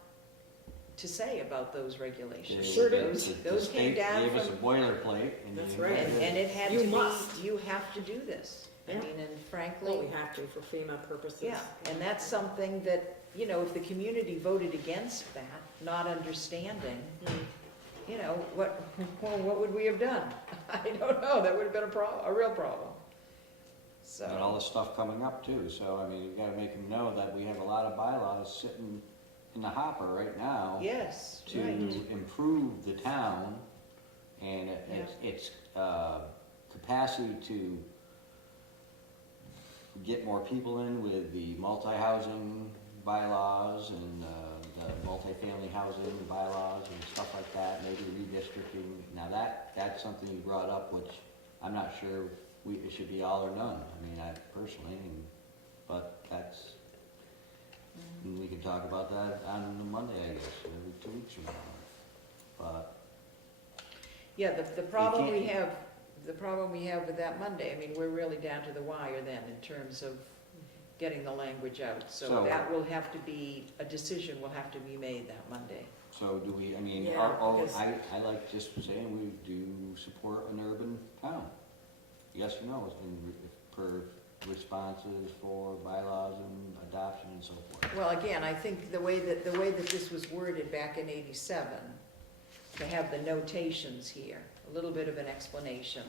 to say about those regulations. Sure did. Those came down Gave us a from, boilerplate. And That's you- right. and it had You to be, must. you have to do this. I Yeah. mean, and Well, frankly, we have to for FEMA purposes. yeah, and that's something that, you know, if the community voted against that, not understanding, you know, what would we have done? I don't know, that would have been a real problem. And all So, this stuff coming up too, so I mean, you gotta make them know that we have a lot of bylaws sitting in the hopper right now yes, to right, improve the town and its capacity to get more people in with the multi-housing bylaws and the multifamily housing bylaws and stuff like that, maybe redistricting. Now that's something you brought up, which I'm not sure it should be all or none. I mean, I personally, but that's, and we can talk about that on Monday, I guess, every 2 weeks from now. But yeah, the problem we can't- have, with that Monday, I mean, we're really down to the wire then in terms of getting the language out. So So- that will have to be, a decision will have to be made that Monday. so do we, I mean, Yeah, because- I like just saying we do support an urban town. Yes or no, per responses for bylaws and adoption and so forth. Well, again, I think the way that this was worded back in '87, to have the notations here, a little bit of an explanation,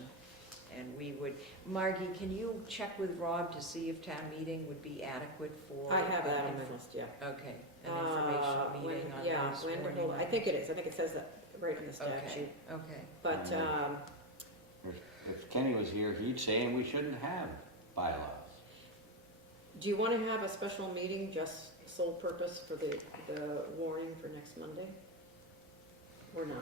and we would, Margie, can you check with Rob to see if town meeting would be adequate for? I have that on my list, yeah. Okay, an informational meeting on Yeah, those when to 40 hold, I think it is, I think it says that right in the Okay, statute. okay. But, If Kenny was here, he'd say we shouldn't have bylaws. do you want to have a special meeting, just sole purpose for the warning for next Monday? Or not?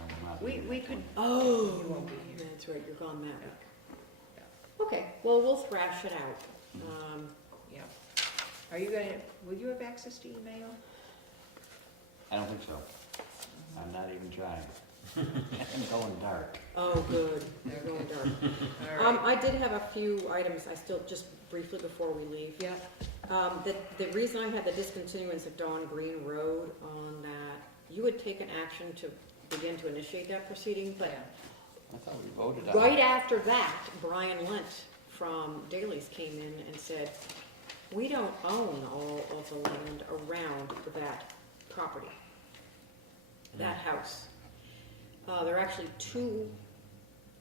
I'm not We here. could, Oh, You won't be here. that's right, you're gone that Yeah. week. Okay, well, we'll thrash it out. yeah. Are you gonna, will you have access to email? I don't think so. I'm not even trying. I'm going dark. Oh, good, they're going dark. All right, I did have a few items, I still, just briefly before we leave. yeah, The reason I had the discontinuance of Dawn Green Road on that, you had taken action to begin to initiate that proceeding, but yeah. I thought we voted on right it. after that, Brian Lent from Daly's came in and said, we don't own all of the land around that property, that house. There are actually two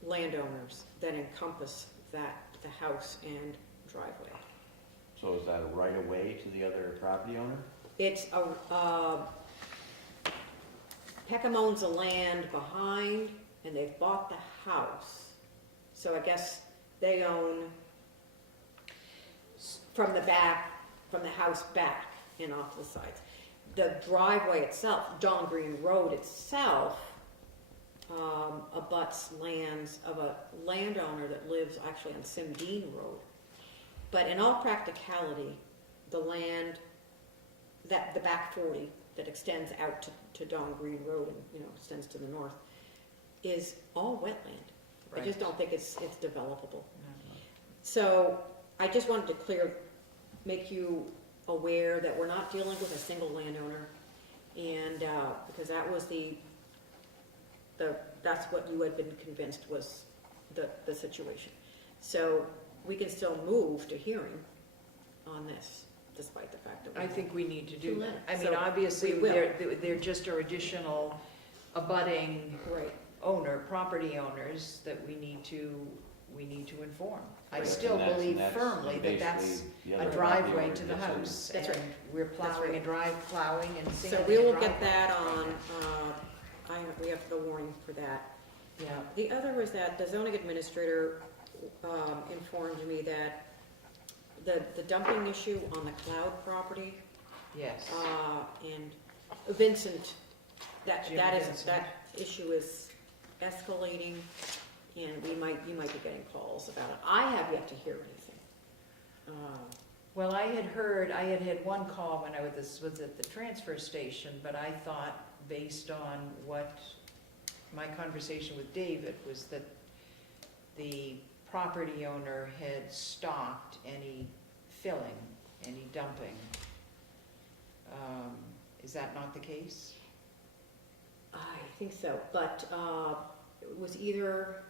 landowners that encompass the house and driveway. So is that a right of way to the other property owner? It's Peckham owns the land behind, and they've bought the house. So I guess they own from the back, from the house back and off the sides. The driveway itself, John Green Road itself, abuts lands of a landowner that lives actually on Simdeen Road. But in all practicality, the land, that, the back 40 that extends out to Don Green Road and, you know, extends to the north, is all wetland. I just don't think it's developable. So I just wanted to make you aware that we're not dealing with a single landowner, and, because that was that's what you had been convinced was the situation. So we can still move to hearing on this, despite the fact that we. I think we need to do Too that. late. I mean, So obviously, we will. they're just our additional abutting Right, property owners that we need to inform. I Right. still And believe that's firmly that that's basically the a other driveway property to the owner gets in. house. That's right. And we're plowing right. plowing and sanding so we a will get driveway. that on, we have the warning for that. Yeah, The other was that the zoning administrator informed me that the dumping issue on the Cloud property, yes. and Vincent, Jim that Vincent. issue is escalating, and you might be getting calls about it. I have yet to hear anything. Well, I had one call when I was at the transfer station, but I thought, based on what my conversation with David, was that the property owner had stopped any filling, any dumping. Is that not the case? I think so, but it was either,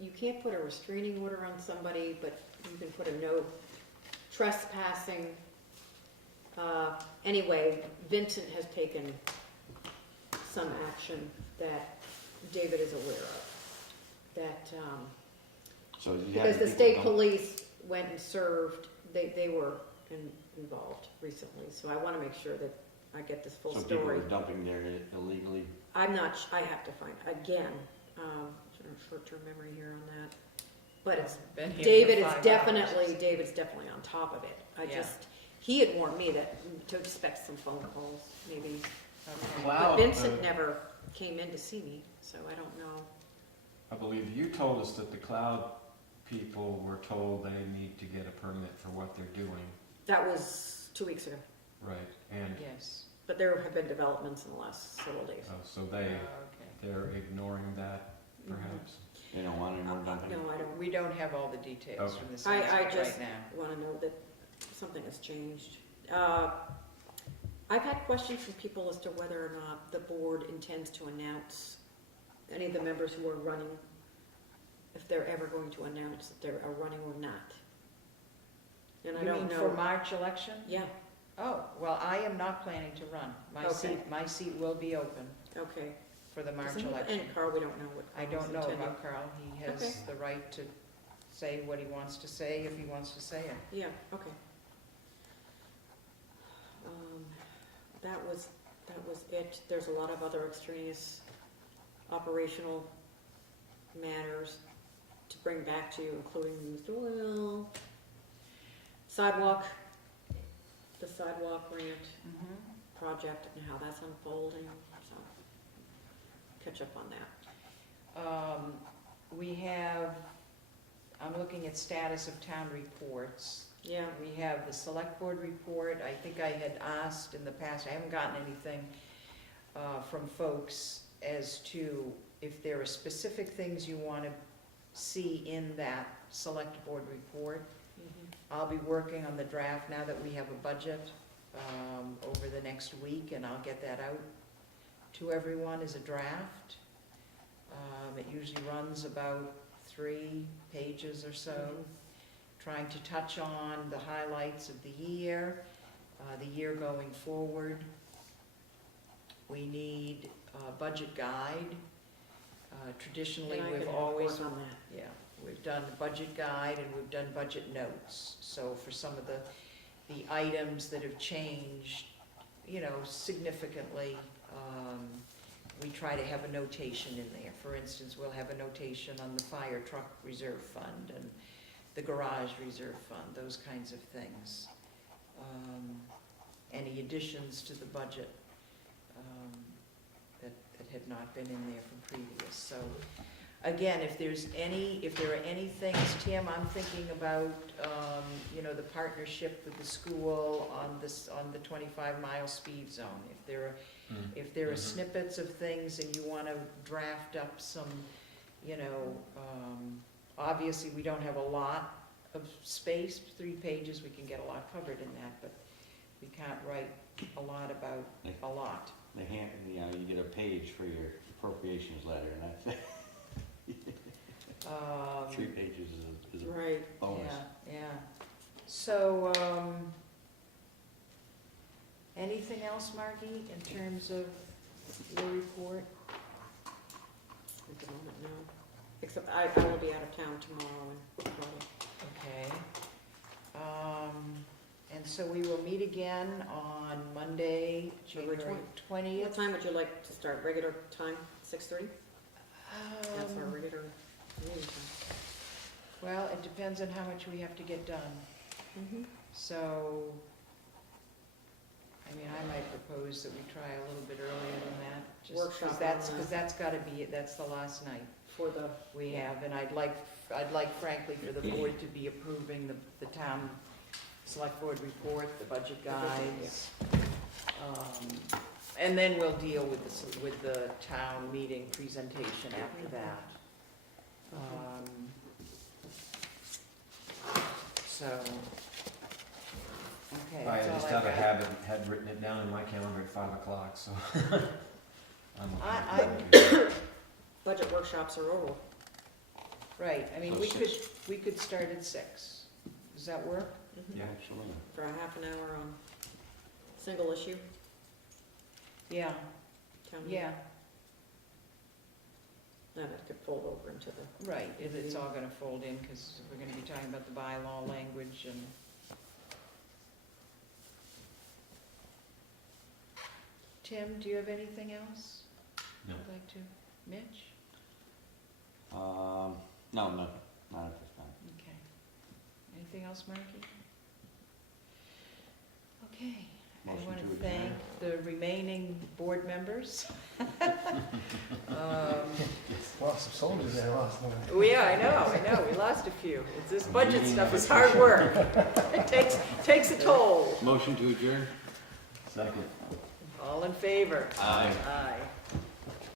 you can't put a restraining order on somebody, but you can put a no trespassing. Anyway, Vincent has taken some action that David is aware of. That, So you have because the people state dump- police went and served, they were involved recently, so I wanna make sure that I get this full So people story. are dumping there illegally. I'm not, I have to find, again, short-term memory here on that. But it's, Been here for David is 5 hours. David's definitely on top of it. Yeah. He had warned me to expect some phone calls, maybe. Okay. But Cloud, Vincent never came in to see me, so I don't know. I believe you told us that the Cloud people were told they need to get a permit for what they're doing. That was 2 weeks ago, Right, and Yes. but there have been developments in the last several days. so Okay. they're ignoring that perhaps. They don't want any more dumping. No, I don't. We don't have all the details Okay. from this I right just now. want to know that something has changed. I've had questions from people as to whether or not the board intends to announce any of the members who are running, if they're ever going to announce that they are running or not. And I You don't mean know. for March election? Yeah, Oh, well, I am not planning to run. Okay. My seat will be open okay. for the March Does anyone- election. And Carl, we don't know what I Carl's don't know intending. about Carl. He has Okay. the right to say what he wants to say if he wants to say it. Yeah, okay. That was it. There's a lot of other extraneous operational matters to bring back to you, including Mr. Will, sidewalk, the sidewalk grant project and how that's unfolding, so catch up on that. I'm looking at status of town reports. Yeah, We have the select board report. I think I had asked in the past, I haven't gotten anything from folks as to if there are specific things you want to see in that select board report. I'll be working on the draft now that we have a budget over the next week, and I'll get that out to everyone as a draft. It usually runs about 3 pages or so, trying to touch on the highlights of the year going forward. We need a budget guide. Traditionally, and I we've can always, work on that. yeah, we've done a budget guide and we've done budget notes. So for some of the items that have changed, significantly, we try to have a notation in there. For instance, we'll have a notation on the fire truck reserve fund and the garage reserve fund, those kinds of things. Any additions to the budget that had not been in there from previous. So again, if there are any things, Tim, I'm thinking about, you know, the partnership with the school on the 25-mile speed zone. If there are snippets of things and you want to draft up some, you know, obviously we don't have a lot of space, 3 pages, we can get a lot covered in that, but we can't write a lot about a lot. You know, you get a page for your appropriations letter, and that's it. 3 pages is a Right. bonus. Yeah. So, anything else, Margie, in terms of your report? At the moment, no. Except I will be out of town tomorrow and Friday. Okay. And so we will meet again on Monday, January January 20th. What time would you like to start? Regular time, 6:30? That's our regular meeting time. Well, it depends on how much we have to get done. Mm-hmm. So, I mean, I might propose that we try a little bit earlier than that. Just Workshop on because that. that's gotta be, that's the last night For the, we have. And I'd like frankly for the board to be approving the town select board report, the budget guides. And then we'll deal with the town meeting presentation after that. So, okay. I that's all just I've out of got. habit had written it down in my calendar at 5 o'clock, so. budget workshops are over. Right, I mean, So we could start at 6. Does that work? Mhm. Yeah, absolutely. For a half an hour on single issue, Yeah, town meeting. yeah, Then it could fold over into the, right, it's all gonna fold in, because we're gonna be talking about the bylaw language and. Tim, do you have anything else? No. You'd like to, Mitch? No, not at this time. Okay. Anything else, Margie? Okay. I Motion want to to adjourn. thank the remaining board members. Lost some soldiers there last night. Yeah, I know, we lost a few. This budget stuff is hard work. It takes a toll. Motion to adjourn? Second. All in favor? Aye. Aye.